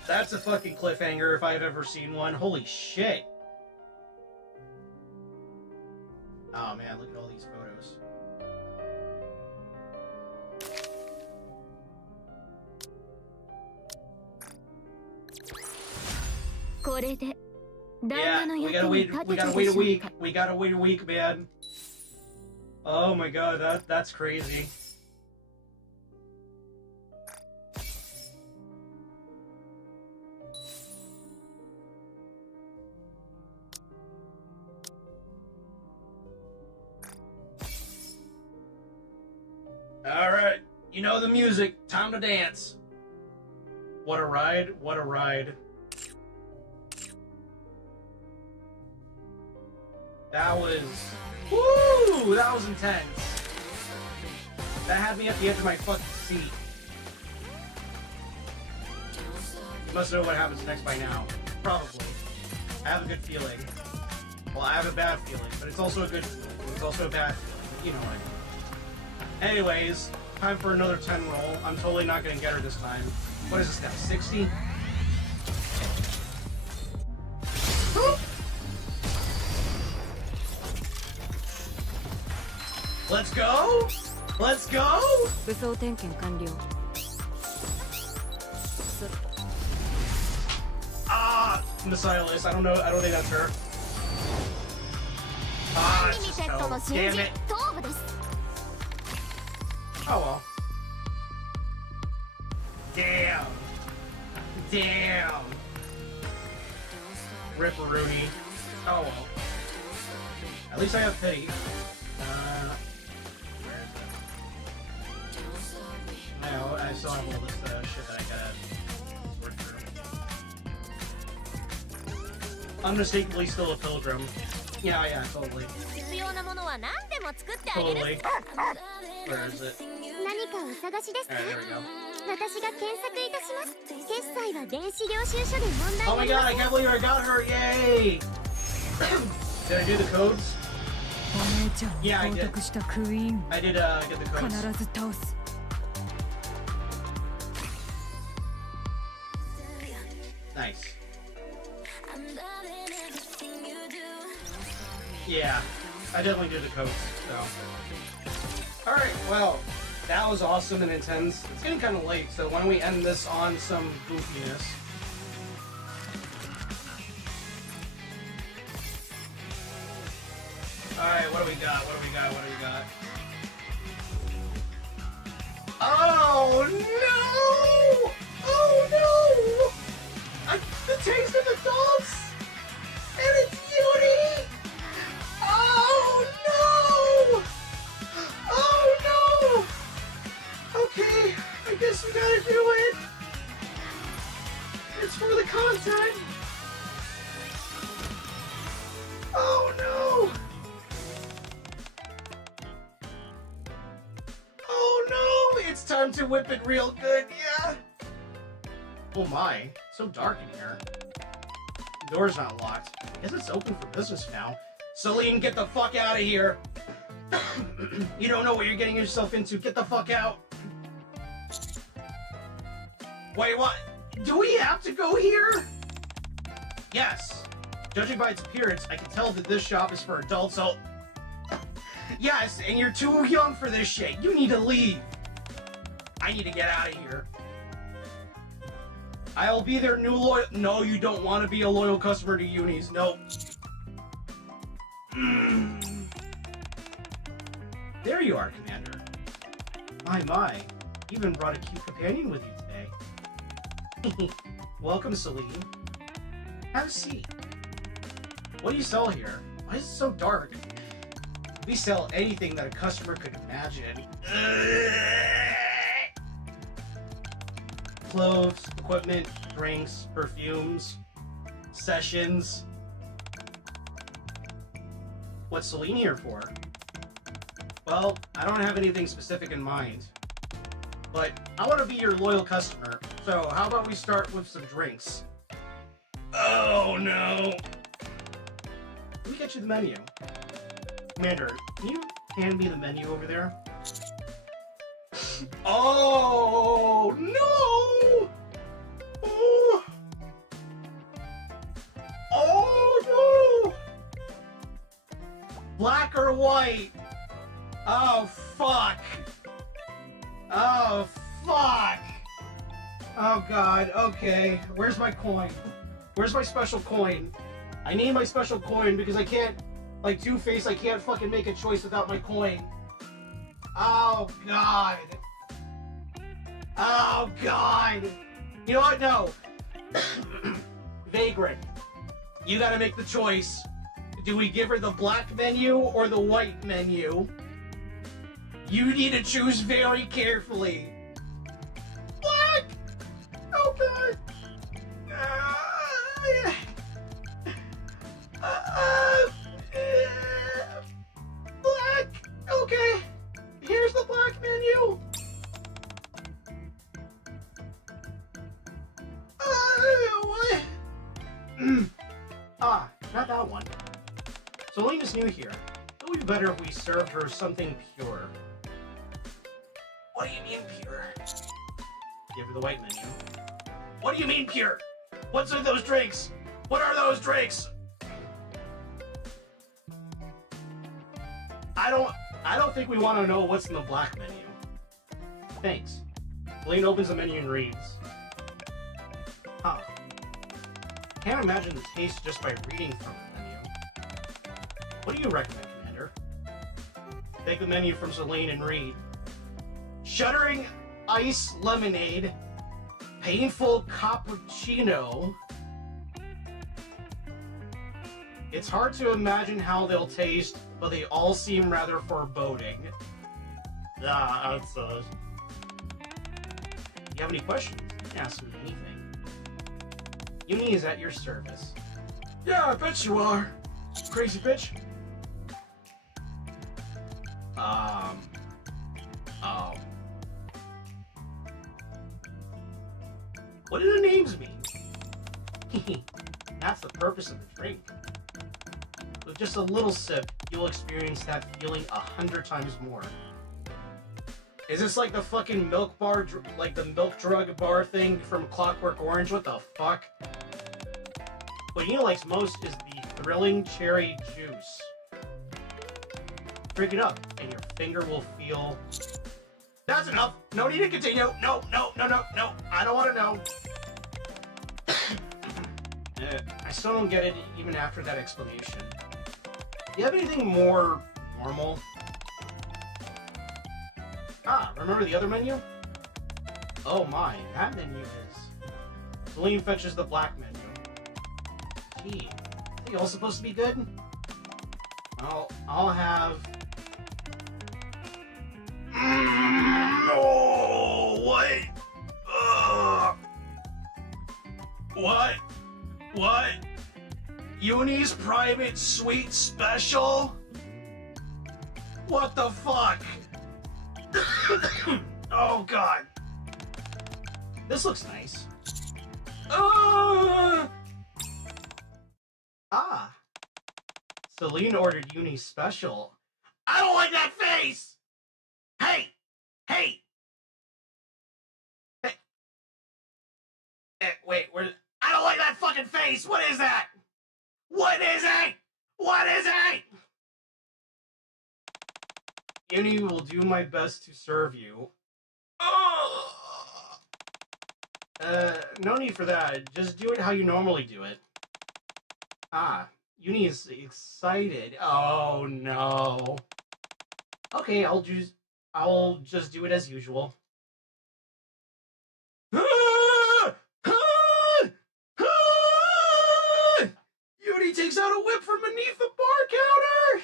That's a fucking cliffhanger if I've ever seen one. Holy shit! Oh man, look at all these photos. Yeah, we gotta wait a week. We gotta wait a week, man. Oh my god, that's crazy. Alright, you know the music, time to dance. What a ride, what a ride. That was, woo, that was intense. That had me at the edge of my fucking seat. You must know what happens next by now. Probably. I have a good feeling. Well, I have a bad feeling, but it's also a good feeling. It's also a bad feeling, but you know what I mean. Anyways, time for another 10 roll. I'm totally not gonna get her this time. What is this now, 60? go? Let's go? 武装点検完了。 Ah, Messiahless. I don't know. I don't think that's her. Ah, it's just hell. Damn it. 頭部です。 Oh well. Damn. Damn. Ripperoonie. Oh well. At least I have pity. Where is it? No, I still have all this shit that I gotta work through. Unmistakably still a pilgrim. Yeah, yeah, totally. 必要なものは何でも作ってあげる。 Totally. Where is it? 何かお探しですか？ Alright, there we go. 私が検索いたします。決済は電子領収書で問題 Oh あ my りま god, せ I ん。 can't believe I got her! Yay! Did I do the codes? お姉ちゃん Yeah, I を did. 獲得したクイーン I did get the 必 codes. ず倒す。 Nice. Yeah, I definitely did the codes, so. Alright, well, that was awesome and intense. It's getting kind of late, so why don't we end this on some goofiness? Alright, what do we got? What do we got? What do we got? Oh no! Oh no! The taste of adults! And it's Yuri! Oh no! Oh no! Okay, I guess we gotta do it. It's for the content. Oh no! Oh no! It's time to whip it real good, yeah? Oh my, it's so dark in here. The door's not locked. I guess it's open for business now. Celine, get the fuck out of here! You don't know what you're getting yourself into. Get the fuck out! Wait, what? Do we have to go here? Yes. Judging by its appearance, I can tell that this shop is for adults, so... Yes, and you're too young for this shit. You need to leave. I need to get out of here. I'll be their new loyal... No, you don't want to be a loyal customer to Unis. Nope. There you are, Commander. My. You even brought a cute companion with you today. Welcome, Celine. Have a seat. What do you sell here? Why is it so dark? We sell anything that a customer could imagine. Clothes, equipment, drinks, perfumes, sessions. What's Celine here for? Well, I don't have anything specific in mind. But I want to be your loyal customer, so how about we start with some drinks? Oh no! Let me get you the menu. Commander, can you hand me the menu over there? Oh no! Oh, oh no! Black or white? Oh fuck! Oh fuck! Oh god, okay. Where's my coin? Where's my special coin? I need my special coin because I can't, like Two-Face, I can't fucking make a choice without my coin. Oh god. Oh god. You know what? No. Vagrant. You gotta make the choice. Do we give her the black menu or the white menu? You need to choose very carefully. Black! Oh god. Black! Okay. Here's the black menu. What? Not that one. Celine is new here. It would be better if we served her something pure. What do you mean pure? Give her the white menu. What do you mean pure? What's in those drinks? What are those drinks? I don't... I don't think we want to know what's in the black menu. Thanks. Blaine opens the menu and reads. Huh. Can't imagine the taste just by reading from the menu. What do you recommend, Commander? Take the menu from Celine and read. Shuddering ice lemonade, painful cappuccino. It's hard to imagine how they'll taste, but they all seem rather foreboding. That's You have any questions? Ask me anything. Uni is at your service. Yeah, I bet you are. Crazy bitch. Oh. What do the names mean? That's the purpose of the drink. With just a little sip, you'll experience that feeling 100 times more. Is this like the fucking milk bar, like the milk drug bar thing from Clockwork Orange? What the fuck? What Ina likes most is the thrilling cherry juice. Drink it up, and your finger will feel... That's enough! No need to continue! No! I don't want to know! I still don't get it even after that explanation. Do you have anything more normal? Ah, remember the other menu? Oh my, that menu is... Celine fetches the black menu. Gee, are they all supposed to be good? I'll have... No, what? What? Uni's private suite special? What the fuck? Oh god. This looks nice. Celine ordered Uni special. I don't like that face! Hey! Wait, where... I don't like that fucking face! What is that? What is it? Uni will do my best to serve you. No need for that. Just do it how you normally do it. Uni is excited. Oh no. Okay, I'll just do it as usual. Uni takes out a whip from beneath the bar counter!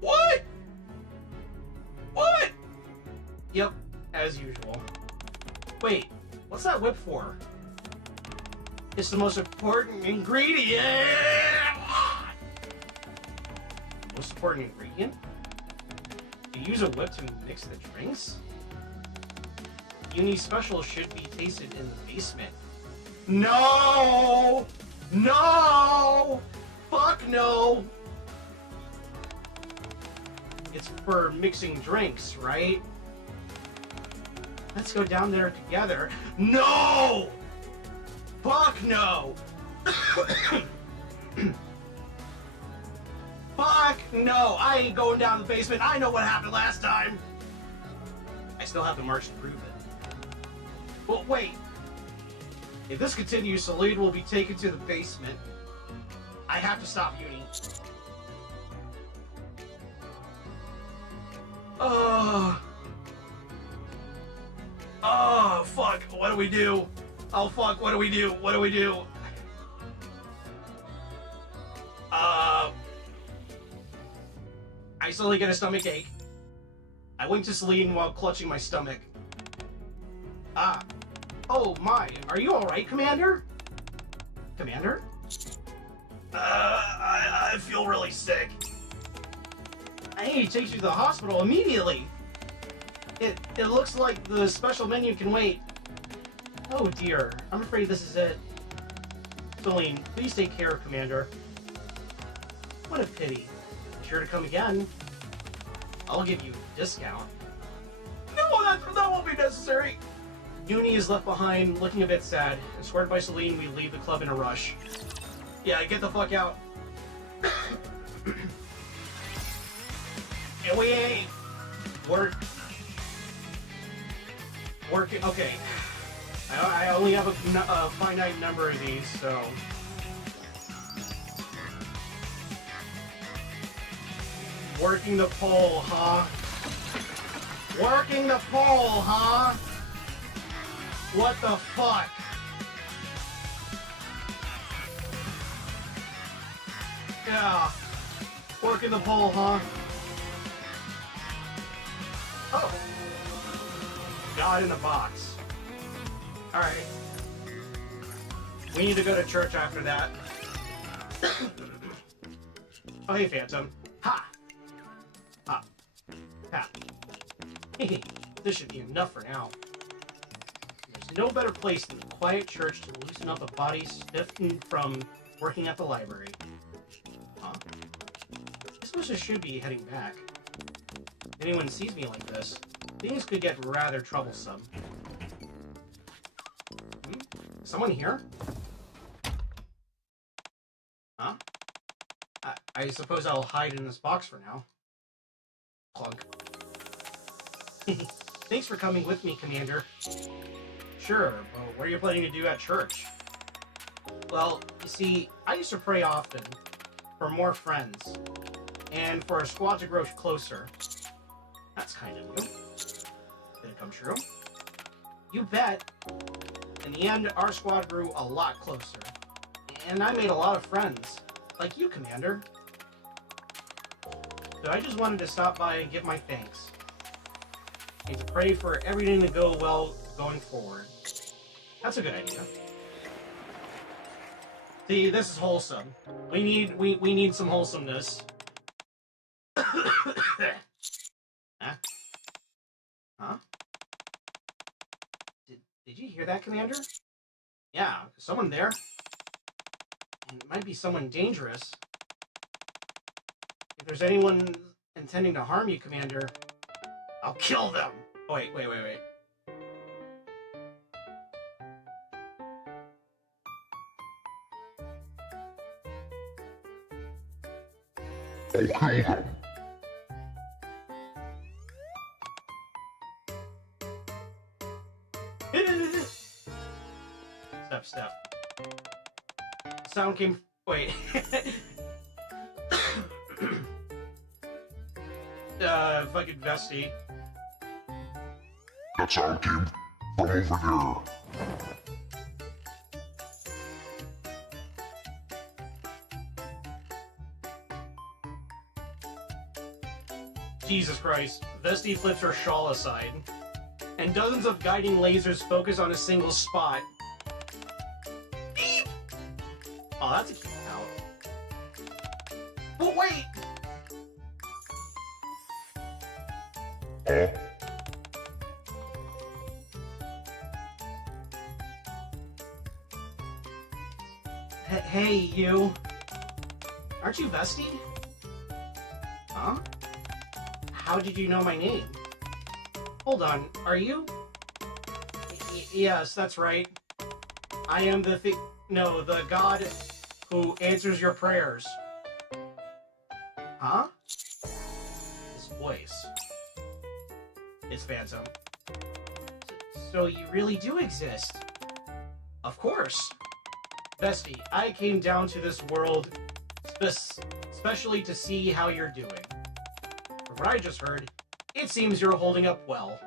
What? Yep, as usual. Wait, what's that whip for? It's the most important ingredient! Most important ingredient? You use a whip to mix the drinks? Uni special should be tasted in the basement. No! Fuck no! It's for mixing drinks, right? Let's go down there together. No! Fuck no! Fuck no! I ain't going down to the basement. I know what happened last time. I still have the marks to prove it. But wait. If this continues, Celine will be taken to the basement. I have to stop Uni. Oh, fuck. What do we do? Oh, fuck. What do we do? I suddenly get a stomach ache. I wink to Celine while clutching my stomach. Oh my. Are you alright, Commander? Commander? I feel really sick. I need to take you to the hospital immediately. It looks like the special menu can wait. Oh dear, I'm afraid this is it. Celine, please take care, Commander. What a pity. Be sure to come again. I'll give you a discount. No, that won't be necessary. Uni is left behind, looking a bit sad. Escorted by Celine, we leave the club in a rush. Yeah, get the fuck out. Hey, wait. Working. Okay. I only have a finite number of these, so. Working the pole, huh? Working the pole, huh? What the fuck? Yeah. Working the pole, huh? Oh. God in a box. Alright. We need to go to church after that. Oh, hey, Phantom. Ha! Ha. Ha. Hey, this should be enough for now. There's no better place than the quiet church to loosen up a body stiffened from working at the library. Huh? I suppose I should be heading back. If anyone sees me like this, things could get rather troublesome. Someone here? Huh? I suppose I'll hide in this box for now. Clunk. Thanks for coming with me, Commander. Sure, but what are you planning to do at church? Well, you see, I used to pray often for more friends and for our squad to grow closer. That's kind of new. Did it come true? You bet. In the end, our squad grew a lot closer. And I made a lot of friends. Like you, Commander. So I just wanted to stop by and give my thanks. And to pray for everything to go well going forward. That's a good idea. See, this is wholesome. We need some wholesomeness. Huh? Huh? Did you hear that, Commander? Yeah, someone there. And it might be someone dangerous. If there's anyone intending to harm you, Commander, I'll kill them. Oh, wait. Step. Sound came. Wait. Fucking Vesty. That sound came from over there. Jesus Christ. Vesty flips her shawl aside, and dozens of guiding lasers focus on a single spot. Beep! Oh, that's a cute out. But wait! Huh? Hey, you. Aren't you Vesty? Huh? How did you know my name? Hold on, are you? Yes, that's right. I am the god who answers your prayers. Huh? His voice. It's Phantom. So you really do exist? Of course. Vesty, I came down to this world especially to see how you're doing. From what I just heard, it seems you're holding up well.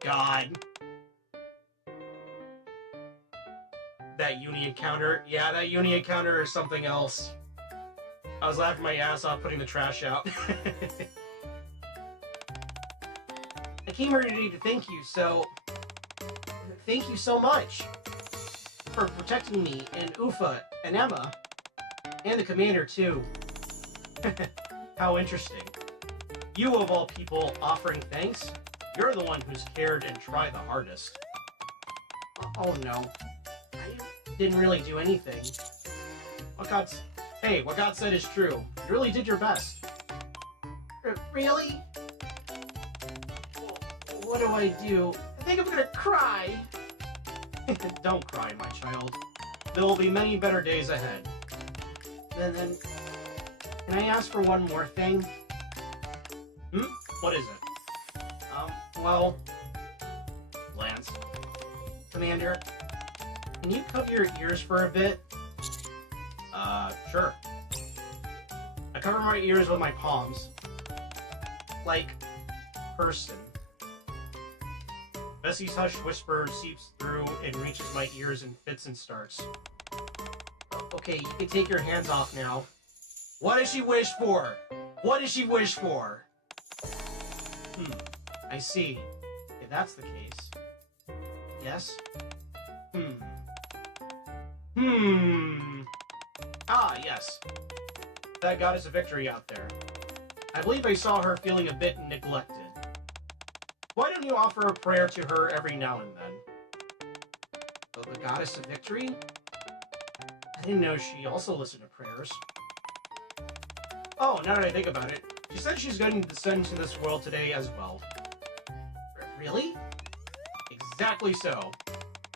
God. That uni encounter. Yeah, that uni encounter is something else. I was laughing my ass off putting the trash out. I came here today to thank you, so... Thank you so much for protecting me and Ufa and Emma. And the commander, too. How interesting. You, of all people, offering thanks? You're the one who's cared and tried the hardest. Oh no. I didn't really do anything. What God said is true. You really did your best. Really? What do I do? I think I'm gonna cry. Don't cry, my child. There will be many better days ahead. Then Can I ask for one more thing? What is it? Well... Lance. Commander, can you cover your ears for a bit? Sure. I cover my ears with my palms. Like... person. Bessie's hushed whisper seeps through and reaches my ears in fits and starts. Okay, you can take your hands off now. What does she wish for? What does she wish for? I see. If that's the case. Yes? Ah, yes. That goddess of victory out there. I believe I saw her feeling a bit neglected. Why don't you offer a prayer to her every now and then? Oh, the goddess of victory? I didn't know she also listened to prayers. Oh, now that I think about it, she said she's going to descend to this world today as well. Really? Exactly so.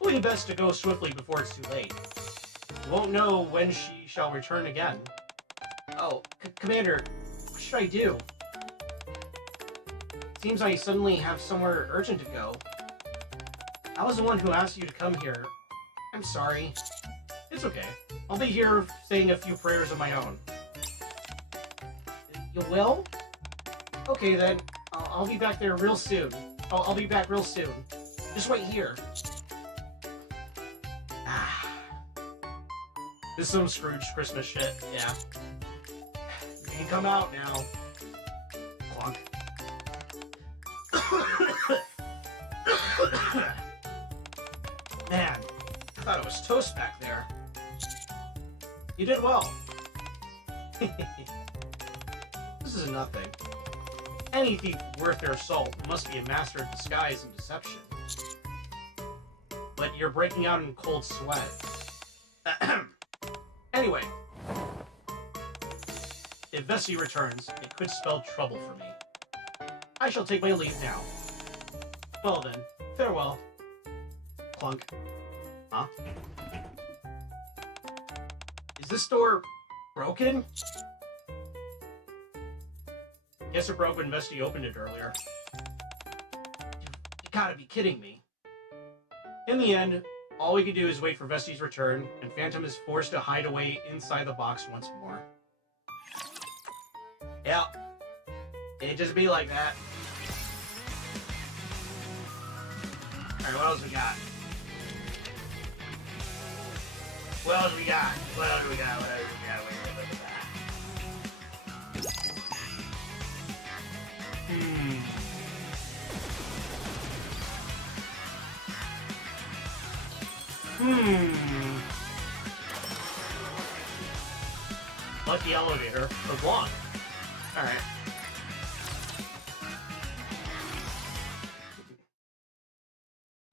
It'll be best to go swiftly before it's too late. You won't know when she shall return again. Oh, Commander, what should I do? Seems I suddenly have somewhere urgent to go. I was the one who asked you to come here. I'm sorry. It's okay. I'll be here saying a few prayers of my own. You will? Okay then. I'll be back there real soon. I'll be back real soon. Just wait here. This is some Scrooge Christmas shit, yeah. You can come out now. Clunk. Man, I thought it was toast back there. You did well. This is nothing. Any thief worth their salt must be a master of disguise and deception. But you're breaking out in cold sweat. Anyway, if Vessi returns, it could spell trouble for me. I shall take my leave now. Well then, farewell. Clunk. Huh? Is this door broken? Guess it broke when Vessi opened it earlier. You gotta be kidding me. In the end, all we can do is wait for Vesti's return, and Phantom is forced to hide away inside the box once more. Yeah, it'd just be like that. Alright, what else we got? What else we got? What else we got? What else we got? What else we got? Lucky elevator, but long. Alright.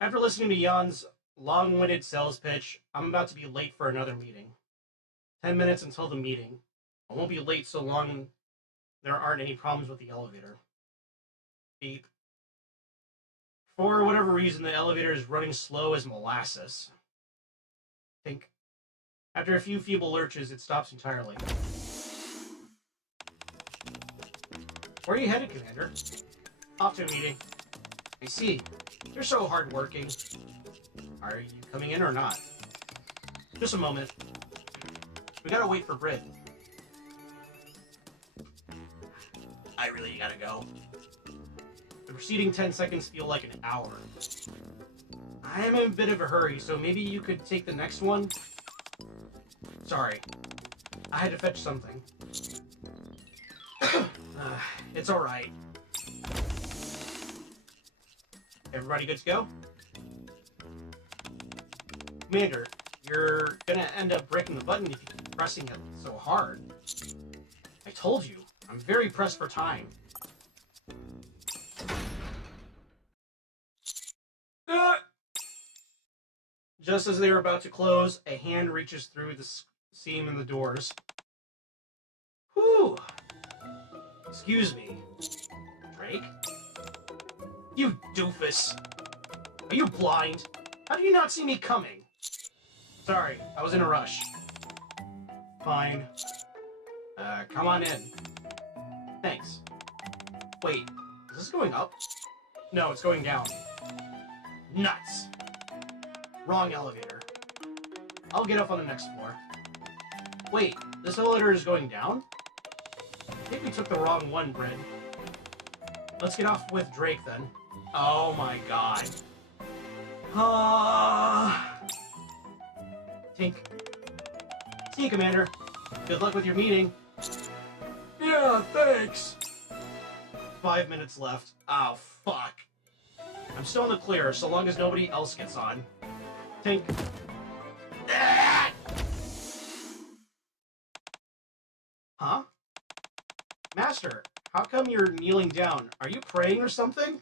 After listening to Jan's long-winded sales pitch, I'm about to be late for another meeting. 10 minutes until the meeting. I won't be late so long there aren't any problems with the elevator. Beep. For whatever reason, the elevator is running slow as molasses. Think. After a few feeble lurches, it stops entirely. Where are you headed, Commander? Off to a meeting. I see. You're so hardworking. Are you coming in or not? Just a moment. We gotta wait for Brit. I really gotta go. The preceding 10 seconds feel like an hour. I am in a bit of a hurry, so maybe you could take the next one? Sorry. I had to fetch something. It's alright. Everybody good to go? Commander, you're gonna end up breaking the button if you keep pressing it so hard. I told you, I'm very pressed for time. Just as they were about to close, a hand reaches through the seam in the doors. Whew! Excuse me. Drake? You doofus! Are you blind? How do you not see me coming? Sorry, I was in a rush. Fine. Come on in. Thanks. Wait, is this going up? No, it's going down. Nuts! Wrong elevator. I'll get up on the next floor. Wait, this elevator is going down? I think we took the wrong one, Bryn. Let's get off with Drake, then. Oh my god. Tink. See you, Commander. Good luck with your meeting. Yeah, thanks. 5 minutes left. Oh, fuck. I'm still in the clear, so long as nobody else gets on. Tink. Huh? Master, how come you're kneeling down? Are you praying or something?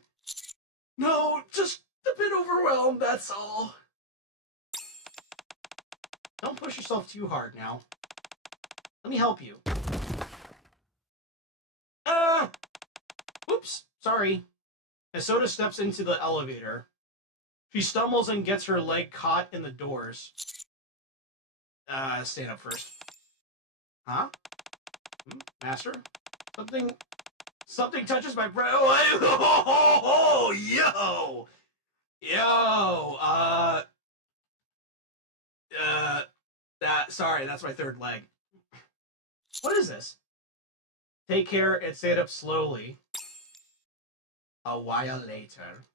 No, just a bit overwhelmed, that's all. Don't push yourself too hard now. Let me help you. Oops, sorry. Hisoda steps into the elevator. She stumbles and gets her leg caught in the doors. Stand up first. Huh? Master? Something touches my breath. Oh, yo! Sorry, that's my third leg. What is this? Take care and stand up slowly. A while later.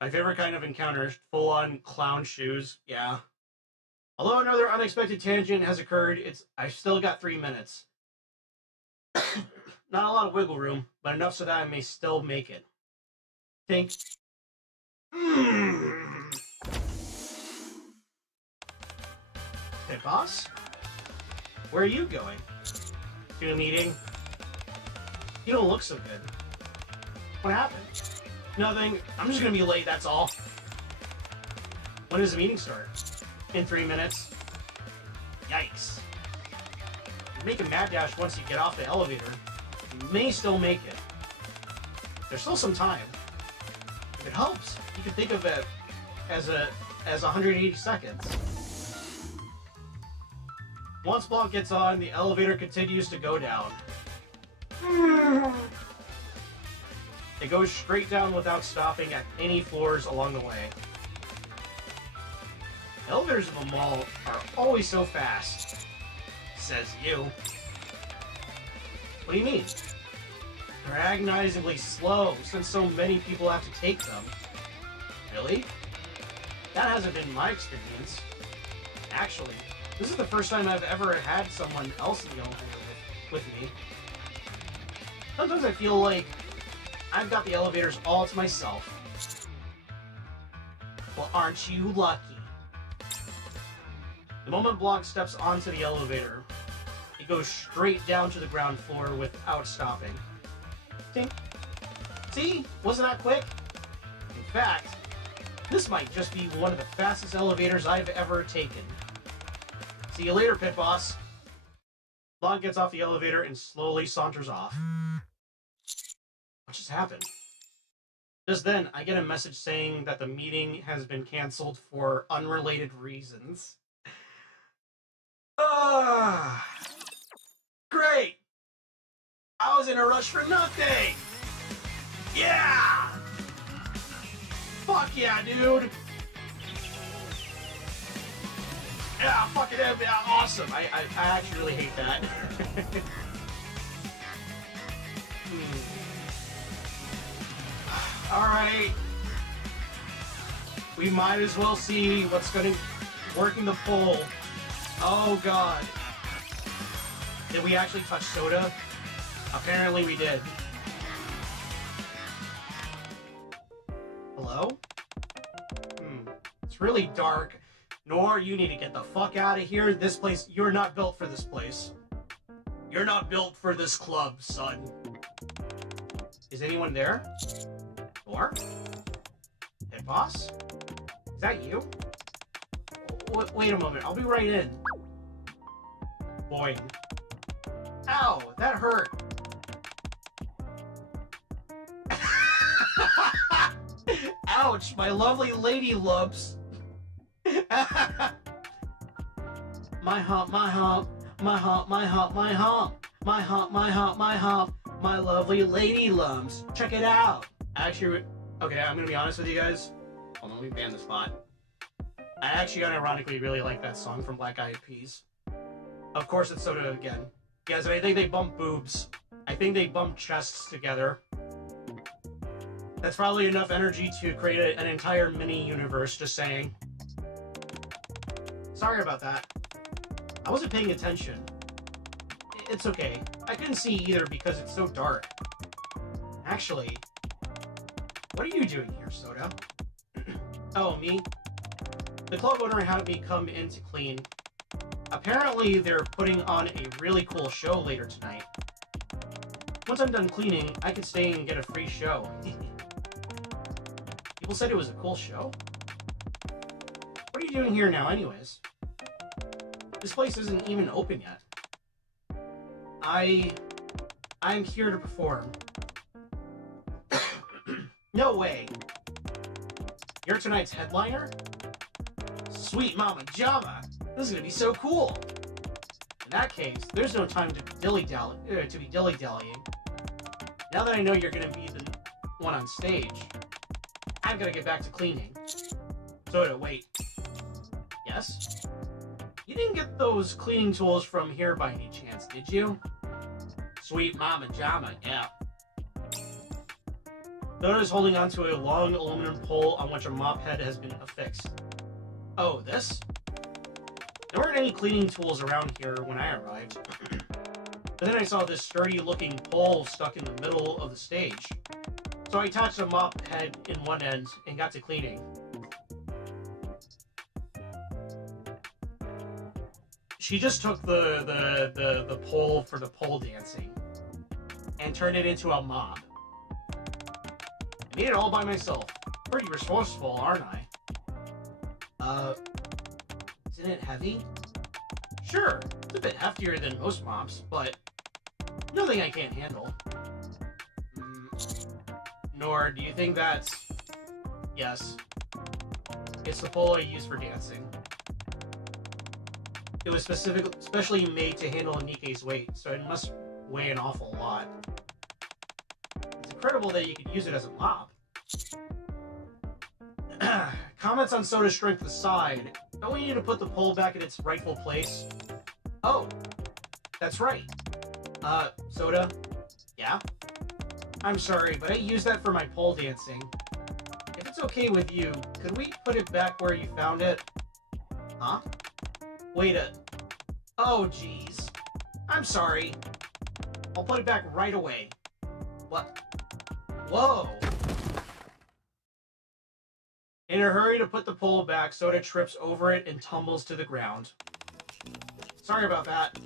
My favorite kind of encounter, full-on clown shoes, yeah. Although another unexpected tangent has occurred, I've still got 3 minutes. Not a lot of wiggle room, but enough so that I may still make it. Think. Hey, boss? Where are you going? To a meeting? You don't look so good. What happened? Nothing. I'm just gonna be late, that's all. When does the meeting start? In 3 minutes. Yikes. You make a mad dash once you get off the elevator. You may still make it. There's still some time. If it helps, you can think of it as 180 seconds. Once Blanc gets on, the elevator continues to go down. It goes straight down without stopping at any floors along the way. The elevators of the mall are always so fast, says you. What do you mean? They're agonizingly slow since so many people have to take them. Really? That hasn't been my experience. Actually, this is the first time I've ever had someone else in the elevator with me. Sometimes I feel like I've got the elevators all to myself. Well, aren't you lucky? The moment Blanc steps onto the elevator, it goes straight down to the ground floor without stopping. Tink. See? Wasn't that quick? In fact, this might just be one of the fastest elevators I've ever taken. See you later, pit boss. Blanc gets off the elevator and slowly saunters off. What just happened? Just then, I get a message saying that the meeting has been canceled for unrelated reasons. Great! I was in a rush for nothing! Yeah! Fuck yeah, dude! Yeah, fucking yeah, awesome! I actually really hate that. Alright. We might as well see what's gonna work in the poll. Oh god. Did we actually touch soda? Apparently we did. Hello? It's really dark. Nor, you need to get the fuck out of here. This place, you're not built for this place. You're not built for this club, son. Is anyone there? Or? Hey, boss? Is that you? Wait a moment, I'll be right in. Boing. Ow, that hurt. Ouch, my lovely lady lumps. my hump, my hump, my hump, my hump, my hump, my hump, my hump, my hump, my lovely lady lumps. Check it out. Actually, okay, I'm gonna be honest with you guys. Hold on, let me ban the spot. I actually unironically really like that song from Black Eyed Peas. Of course, it's Soda again. Yes, and I think they bump boobs. I think they bump chests together. That's probably enough energy to create an entire mini-universe, just saying. Sorry about that. I wasn't paying attention. It's okay. I couldn't see either because it's so dark. Actually, what are you doing here, Soda? Oh, me? The club owner had me come in to clean. Apparently, they're putting on a really cool show later tonight. Once I'm done cleaning, I could stay and get a free show. People said it was a cool show? What are you doing here now, anyways? This place isn't even open yet. I'm here to perform. No way. You're tonight's headliner? Sweet Mama Jama! This is gonna be so cool! In that case, there's no time to be dilly-dallying. Now that I know you're gonna be the one on stage, I've gotta get back to cleaning. Soda, wait. Yes? You didn't get those cleaning tools from here by any chance, did you? Sweet Mama Jama, yeah. Soda is holding onto a long aluminum pole on which a mop head has been affixed. Oh, this? There weren't any cleaning tools around here when I arrived. But then I saw this sturdy-looking pole stuck in the middle of the stage. So I attached a mop head in one end and got to cleaning. She just took the pole for the pole dancing and turned it into a mop. I made it all by myself. Pretty resourceful, aren't I? Isn't it heavy? Sure, it's a bit heftier than most mops, but nothing I can't handle. Nor do you think that's... Yes. It's the pole I use for dancing. It was specially made to handle Nikke's weight, so it must weigh an awful lot. It's incredible that you could use it as a mop. Comments on Soda's strength aside, don't we need to put the pole back in its rightful place? Oh, that's right. Soda? Yeah? I'm sorry, but I used that for my pole dancing. If it's okay with you, could we put it back where you found it? Huh? Wait a... Oh, jeez. I'm sorry. I'll put it back right away. What? Whoa! In a hurry to put the pole back, Soda trips over it and tumbles to the ground. Sorry about that.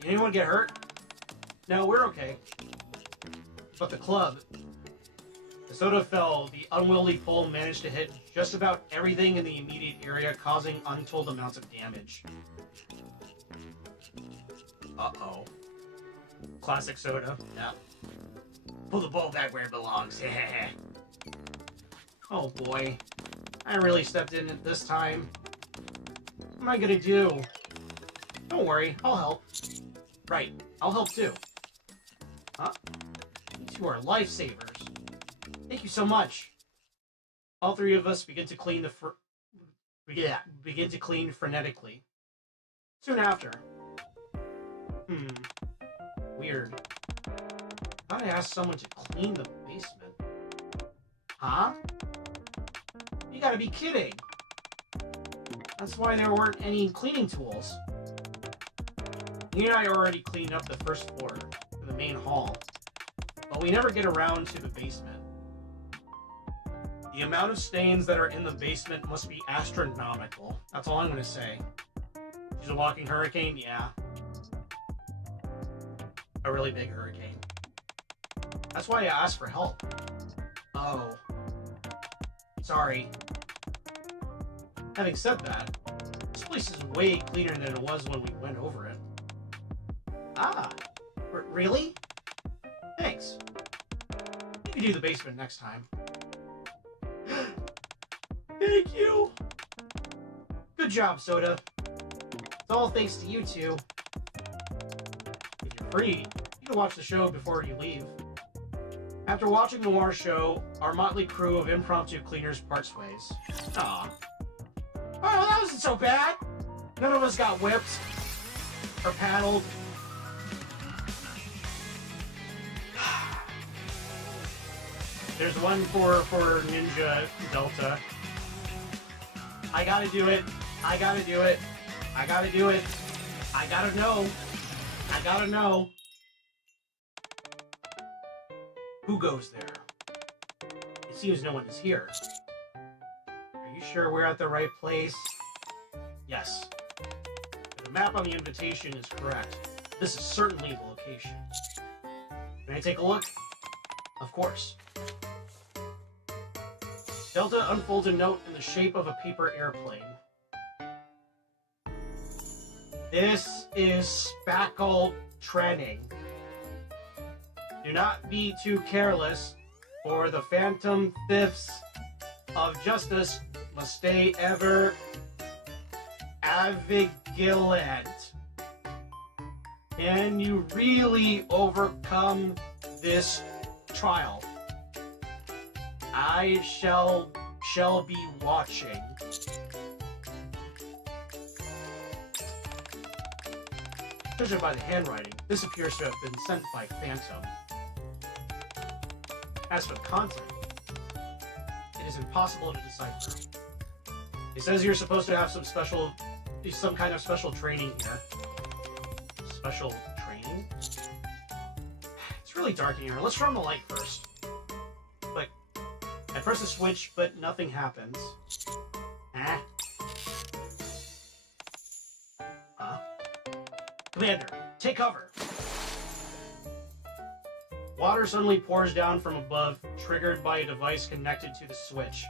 Did anyone get hurt? No, we're okay. But the club... As Soda fell, the unwieldy pole managed to hit just about everything in the immediate area, causing untold amounts of damage. Uh-oh. Classic Soda. Yeah. Pull the pole back where it belongs. Oh boy. I really stepped in it this time. What am I gonna do? Don't worry, I'll help. Right, I'll help too. Huh? You two are lifesavers. Thank you so much. All three of us begin to clean begin to clean frenetically. Soon after. Weird. Thought I asked someone to clean the basement. Huh? You gotta be kidding. That's why there weren't any cleaning tools. You and I already cleaned up the first floor, the main hall, but we never get around to the basement. The amount of stains that are in the basement must be astronomical. That's all I'm gonna say. She's a walking hurricane? Yeah. A really big hurricane. That's why I asked for help. Oh. Sorry. Having said that, this place is way cleaner than it was when we went over it. Ah. Really? Thanks. You can do the basement next time. Thank you! Good job, Soda. all thanks to you two. If you're free, you can watch the show before you leave. After watching Noir's show, our motley crew of impromptu cleaners parts ways. Aw. Oh, that wasn't so bad. None of us got whipped or paddled. There's one for Ninja Delta. I gotta do it. I gotta do it. I gotta do it. I gotta know. I gotta know. Who goes there? It seems no one is here. Are you sure we're at the right place? Yes. The map on the invitation is correct. This is certainly the location. Can I take a look? Of course. Delta unfolds a note in the shape of a paper airplane. This is spackle training. Do not be too careless, or the phantom thieves of justice must stay ever vigilant. Can you really overcome this trial? I shall be watching. Judging by the handwriting, this appears to have been sent by Phantom. As for the content, it is impossible to decipher. It says you're supposed to have some kind of special training here. Special training? It's really dark in here. Let's turn on the light first. Click. I press the switch, but nothing happens. Huh? Commander, take cover! Water suddenly pours down from above, triggered by a device connected to the switch.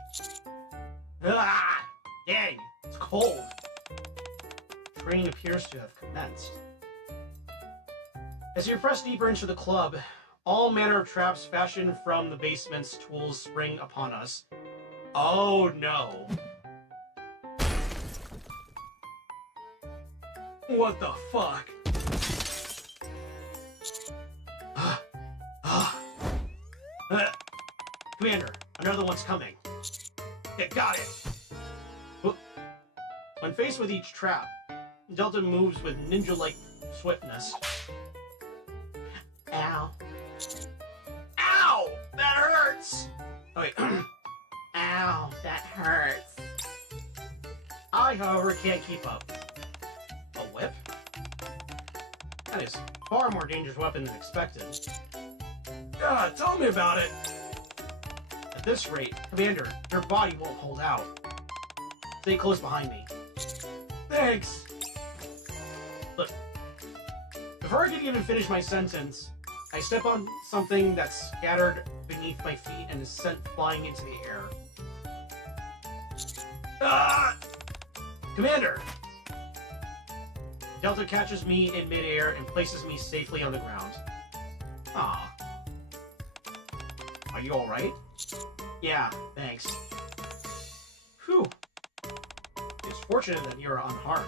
Ah! Dang! It's cold! Training appears to have commenced. As you press deeper into the club, all manner of traps fashioned from the basement's tools spring upon us. Oh no! What the fuck? Commander, another one's coming. Yeah, got it! When faced with each trap, Delta moves with ninja-like swiftness. Ow. Ow! That hurts! Oh, wait. Ow, that hurts. I, however, can't keep up. A whip? That is far more dangerous weapon than expected. God, tell me about it! At this rate, Commander, your body won't hold out. Stay close behind me. Thanks! Look, before I can even finish my sentence, I step on something that's scattered beneath my feet and is sent flying into the air. Ah! Commander! Delta catches me in midair and places me safely on the ground. Ah. Are you alright? Yeah, thanks. Whew. It's fortunate that you're unharmed.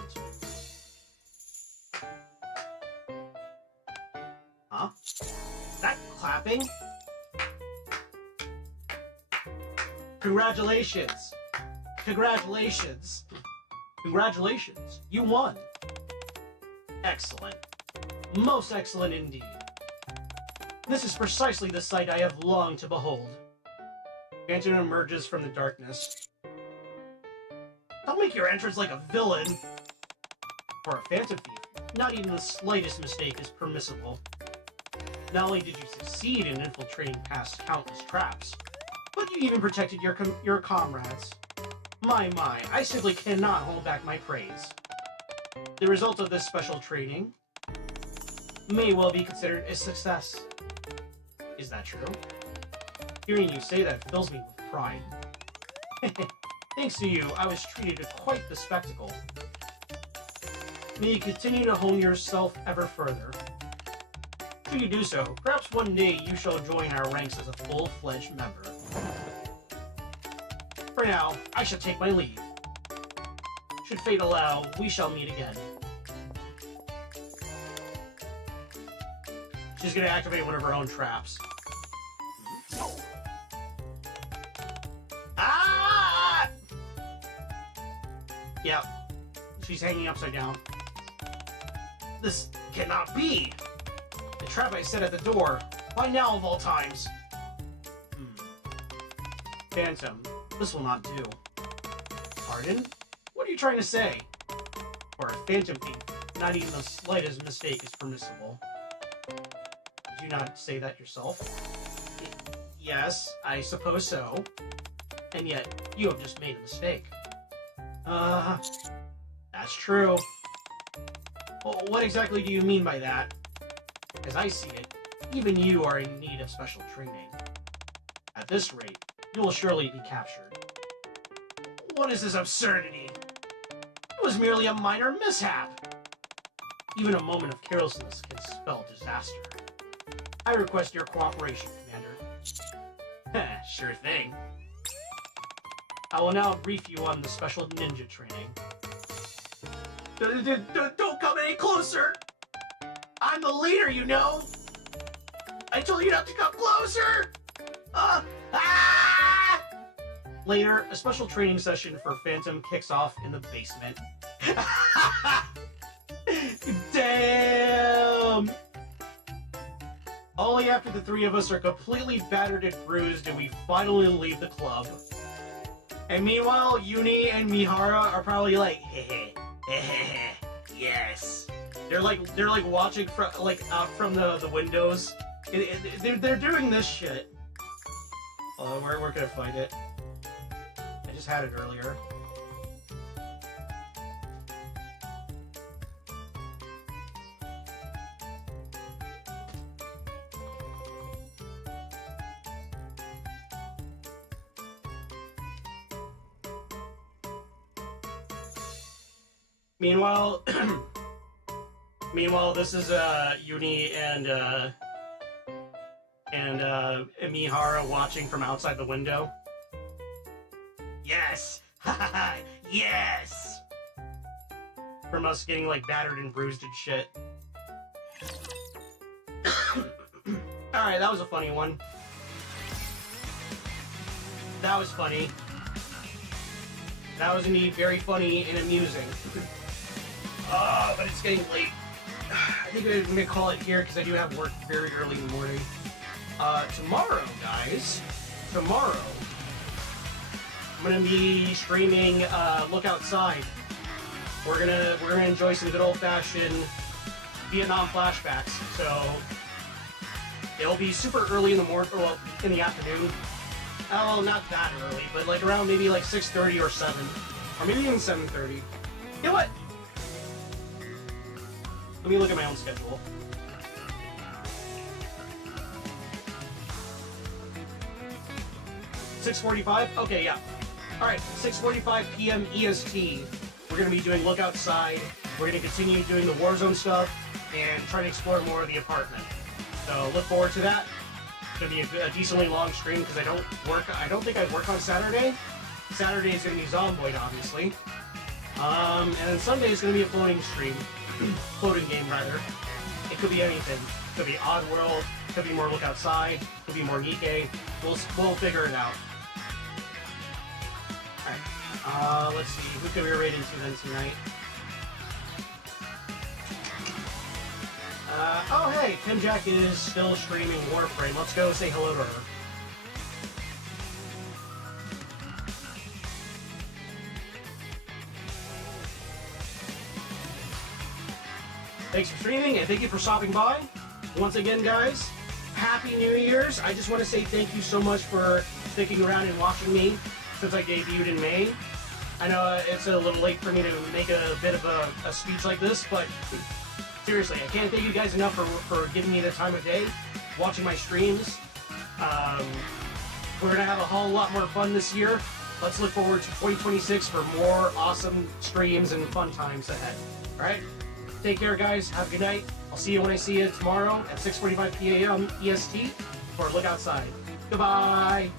Huh? Is that clapping? Congratulations! Congratulations! Congratulations! You won! Excellent. Most excellent indeed. This is precisely the sight I have longed to behold. Phantom emerges from the darkness. Don't make your entrance like a villain! For a Phantom thief, not even the slightest mistake is permissible. Not only did you succeed in infiltrating past countless traps, but you even protected your comrades. My, I simply cannot hold back my praise. The result of this special training may well be considered a success. Is that true? Hearing you say that fills me with pride. Thanks to you, I was treated to quite the spectacle. May you continue to hone yourself ever further. Should you do so, perhaps one day you shall join our ranks as a full-fledged member. For now, I shall take my leave. Should fate allow, we shall meet again. She's gonna activate one of her own traps. Ah! Yeah, she's hanging upside down. This cannot be! The trap I set at the door. Why now of all times? Phantom, this will not do. Pardon? What are you trying to say? For a phantom thief, not even the slightest mistake is permissible. Did you not say that yourself? Yes, I suppose so. And yet, you have just made a mistake. That's true. Well, what exactly do you mean by that? As I see it, even you are in need of special training. At this rate, you will surely be captured. What is this absurdity? It was merely a minor mishap. Even a moment of carelessness can spell disaster. I request your cooperation, Commander. Sure thing. I will now brief you on the special ninja training. Don't come any closer! I'm the leader, you know! I told you not to come closer! Later, a special training session for Phantom kicks off in the basement. Damn! Only after the three of us are completely battered and bruised do we finally leave the club. And meanwhile, Uni and Mihara are probably like, yes. They're like watching from out from the windows. They're doing this shit. We're gonna find it. I just had it earlier. Meanwhile, this is Uni and Mihara watching from outside the window. Yes, yes. From us getting like battered and bruised and shit. All right, that was a funny one. That was funny. That was indeed very funny and amusing. But it's getting late. I think I'm gonna call it here because I do have work very early in the morning. Tomorrow, guys. Tomorrow, I'm gonna be streaming Look Outside. We're gonna enjoy some good old-fashioned Vietnam flashbacks. So it'll be super early in the morning, well, in the afternoon. Oh, not that early, but like around maybe like 6:30 or 7, or maybe even 7:30. You know what? Let me look at my own schedule. $6:45? Okay, yeah. Alright, 6:45 p.m. EST. We're going to be doing Look Outside. We're going to continue doing the Warzone stuff and try to explore more of the apartment. So look forward to that. It's going to be a decently long stream because I don't think I work on Saturday. Saturday is going to be Zomboid, obviously. And then Sunday is going to be a floating stream. Floating game, rather. It could be anything. It could be Oddworld, could be more Look Outside, could be more Nikke. We'll figure it out. Alright, let's see. Who can we raid into then tonight? Oh hey, Tim Jack is still streaming Warframe. Let's go say hello to her. Thanks for streaming, and thank you for stopping by. Once again, guys, Happy New Year's. I just want to say thank you so much for sticking around and watching me since I debuted in May. I know it's a little late for me to make a bit of a speech like this, but seriously, I can't thank you guys enough for giving me the time of day, watching my streams. We're going to have a whole lot more fun this year. Let's look forward to 2026 for more awesome streams and fun times ahead. All right? Take care, guys. Have a good night. I'll see you when I see you tomorrow at 6:45 p.m. EST for Look Outside. Goodbye.